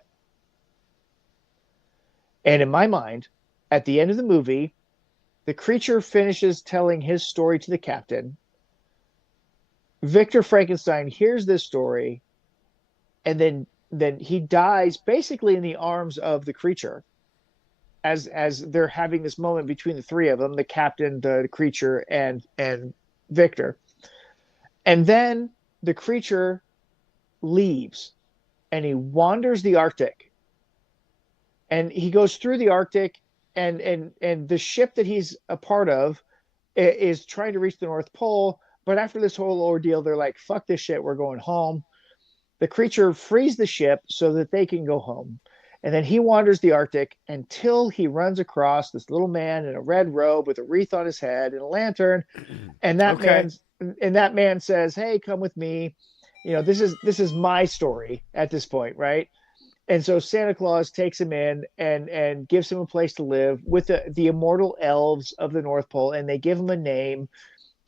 And in my mind, at the end of the movie, the creature finishes telling his story to the captain. Victor Frankenstein hears this story, and then he dies basically in the arms of the creature as they're having this moment between the three of them, the captain, the creature, and Victor. And then the creature leaves and he wanders the Arctic. And he goes through the Arctic, and the ship that he's a part of is trying to reach the North Pole. But after this whole ordeal, they're like, fuck this shit, we're going home. The creature frees the ship so that they can go home. And then he wanders the Arctic until he runs across this little man in a red robe with a wreath on his head and a lantern. And that man says, hey, come with me. You know, this is my story at this point, right? And so Santa Claus takes him in and gives him a place to live with the immortal elves of the North Pole. And they give him a name.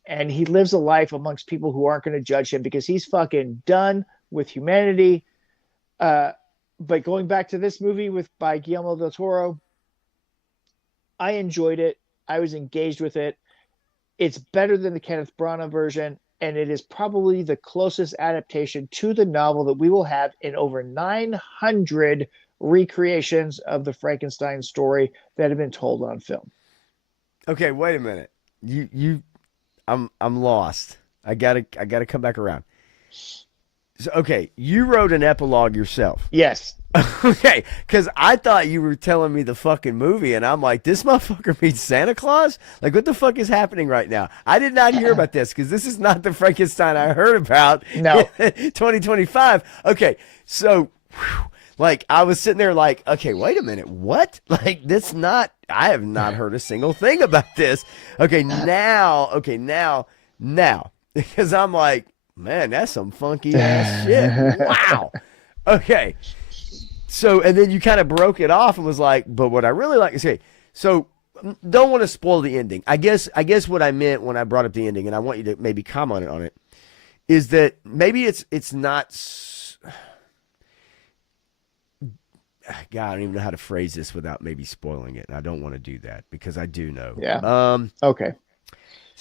And he lives a life amongst people who aren't going to judge him because he's fucking done with humanity. But going back to this movie by Guillermo del Toro, I enjoyed it. I was engaged with it. It's better than the Kenneth Branagh version, and it is probably the closest adaptation to the novel that we will have in over 900 recreations of the Frankenstein story that have been told on film. Okay, wait a minute. I'm lost. I gotta come back around. So, okay, you wrote an epilogue yourself. Yes. Okay, because I thought you were telling me the fucking movie, and I'm like, this motherfucker meets Santa Claus? Like, what the fuck is happening right now? I did not hear about this, because this is not the Frankenstein I heard about. No. 2025. Okay, so, like, I was sitting there like, okay, wait a minute, what? Like, I have not heard a single thing about this. Okay, now, because I'm like, man, that's some funky ass shit. Wow. Okay. So, and then you kind of broke it off and was like, but what I really like is, okay, so don't want to spoil the ending. I guess what I meant when I brought up the ending, and I want you to maybe comment on it, is that maybe it's not, God, I don't even know how to phrase this without maybe spoiling it. And I don't want to do that because I do know. Yeah. Okay.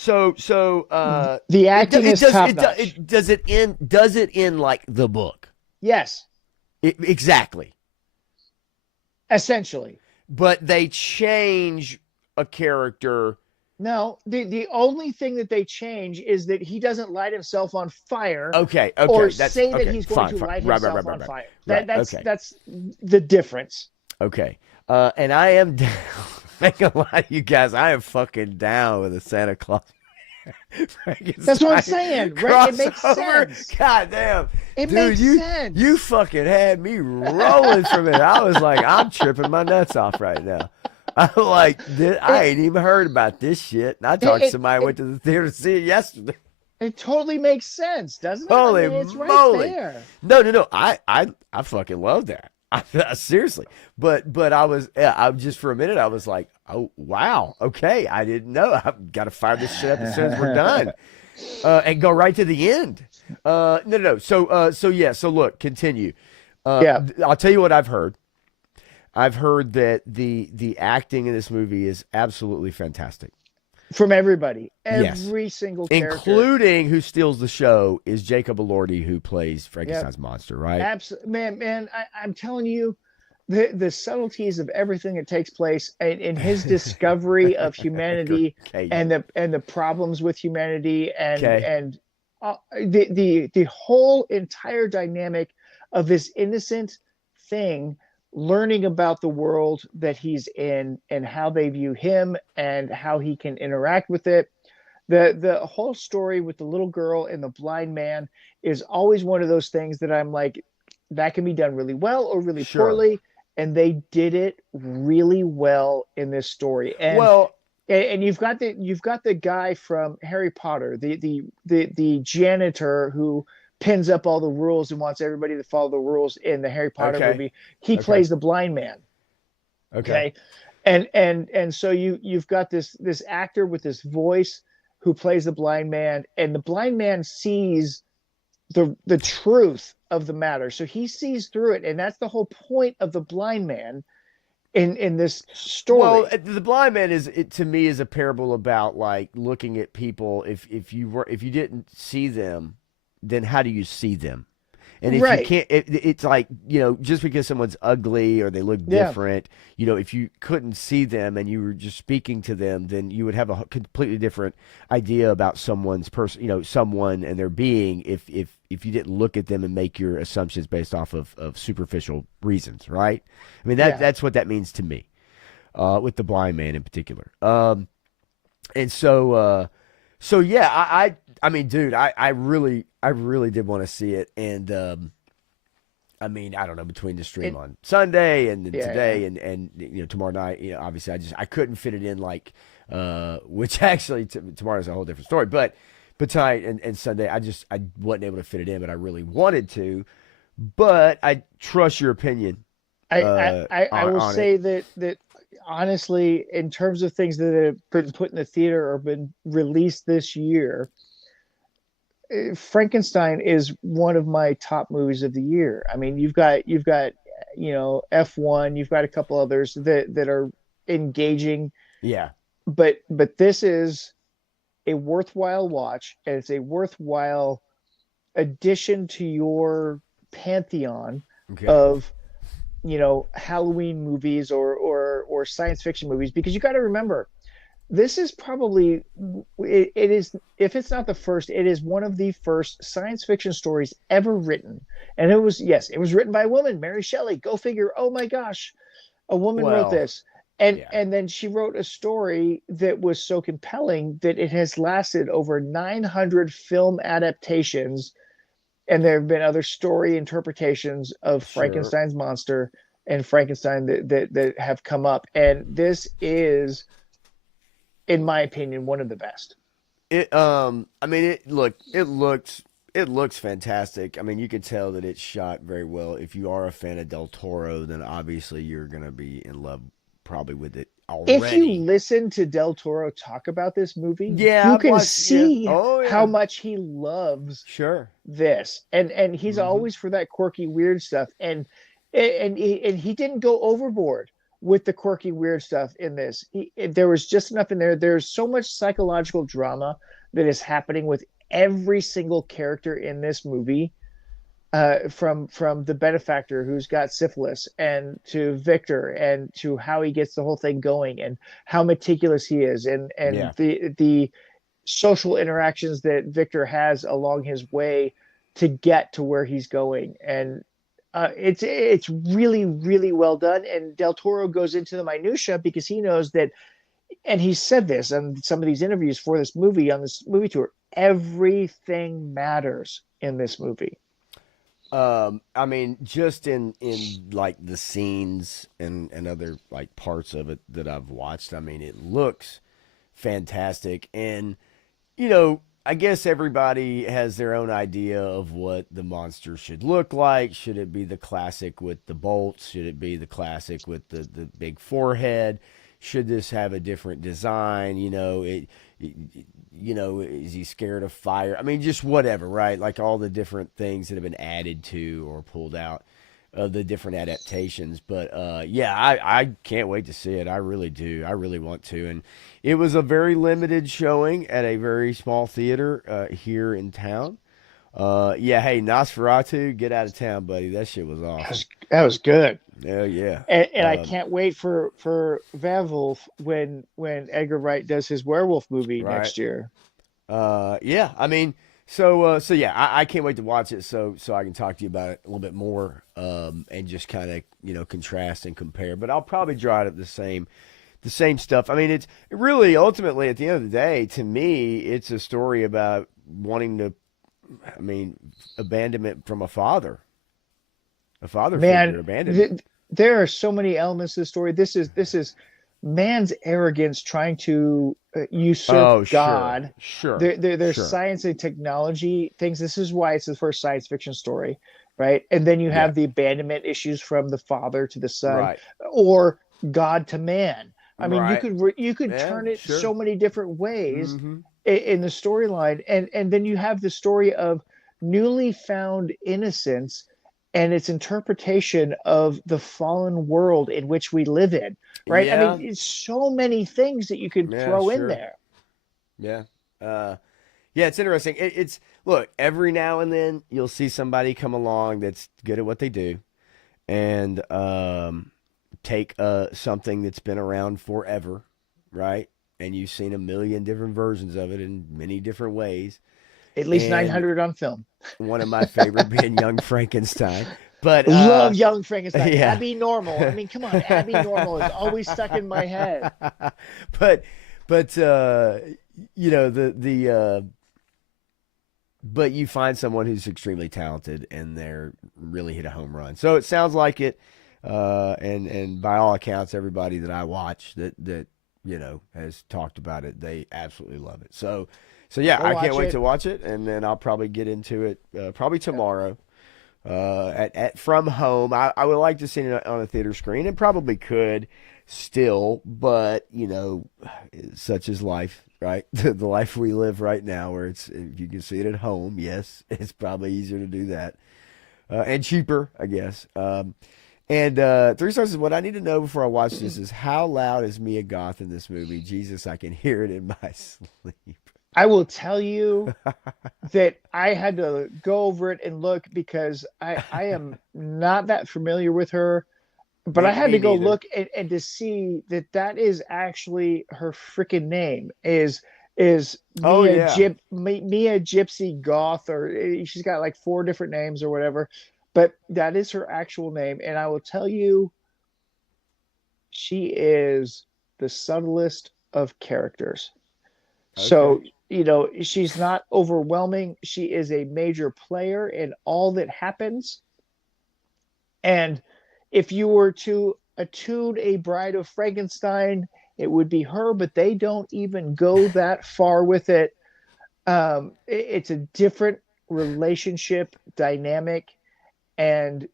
The acting is top notch. Does it end like the book? Yes. Exactly. Essentially. But they change a character. No, the only thing that they change is that he doesn't light himself on fire. Okay. Or That's, say that okay, he's going to light himself on fire. That's the difference. Okay. And I am down. Make a lot of you guys. I am fucking down with a Santa Claus. That's what I'm saying. Right? It makes sense. God damn. It makes sense. You fucking had me rolling from it. I was like, I'm tripping my nuts off right now. I'm like, I ain't even heard about this shit. And I talked to somebody who went to the theater to see it yesterday. It totally makes sense, doesn't it? Holy it's moly. right there. No. I fucking love that. Seriously. But I just for a minute, I was like, oh, wow. Okay. I didn't know. I've got to fire this shit up as soon as we're done. And go right to the end. No. So look, continue. I'll tell you what I've heard. I've heard that the acting in this movie is absolutely fantastic. From everybody. Every single character. Including who steals the show is Jacob Elordi, who plays Frankenstein's monster, right? Absolutely. Man, I'm telling you, the subtleties of everything that takes place in his discovery of humanity and the problems with humanity and the whole entire dynamic of this innocent thing learning about the world that he's in and how they view him and how he can interact with it. The whole story with the little girl and the blind man is always one of those things that I'm like, that can be done really well or really poorly. And they did it really well in this story. And you've got the guy from Harry Potter, the janitor who pins up all the rules and wants everybody to follow the rules in the Harry Potter movie. He plays the blind man. Okay. And so you've got this actor with this voice who plays the blind man, and the blind man sees the truth of the matter. So he sees through it, and that's the whole point of the blind man in this story. Well, the blind man to me is a parable about like looking at people. If you didn't see them, then how do you see them? And if you can't, it's like, just because someone's ugly or they look different, if you couldn't see them and you were just speaking to them, then you would have a completely different idea about someone's person, someone and their being if you didn't look at them and make your assumptions based off of superficial reasons, right? I mean, that's what that means to me, with the blind man in particular. And so yeah, I mean, dude, I really did want to see it, and I mean, I don't know, between the stream on Sunday and today and tomorrow night, obviously I couldn't fit it in like, which actually tomorrow's a whole different story, but tonight and Sunday I wasn't able to fit it in, but I really wanted to. But I trust your opinion. I will say that honestly, in terms of things that have been put in the theater or been released this year, Frankenstein is one of my top movies of the year. I mean, you've got F1, you've got a couple others that are engaging. Yeah. But this is a worthwhile watch, and it's a worthwhile addition to your pantheon of Halloween movies or science fiction movies, because you got to remember, this is probably it is, if it's not the first, it is one of the first science fiction stories ever written. And it was written by a woman, Mary Shelley. Go figure. Oh my gosh, a woman wrote this. And then she wrote a story that was so compelling that it has lasted over 900 film adaptations. And there have been other story interpretations of Frankenstein's monster and Frankenstein that have come up. And this is, in my opinion, one of the best. It looks fantastic. I mean, you can tell that it's shot very well. If you are a fan of Del Toro, then obviously you're going to be in love probably with it already. If you listen to Del Toro talk about this movie, you can see how much he loves this. And he's always for that quirky, weird stuff. And and he didn't go overboard with the quirky weird stuff in this. There was just enough in there. There's so much psychological drama that is happening with every single character in this movie, from the benefactor who's got syphilis, and to Victor, and to how he gets the whole thing going, and how meticulous he is, and Yeah. the social interactions that Victor has along his way to get to where he's going. And it's really, really well done. And Del Toro goes into the minutia because he knows that, and he said this on some of these interviews for this movie, on this movie tour, everything matters in this movie. I mean, just in like the scenes and other like parts of it that I've watched, I mean, it looks fantastic. And I guess everybody has their own idea of what the monster should look like. Should it be the classic with the bolts? Should it be the classic with the big forehead? Should this have a different design? Is he scared of fire? I mean, just whatever, right? Like all the different things that have been added to or pulled out of the different adaptations. But yeah, I can't wait to see it. I really do. I really want to. And it was a very limited showing at a very small theater here in town. Yeah, hey, Nosferatu, get out of town, buddy. That shit was awesome. That was good. Oh yeah. And I can't wait for Werewolf when Edgar Wright does his werewolf movie Right. next year. Yeah. I mean, so yeah, I can't wait to watch it so I can talk to you about it a little bit more, and just kind of contrast and compare. But I'll probably draw it up the same stuff. I mean, it's really ultimately at the end of the day, to me, it's a story about wanting to, I mean, abandonment from a father figure, Man, abandonment. there are so many elements to the story. This is man's arrogance trying to Oh, usurp sure, God. sure, There's sure. science and technology things. This is why it's the first science fiction story, right? And then you Yeah, have the abandonment issues from the father to the son, right, or God to man. I mean, right. you could Yeah, turn it sure. so many different ways Mm-hmm. in the storyline, and then you have the story of newly found innocence and its interpretation of the fallen world in which we live in, right? I mean, Yeah, it's so many things that you could yeah, throw in sure. there. Yeah. Yeah, it's interesting. It's look, every now and then you'll see somebody come along that's good at what they do and take something that's been around forever, right? And you've seen a million different versions of it in many different ways. At least And 900 on film. one of my favorite being Young Frankenstein. But Love Young Frankenstein. yeah. Abby Normal. I mean, come on, Abby Normal is always stuck in my head. but but the but you find someone who's extremely talented and they're really hit a home run. So it sounds like it. And by all accounts, everybody that I watch that has talked about it, they absolutely love it. So yeah, Go I can't watch wait it. to watch it, and then I'll probably get into it probably tomorrow. At from home, I would like to see it on a theater screen, and probably could still, but such is life, right? The life we live right now, where it's if you can see it at home, yes, it's probably easier to do that, and cheaper, I guess. And three stars is what I need to know before I watch this is how loud is Mia Goth in this movie? Jesus, I can hear it in my sleep. I will tell you that I had to go over it and look because I am not that familiar with her, but I had Me to go neither. look and to see that that is actually her freaking name is Oh yeah, Mia Gypsy Goth, or she's got like four different names or whatever, but that is her actual name. And I will tell you, she is the subtlest of characters. okay. So, she's not overwhelming. She is a major player in all that happens. And if you were to attune a Bride of Frankenstein, it would be her, but they don't even go that far with it. It's a different relationship dynamic, and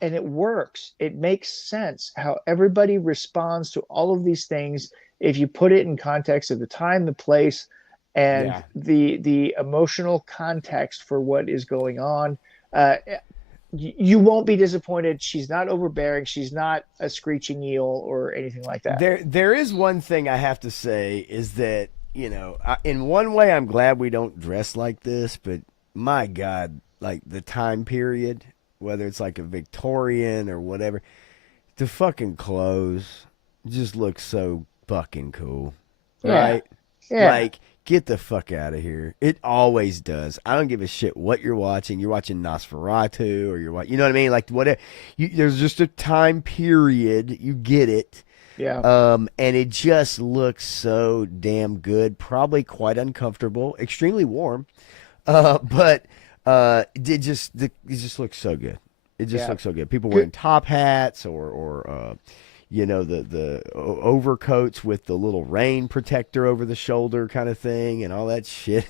it works. It makes sense how everybody responds to all of these things if you put it in context of the time, the place, and Yeah. the emotional context for what is going on. Uh, you won't be disappointed. She's not overbearing. She's not a screeching eel or anything like that. There is one thing I have to say is that in one way I'm glad we don't dress like this, but my God, like the time period, whether it's like a Victorian or whatever, the fucking clothes just look so fucking cool, Yeah, right? yeah, Like, get the fuck out of here. It always does. I don't give a shit what you're watching. You're watching Nosferatu or you're watching, you know what I mean? Like, whatever. There's just a time period. You get it. yeah. And it just looks so damn good. Probably quite uncomfortable. Extremely warm. But it just looks so good. It just Yeah. looks so good. People wearing Good. top hats or the overcoats with the little rain protector over the shoulder kind of thing and all that shit.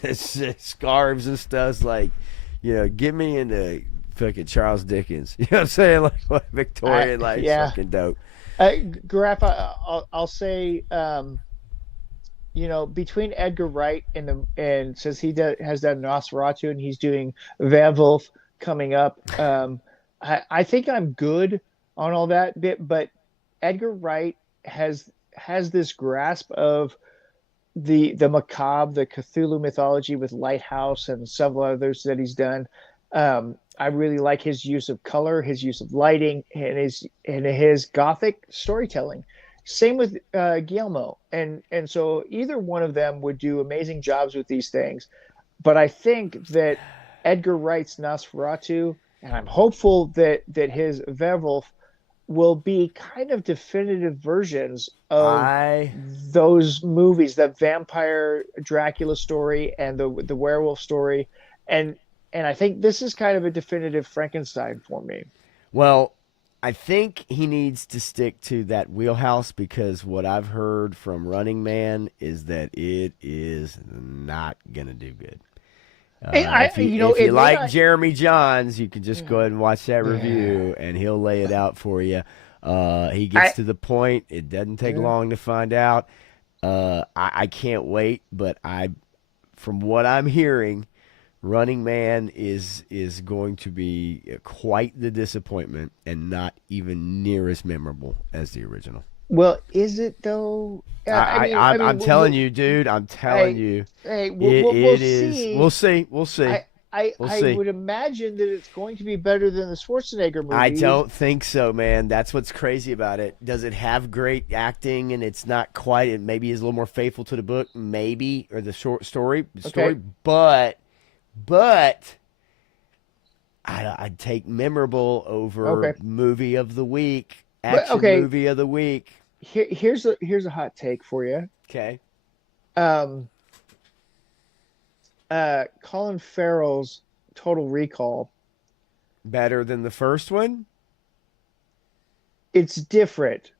Scarves and stuff. It's like, get me into fucking Charles Dickens. You know what I'm saying? Like what Victorian, like Yeah. fucking dope. Graf, I'll say, between Edgar Wright and since has done Nosferatu and he's doing Werewolf coming up, I think I'm good on all that bit, but Edgar Wright has this grasp of the macabre, the Cthulhu mythology with Lighthouse and several others that he's done. I really like his use of color, his use of lighting, and his gothic storytelling. Same with Guillermo, and so either one of them would do amazing jobs with these things. But I think that Edgar Wright's Nosferatu, and I'm hopeful that his Werewolf will be kind of definitive versions of I those movies, the vampire Dracula story and the werewolf story, and and I think this is kind of a definitive Frankenstein for me. Well, I think he needs to stick to that wheelhouse because what I've heard from Running Man is that it is not gonna do good. If you It may like not. Jeremy Johns, you can just go Yeah, ahead and watch that yeah. review, and he'll lay it out for you. He gets I to the point; it doesn't take yeah. long to find out. I can't wait, but from what I'm hearing, Running Man is going to be quite the disappointment, and not even near as memorable as the original. Well, is it though? I'm telling you, dude. I'm telling I, you, hey, we'll it is. see. We'll see. We'll see. We'll I see. would imagine that it's going to be better than the Schwarzenegger I movies. don't think so, man. That's what's crazy about it. Does it have great acting and it's not quite, it maybe is a little more faithful to the book, maybe, or the short story, Okay, but I'd take memorable over okay, movie of the week, but action okay. movie of the week. Here's a hot take for you. Okay. Um, Colin Farrell's Total Recall. Better than the first one? It's different,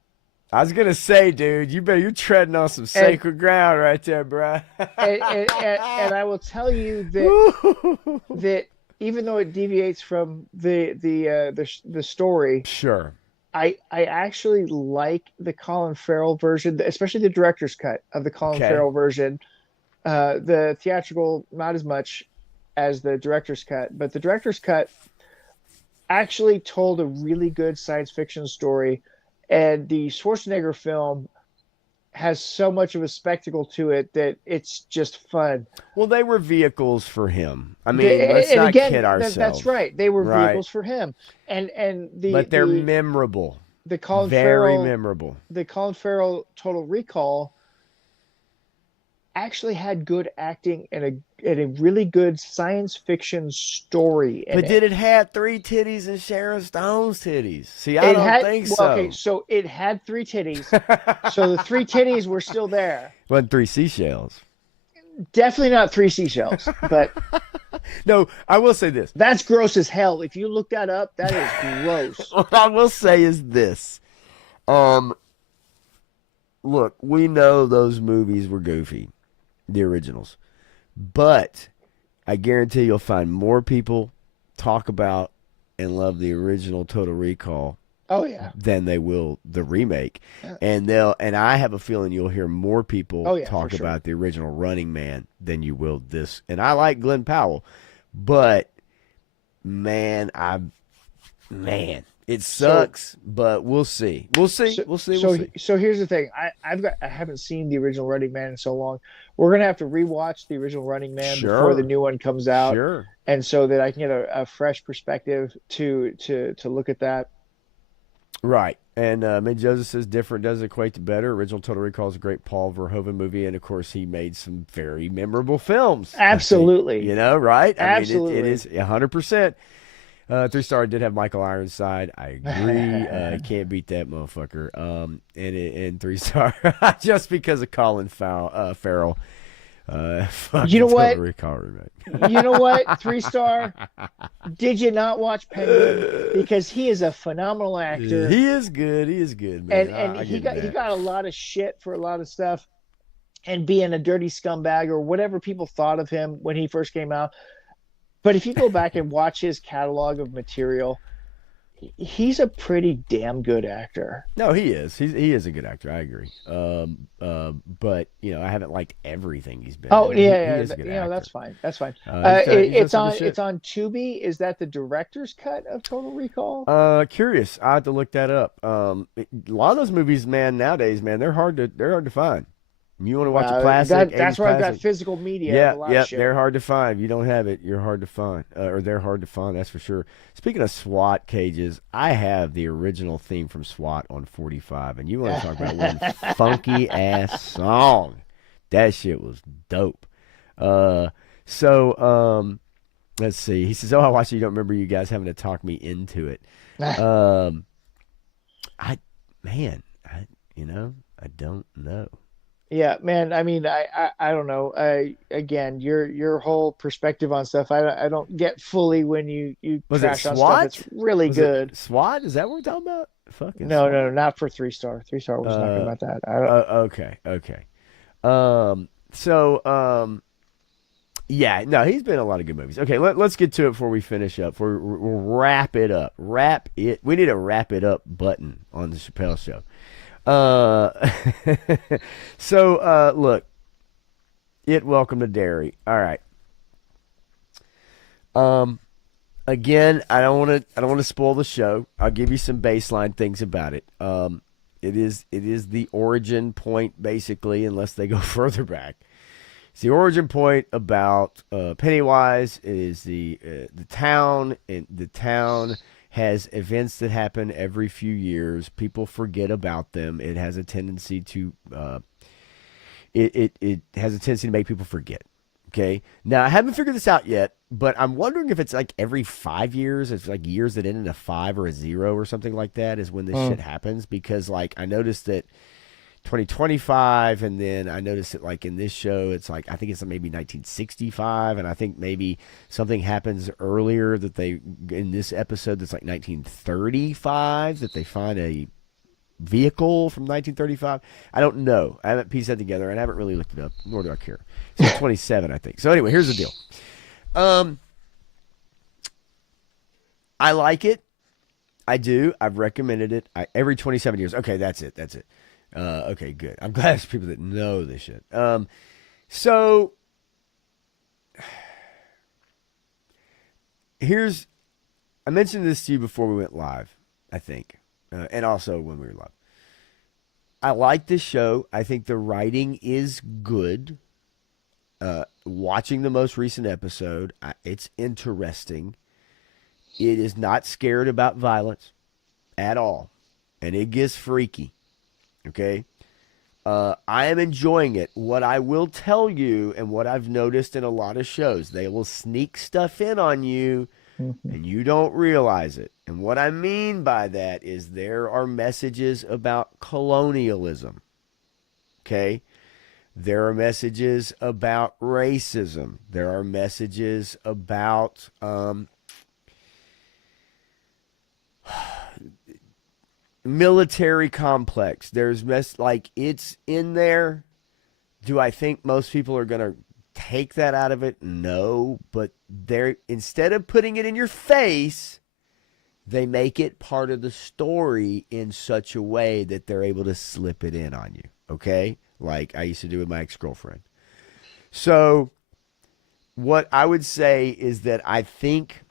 I was gonna say, dude, you're treading on some and sacred ground right there, bro. and I will tell you that even though it deviates from the story, Sure. I actually like the Colin Farrell version, especially the director's cut of the Colin Okay. Farrell version. The theatrical, not as much as the director's cut, but the director's cut actually told a really good science fiction story. And the Schwarzenegger film has so much of a spectacle to it that it's just fun. Well, they were vehicles for him. I mean, let's And not kid again, that's ourselves. right. They were Right. vehicles for him. And But they're memorable. the Colin Very Farrell memorable. the Colin Farrell Total Recall actually had good acting and a really good science fiction story in But it. did it have three titties and Sharon Stone's titties? See, I It don't had think well, okay, so. so it had three titties. So the three titties were still there. Wasn't three seashells. Definitely not three seashells, but No, I will say this. that's gross as hell. If you look that up, that is gross. What I will say is this. Um, Look, we know those movies were goofy, the originals. But I guarantee you'll find more people talk about and love the original Total Recall Oh yeah. than they will the remake. Uh, And I have a feeling you'll hear more people Oh yeah, for talk sure. about the original Running Man than you will this. And I like Glenn Powell, but man, man, it So sucks, but we'll see. We'll see. so We'll see. We'll so see. so here's the thing. I haven't seen the original Running Man in so long. We're gonna have to rewatch the original Running Man before the Sure. new one comes out, Sure. and so that I can get a fresh perspective to look at that. Right. And Mid Joseph says different doesn't equate to better. Original Total Recall is a great Paul Verhoeven movie, and of course, he made some very memorable films. I think Absolutely, right. I mean, it absolutely. is 100%. 3-star did have Michael Ironside. I agree. Can't beat that motherfucker. And 3-star just because of Colin Farrell. You Fucking know Total what? Recall remake. You know what? 3-star. Did you not watch Penguin? Because he is a phenomenal actor, He is good. He is good, and man. and I he give him got he that. got a lot of shit for a lot of stuff, and being a dirty scumbag or whatever people thought of him when he first came out. But if you go back and watch his catalog of material, he's a pretty damn good actor. No, he is. He is a good actor. I agree. But I haven't liked everything he's been Oh in. But he yeah, is a good that's actor. fine. That's fine. He's done It's some good on shit. Tubi. Is that the director's cut of Total Recall? Curious. I have to look that up. A lot of those movies, man, nowadays, man, they're hard to find. You want to watch a classic, That's 80s where I've got classic? physical media of Yeah, a lot of yeah, shit. they're hard to find. If you don't have it, you're hard to find, or they're hard to find. That's for sure. Speaking of SWAT cages, I have the original theme from SWAT on 45, and you want to talk about one funky ass song? That shit was dope. Uh, so let's see. He says, "Oh, I watched it. You don't remember you guys having to talk me into it." Um, I man, I don't know. Yeah, man. I mean, I don't know. Again, your whole perspective on stuff, I don't get fully when you Was it trash on stuff that's SWAT? really Was it good. SWAT? Is that what we're talking about? Fucking No, no, no, SWAT. not for 3-star. 3-star was not good Uh, about that. I don't. okay, okay. So, yeah, no, he's been in a lot of good movies. Okay, let's get to it before we finish up. We'll wrap it up. Wrap it. We need a wrap it up button on the Chappelle Show. Uh, so, look, welcome to Derry. All right. Um, again, I don't want to spoil the show. I'll give you some baseline things about it. It is the origin point basically, unless they go further back. It's the origin point about Pennywise. It is the town, and the town has events that happen every few years. People forget about them. It has a tendency to it has a tendency to make people forget. Okay. Now I haven't figured this out yet, but I'm wondering if it's like every 5 years. It's like years that end in a 5 or a 0 or something like that is when this shit happens. Because like I noticed that 2025, and then I noticed that like in this show, it's like I think it's maybe 1965, and I think maybe something happens earlier that they in this episode that's like 1935 that they find a vehicle from 1935. I don't know. I haven't pieced that together, and I haven't really looked it up, nor do I care. It's 27, I think. So anyway, here's the deal. Um, I like it. I do. I've recommended it. Every 27 years. Okay, that's it. That's it. Okay, good. I'm glad there's people that know this shit. So here's. I mentioned this to you before we went live, I think, and also when we were live. I like this show. I think the writing is good. Watching the most recent episode, it's interesting. It is not scared about violence at all, and it gets freaky. Okay. I am enjoying it. What I will tell you, and what I've noticed in a lot of shows, they will sneak stuff in on you Mhm. and you don't realize it. And what I mean by that is there are messages about colonialism. Okay. There are messages about racism. There are messages about military complex. There's like it's in there. Do I think most people are gonna take that out of it? No, but they're instead of putting it in your face, they make it part of the story in such a way that they're able to slip it in on you. Okay, like I used to do with my ex-girlfriend. So what I would say is that I think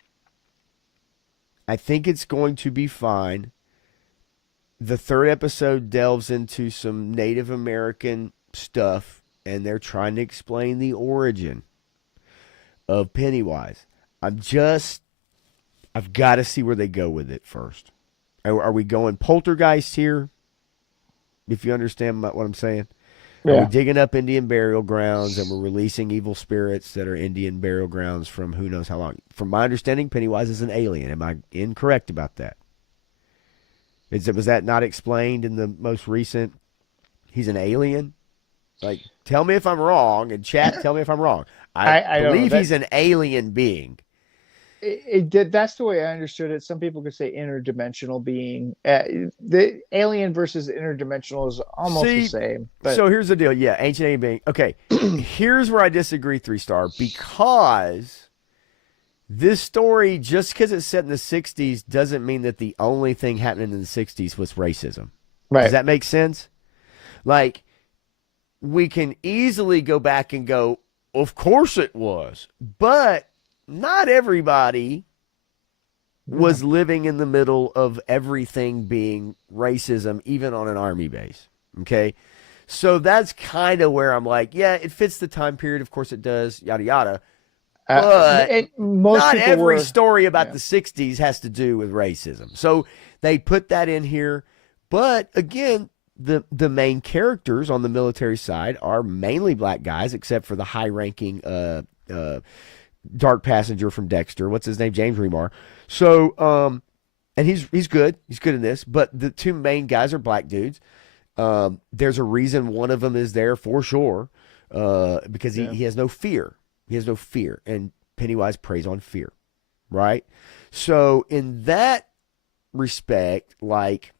I think it's going to be fine. The third episode delves into some Native American stuff, and they're trying to explain the origin of Pennywise. I've got to see where they go with it first. Are we going poltergeist here? If you understand what I'm saying. Are we Yeah. digging up Indian burial grounds and we're releasing evil spirits that are Indian burial grounds from who knows how long? From my understanding, Pennywise is an alien. Am I incorrect about that? Was that not explained in the most recent? He's an alien? Like, tell me if I'm wrong, and chat, tell me if I'm wrong. I I don't know believe that he's an alien being. it did. That's the way I understood it. Some people could say interdimensional being. The alien versus interdimensional is almost the See, same. But so here's the deal. Yeah, ancient alien being. Okay, here's where I disagree, 3-star, because this story, just because it's set in the 60s, doesn't mean that the only thing happening in the 60s was racism. Does right, that make sense? Like, we can easily go back and go, of course it was. But not everybody was living in the middle of everything being racism, even on an army base. Okay. So that's kind of where I'm like, yeah, it fits the time period. Of course it does, yada, yada. But most not people every were. story about Yeah. the 60s has to do with racism. So they put that in here. But again, the main characters on the military side are mainly black guys, except for the high ranking dark passenger from Dexter. What's his name? James Remar. So and he's good. He's good in this. But the two main guys are black dudes. There's a reason one of them is there for sure, because Yeah. he has no fear. He has no fear, and Pennywise preys on fear, right? So in that respect, like,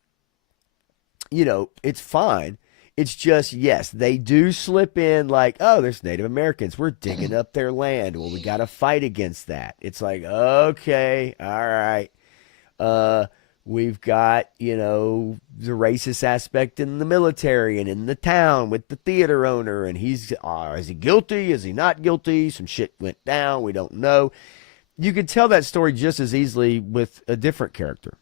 it's fine. It's just, yes, they do slip in like, oh, there's Native Americans. We're digging up their land. Well, we got to fight against that. It's like, okay, all right. Uh, we've got, the racist aspect in the military and in the town with the theater owner. And is he guilty? Is he not guilty? Some shit went down. We don't know. You could tell that story just as easily with a different character.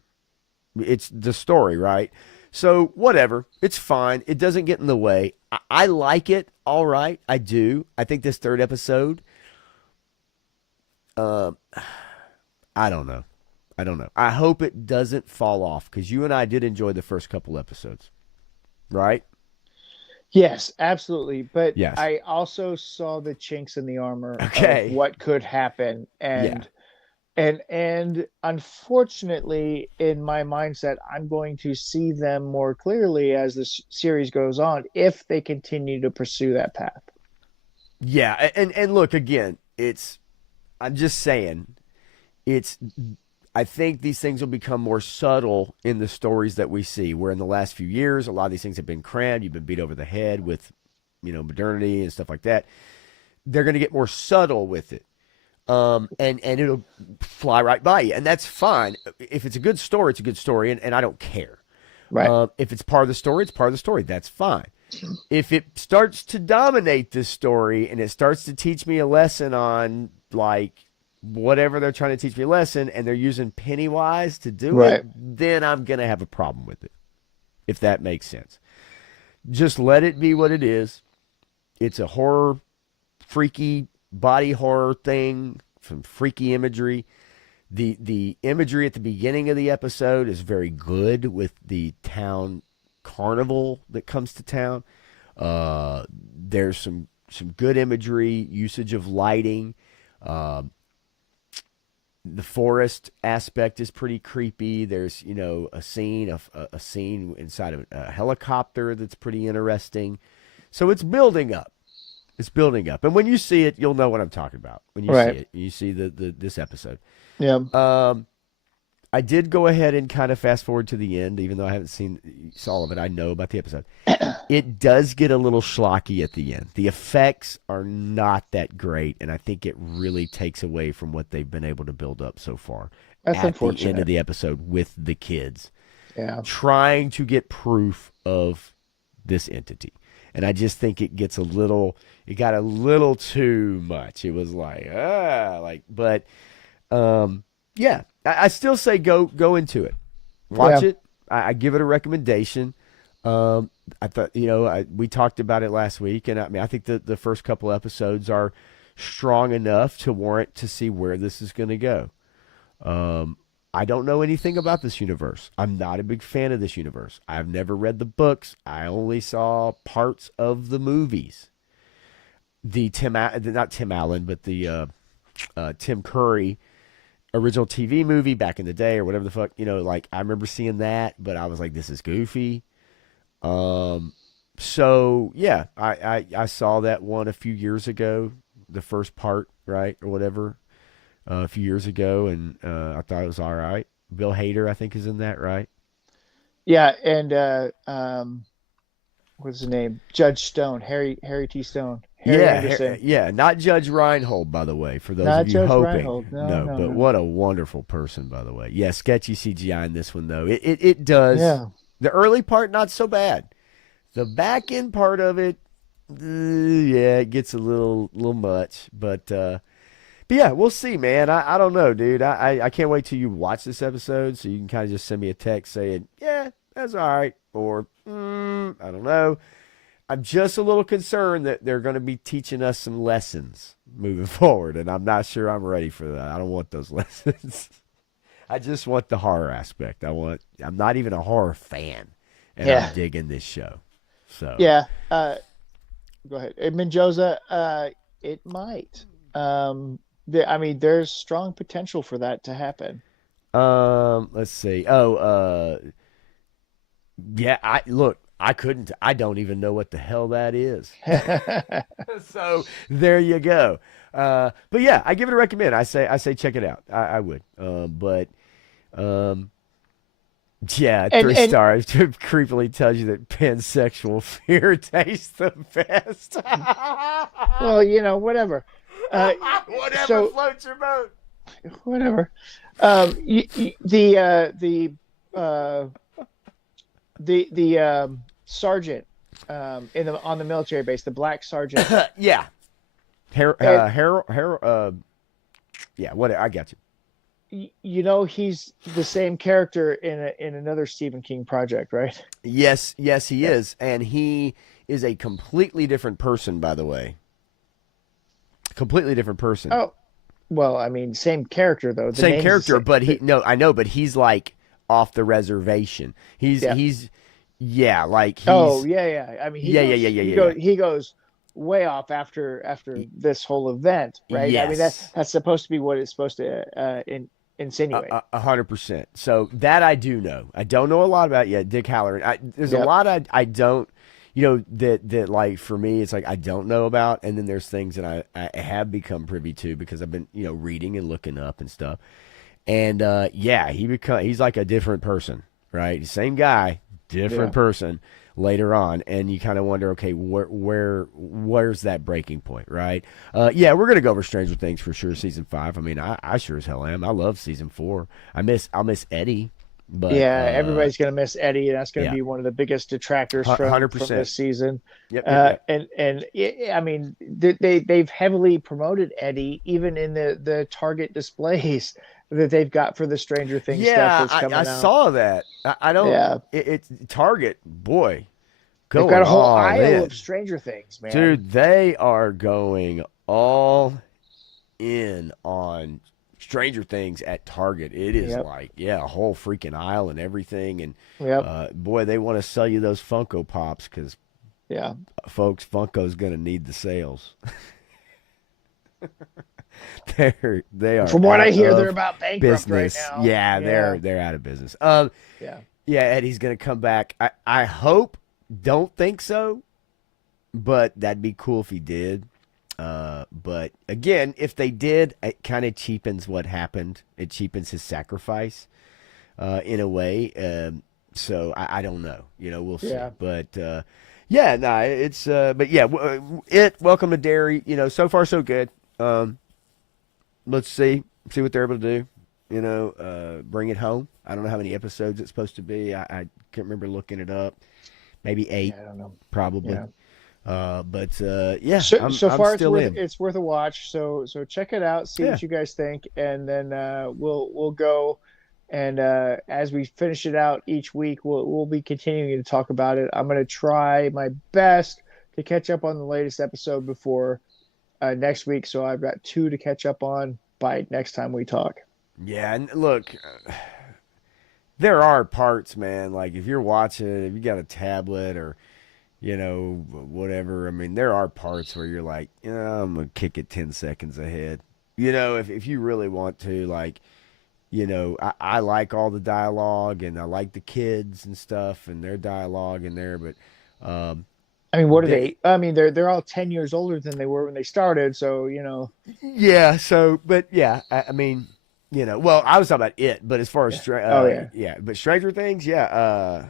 It's the story, right? So whatever, it's fine. It doesn't get in the way. I like it. All right, I do. I think this third episode. Um, I don't know. I don't know. I hope it doesn't fall off because you and I did enjoy the first couple episodes, right? Yes, absolutely. But Yes. I also saw the chinks in the armor of Okay. what could happen, Yeah. and unfortunately, in my mindset, I'm going to see them more clearly as this series goes on if they continue to pursue that path. Yeah. And look again. I'm just saying. It's. I think these things will become more subtle in the stories that we see. Where in the last few years, a lot of these things have been crammed. You've been beat over the head with, modernity and stuff like that. They're going to get more subtle with it, and it'll fly right by you, and that's fine. If it's a good story, it's a good story, and I don't care. Right. If it's part of the story, it's part of the story. That's fine. If it starts to dominate this story and it starts to teach me a lesson on like whatever they're trying to teach me a lesson and they're using Pennywise to do it, Right. then I'm going to have a problem with it, if that makes sense. Just let it be what it is. It's a horror, freaky body horror thing, some freaky imagery. The imagery at the beginning of the episode is very good with the town carnival that comes to town. There's some good imagery, usage of lighting. The forest aspect is pretty creepy. There's a scene inside of a helicopter that's pretty interesting. So it's building up. It's building up, and when you see it, you'll know what I'm talking about. When you see Right. it, you see this episode. Yeah. I did go ahead and kind of fast forward to the end, even though I haven't seen all of it. I know about the episode. It does get a little schlocky at the end. The effects are not that great, and I think it really takes away from what they've been able to build up so far That's at the end unfortunate. of the episode with the kids Yeah. trying to get proof of this entity. And I just think it got a little too much. It was like, but Yeah, I still say go into it, watch Yeah. it. I give it a recommendation. Um, I thought we talked about it last week, and I mean I think the first couple episodes are strong enough to warrant to see where this is going to go. Um, I don't know anything about this universe. I'm not a big fan of this universe. I've never read the books. I only saw parts of the movies. Not Tim Allen, but the Tim Curry original TV movie back in the day or whatever the fuck, like I remember seeing that, but I was like, this is goofy. Um, so yeah, I saw that one a few years ago, the first part, right, or whatever, a few years ago, and I thought it was all right. Bill Hader, I think, is in that, right? Yeah, and what's his name? Judge Stone, Harry T. Stone, Harry Yeah, Anderson. yeah, not Judge Reinhold, by the way, for those Not of you Judge hoping. Reinhold. No, No, no, but no. what a wonderful person, by the way. Yeah, sketchy CGI in this one, though. It does. Yeah. The early part, not so bad. The back end part of it, yeah, it gets a little much. But yeah, we'll see, man. I don't know, dude. I can't wait till you watch this episode so you can kind of just send me a text saying, yeah, that's all right. Or, I don't know. I'm just a little concerned that they're going to be teaching us some lessons moving forward, and I'm not sure I'm ready for that. I don't want those lessons. I just want the horror aspect. I'm not even a horror fan, and I'm Yeah. digging this show. So, Yeah. Go ahead. Menjoza, it might. I mean, there's strong potential for that to happen. let's see. Yeah, I don't even know what the hell that is. So there you go. But yeah, I give it a recommend. I say check it out. I would. Um, yeah, and three and stars. Creepily tells you that pansexual fear tastes the best. well, whatever. Uh, Whatever so floats your boat. whatever. The uh the sergeant in the on the military base, the black sergeant. Yeah, And Harold. Yeah, what I got you. he's the same character in another Stephen King project, right? Yes, yes, he Yeah. is, and he is a completely different person. By the way, completely different person. Oh, well, I mean, same character though. The Same name's the character, same. but no, I know, but he's like off the reservation. He's Yeah. he's yeah, like Oh, he's yeah, yeah. I mean, yeah, yeah, yeah, yeah, yeah, yeah. he goes way off after Y- this whole event, right? I mean, Yes, that's supposed to be what it's supposed to a insinuate. 100%. So that I do know. I don't know a lot about yet. Dick Halloran. There's a Yep. lot I don't. That like for me, it's like I don't know about, and then there's things that I have become privy to because I've been reading and looking up and stuff. And yeah, he's like a different person, right? Same guy, different Yeah. person later on, and you kind of wonder, okay, where's that breaking point, right? Yeah, we're gonna go over Stranger Things for sure, season 5. I mean, I sure as hell am. I love season 4. I'll miss Eddie, but Yeah, everybody's gonna miss Eddie, and that's gonna yeah, be one of the biggest detractors hundred from percent. this season. Yep, yep, yep. I mean, they've heavily promoted Eddie even in the Target displays that they've got for the Stranger Things stuff Yeah, that's I coming out. saw that. I don't. Yeah, It's Target, boy, they've got going a whole all aisle of in. Stranger Things, man. Dude, they are going all in on Stranger Things at Target. It is Yep, like, yeah, a whole freaking aisle and everything. And yep, boy, they want to sell you those Funko Pops because, yeah. folks, Funko's going to need the sales. They are From what I out hear, they're of about bankrupt right business. now. Yeah, Yeah, they're out of business. yeah, Yeah, Eddie's going to come back. I hope, don't think so, but that'd be cool if he did. But again, if they did, it kind of cheapens what happened. It cheapens his sacrifice, in a way. So I don't know. We'll see. yeah. But yeah, no, it's. But yeah, Welcome to Derry. So far so good. Let's see what they're able to do. Bring it home. I don't know how many episodes it's supposed to be. I can't remember looking it up. Maybe 8, Yeah, I don't know. probably. Yeah. Yeah, So I'm so I'm far, it's still worth in. it's worth a watch. So check it out, see Yeah. what you guys think, and then we'll go and as we finish it out each week, we'll be continuing to talk about it. I'm gonna try my best to catch up on the latest episode before next week. So I've got two to catch up on by next time we talk. Yeah, and look, there are parts, man. Like if you're watching it, if you got a tablet or whatever. I mean, there are parts where you're like, I'm gonna kick it 10 seconds ahead. If you really want to, like, I like all the dialogue and I like the kids and stuff and their dialogue in there, but um, I mean, what are they, they? I mean, they're all 10 years older than they were when they started. So yeah. So, but yeah, I mean, well, I was talking about it, but as far as yeah. Oh yeah, yeah, but Stranger Things, yeah,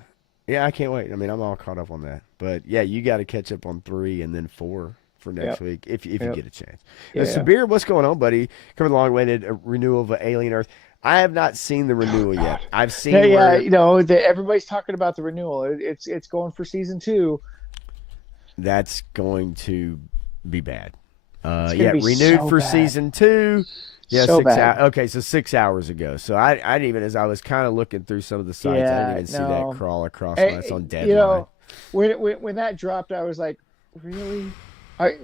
yeah, I can't wait. I mean, I'm all caught up on that, but yeah, you got to catch up on 3 and then 4 for next yep, week if you yep, get a chance. yeah. Sabir, what's going on, buddy? Coming along with a renewal of Alien Earth. I have not seen the Oh renewal God. yet. I've Yeah, seen yeah. where Everybody's talking about the renewal. It's going for season two. that's going to be bad. It's going to Yeah, be renewed so for bad, season 2. Yeah, so 6 hours. bad. Okay, so 6 hours ago. So I didn't even, as I was kind of looking through some of the sites, I didn't Yeah, even see that no. crawl across my. It's I, on you Deadline. know, when that dropped, I was like, really?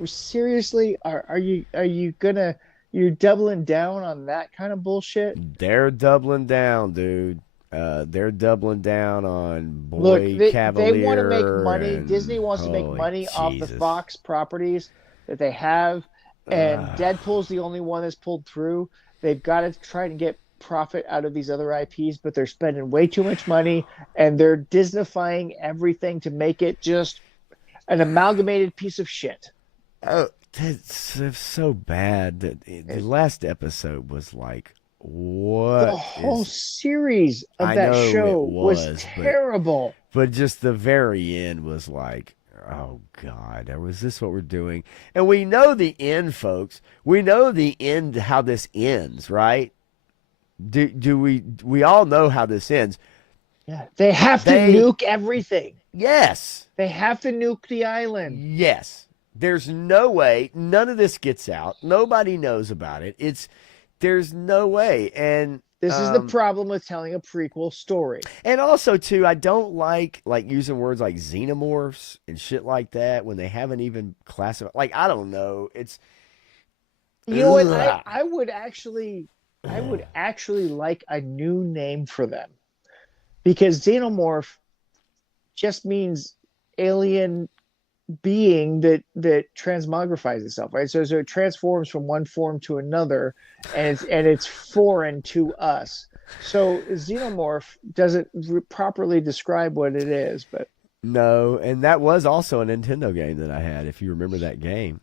Seriously? Are you gonna you're doubling down on that kind of bullshit? They're doubling down, dude. They're doubling down on Look, Boy they want to make Cavalier money. and Disney wants to make holy money off the Jesus. Fox properties that they have, and Ugh. Deadpool's the only one that's pulled through. They've got to try to get profit out of these other IPs, but they're spending way too much money, and they're Disneyfying everything to make it just an amalgamated piece of shit. Oh, that's so bad that the last episode was like, The what whole is? series of I that know it show was was, terrible. but just the very end was like, oh God, was this what we're doing? And we know the end, folks. We know the end, how this ends, right? Do we all know how this ends? Yeah, they have to They nuke everything. Yes. They have to nuke the island. Yes. There's no way none of this gets out. Nobody knows about it. There's no way. This is the problem with telling a prequel story. And also too, I don't like using words like xenomorphs and shit like that when they haven't even classified. Like I don't know. It's You know what? ugh. I would actually like a new name for them because xenomorph just means alien being that transmogrifies itself, right? So it transforms from one form to another, and it's foreign to us. So xenomorph doesn't properly describe what it is, but No, and that was also a Nintendo game that I had. If you remember that game,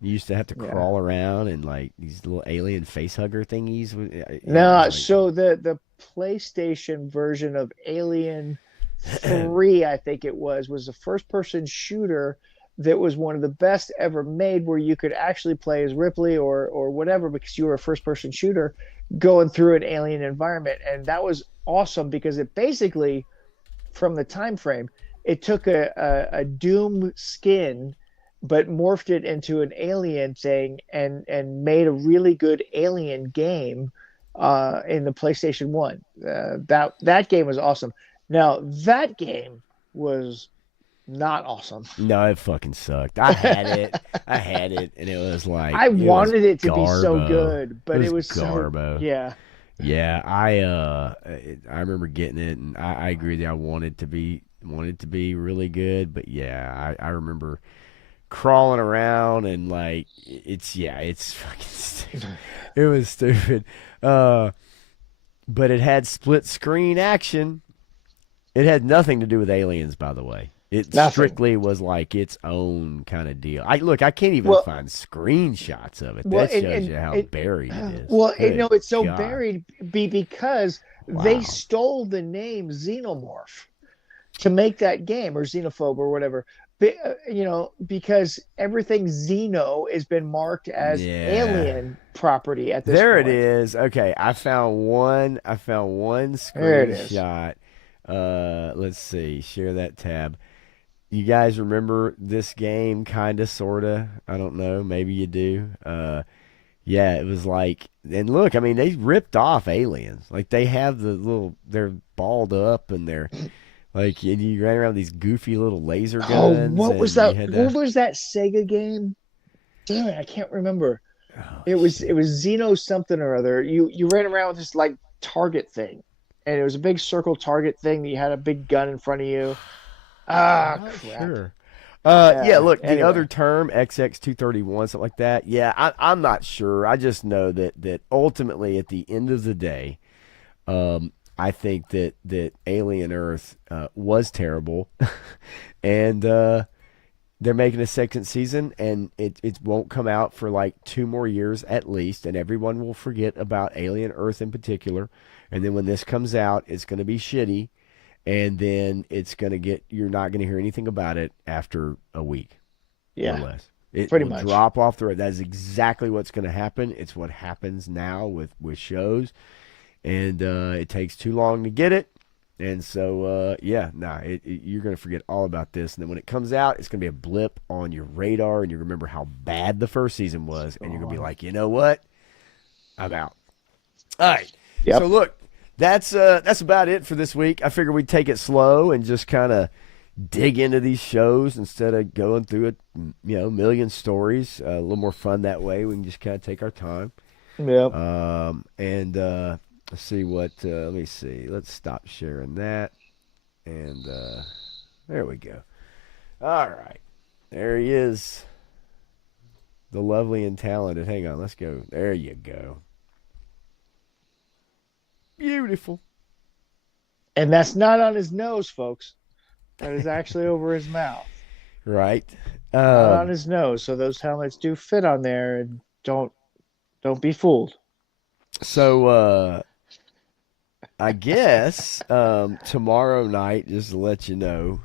you used to have to yeah. crawl around and like these little alien face hugger thingies. It was No, like, so the PlayStation version of Alien 3, I think it was a first person shooter that was one of the best ever made where you could actually play as Ripley or whatever because you were a first person shooter going through an alien environment. And that was awesome because it basically, from the time frame, it took a Doom skin but morphed it into an alien thing and made a really good alien game in the PlayStation 1. That game was awesome. Now, that game was not awesome. no, it fucking sucked. I had it. I had it, and it was like I it was wanted it to be so garbo. good, but it was so garbo. yeah. Yeah, I remember getting it, and I agree with you. I wanted to be really good, but yeah, I remember crawling around and like it's fucking stupid. It was stupid. But it had split screen action. It had nothing to do with aliens, by the way. It Nothing. strictly was like its own kind of deal. I can't even Well, find screenshots of it. well, That shows you how it buried it is. well, Good no, it's so God. buried because they Wow. stole the name Xenomorph to make that game or Xenophobe or whatever. Because everything Xeno has been marked as Yeah. alien property at this There it point. is. Okay, I found one There it is. screenshot. Let's see. Share that tab. You guys remember this game, kind of, sort of? I don't know. Maybe you do. Yeah, it was like, and look, I mean, they ripped off aliens. Like they have they're balled up and they're like, you ran around with these goofy little laser Oh, guns, what was and you that? had What to. was that Sega game? Damn it, I can't remember. Oh It shit! was Xeno something or other. You ran around with this like target thing, and it was a big circle target thing that you had a big gun in front of you. I'm Ah, not crap. sure. Yeah, look, the other Anyway, term, XX231, something like that. Yeah, I'm not sure. I just know that ultimately, at the end of the day, I think that Alien Earth was terrible, and they're making a second season, and it won't come out for like 2 more years at least, and everyone will forget about Alien Earth in particular. And then when this comes out, it's going to be shitty, and then you're not going to hear anything about it after a week or yeah, less. It pretty will much. drop off the road. That is exactly what's going to happen. It's what happens now with shows, and it takes too long to get it. And so, yeah, you're going to forget all about this. And then when it comes out, it's going to be a blip on your radar, and you remember how bad the first season was, and you're going to be like, you know what? I'm out. All right. So Yep. look, that's about it for this week. I figure we'd take it slow and just kind of dig into these shows instead of going through million stories. A little more fun that way. We can just kind of take our time. Yep. And let's see what. Let me see. Let's stop sharing that. And there we go. All right, there he is, the lovely and talented. Hang on, let's go. There you go. Beautiful. And that's not on his nose, folks. That is actually over his mouth, Right. not on Um, his nose. So those helmets do fit on there, and don't be fooled. so I guess tomorrow night, just to let you know,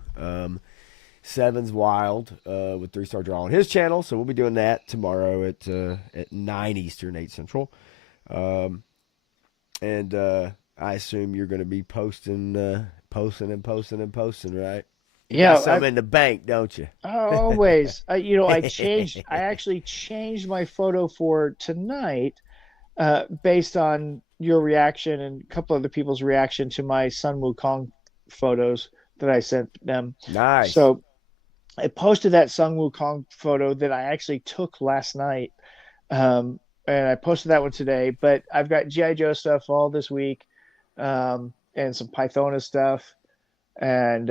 Seven's Wild with 3 Star Draw on his channel. So we'll be doing that tomorrow at 9 Eastern, 8 Central. Um, and I assume you're going to be posting, right? You got Yeah, some in the bank, don't you? always. I actually changed my photo for tonight based on your reaction and a couple other people's reaction to my Sun Wukong photos that I sent them. Nice. So I posted that Sun Wukong photo that I actually took last night. And I posted that one today, but I've got G.I. Joe stuff all this week, and some Pythona stuff, and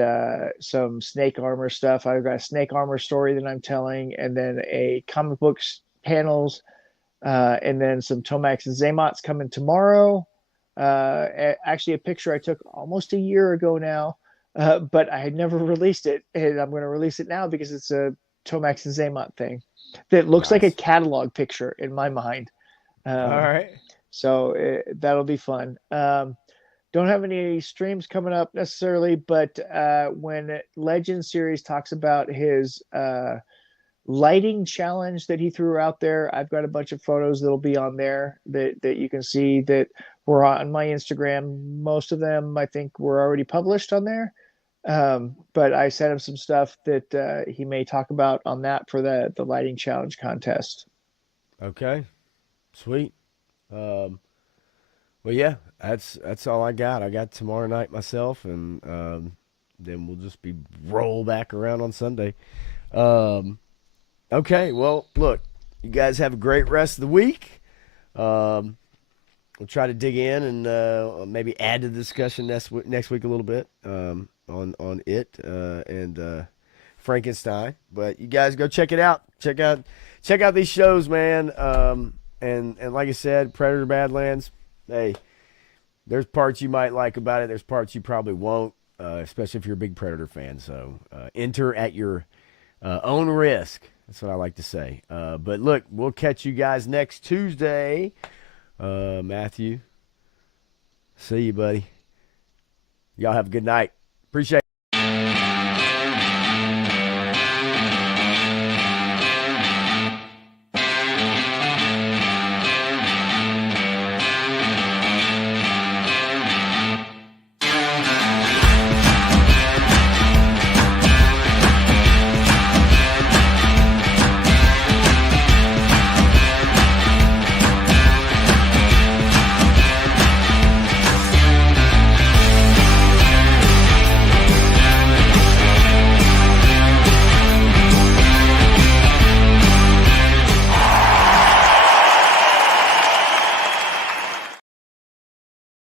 some snake armor stuff. I've got a snake armor story that I'm telling, and then a comic books panels, and then some Tomax and Zamots coming tomorrow. Actually, a picture I took almost a year ago now, but I had never released it, and I'm going to release it now because it's a Tomax and Zamot thing that looks like a Nice. catalog picture in my mind. All Um, right. so that'll be fun. Don't have any streams coming up necessarily, but when Legend Series talks about his lighting challenge that he threw out there, I've got a bunch of photos that'll be on there that you can see that were on my Instagram. Most of them, I think, were already published on there. But I sent him some stuff that he may talk about on that for the lighting challenge contest. Okay. Sweet. Um, well, yeah, that's all I got. I got tomorrow night myself, and then we'll just be roll back around on Sunday. Um, okay. Well, look, you guys have a great rest of the week. Um, we'll try to dig in and maybe add to the discussion next week a little bit on it and Frankenstein. But you guys go check it out. Check out these shows, man. And like I said, Predator Badlands. Hey, there's parts you might like about it. There's parts you probably won't, especially if you're a big Predator fan. So enter at your own risk. That's what I like to say. But look, we'll catch you guys next Tuesday. Matthew, see you, buddy. Y'all have a good night. Appreciate it.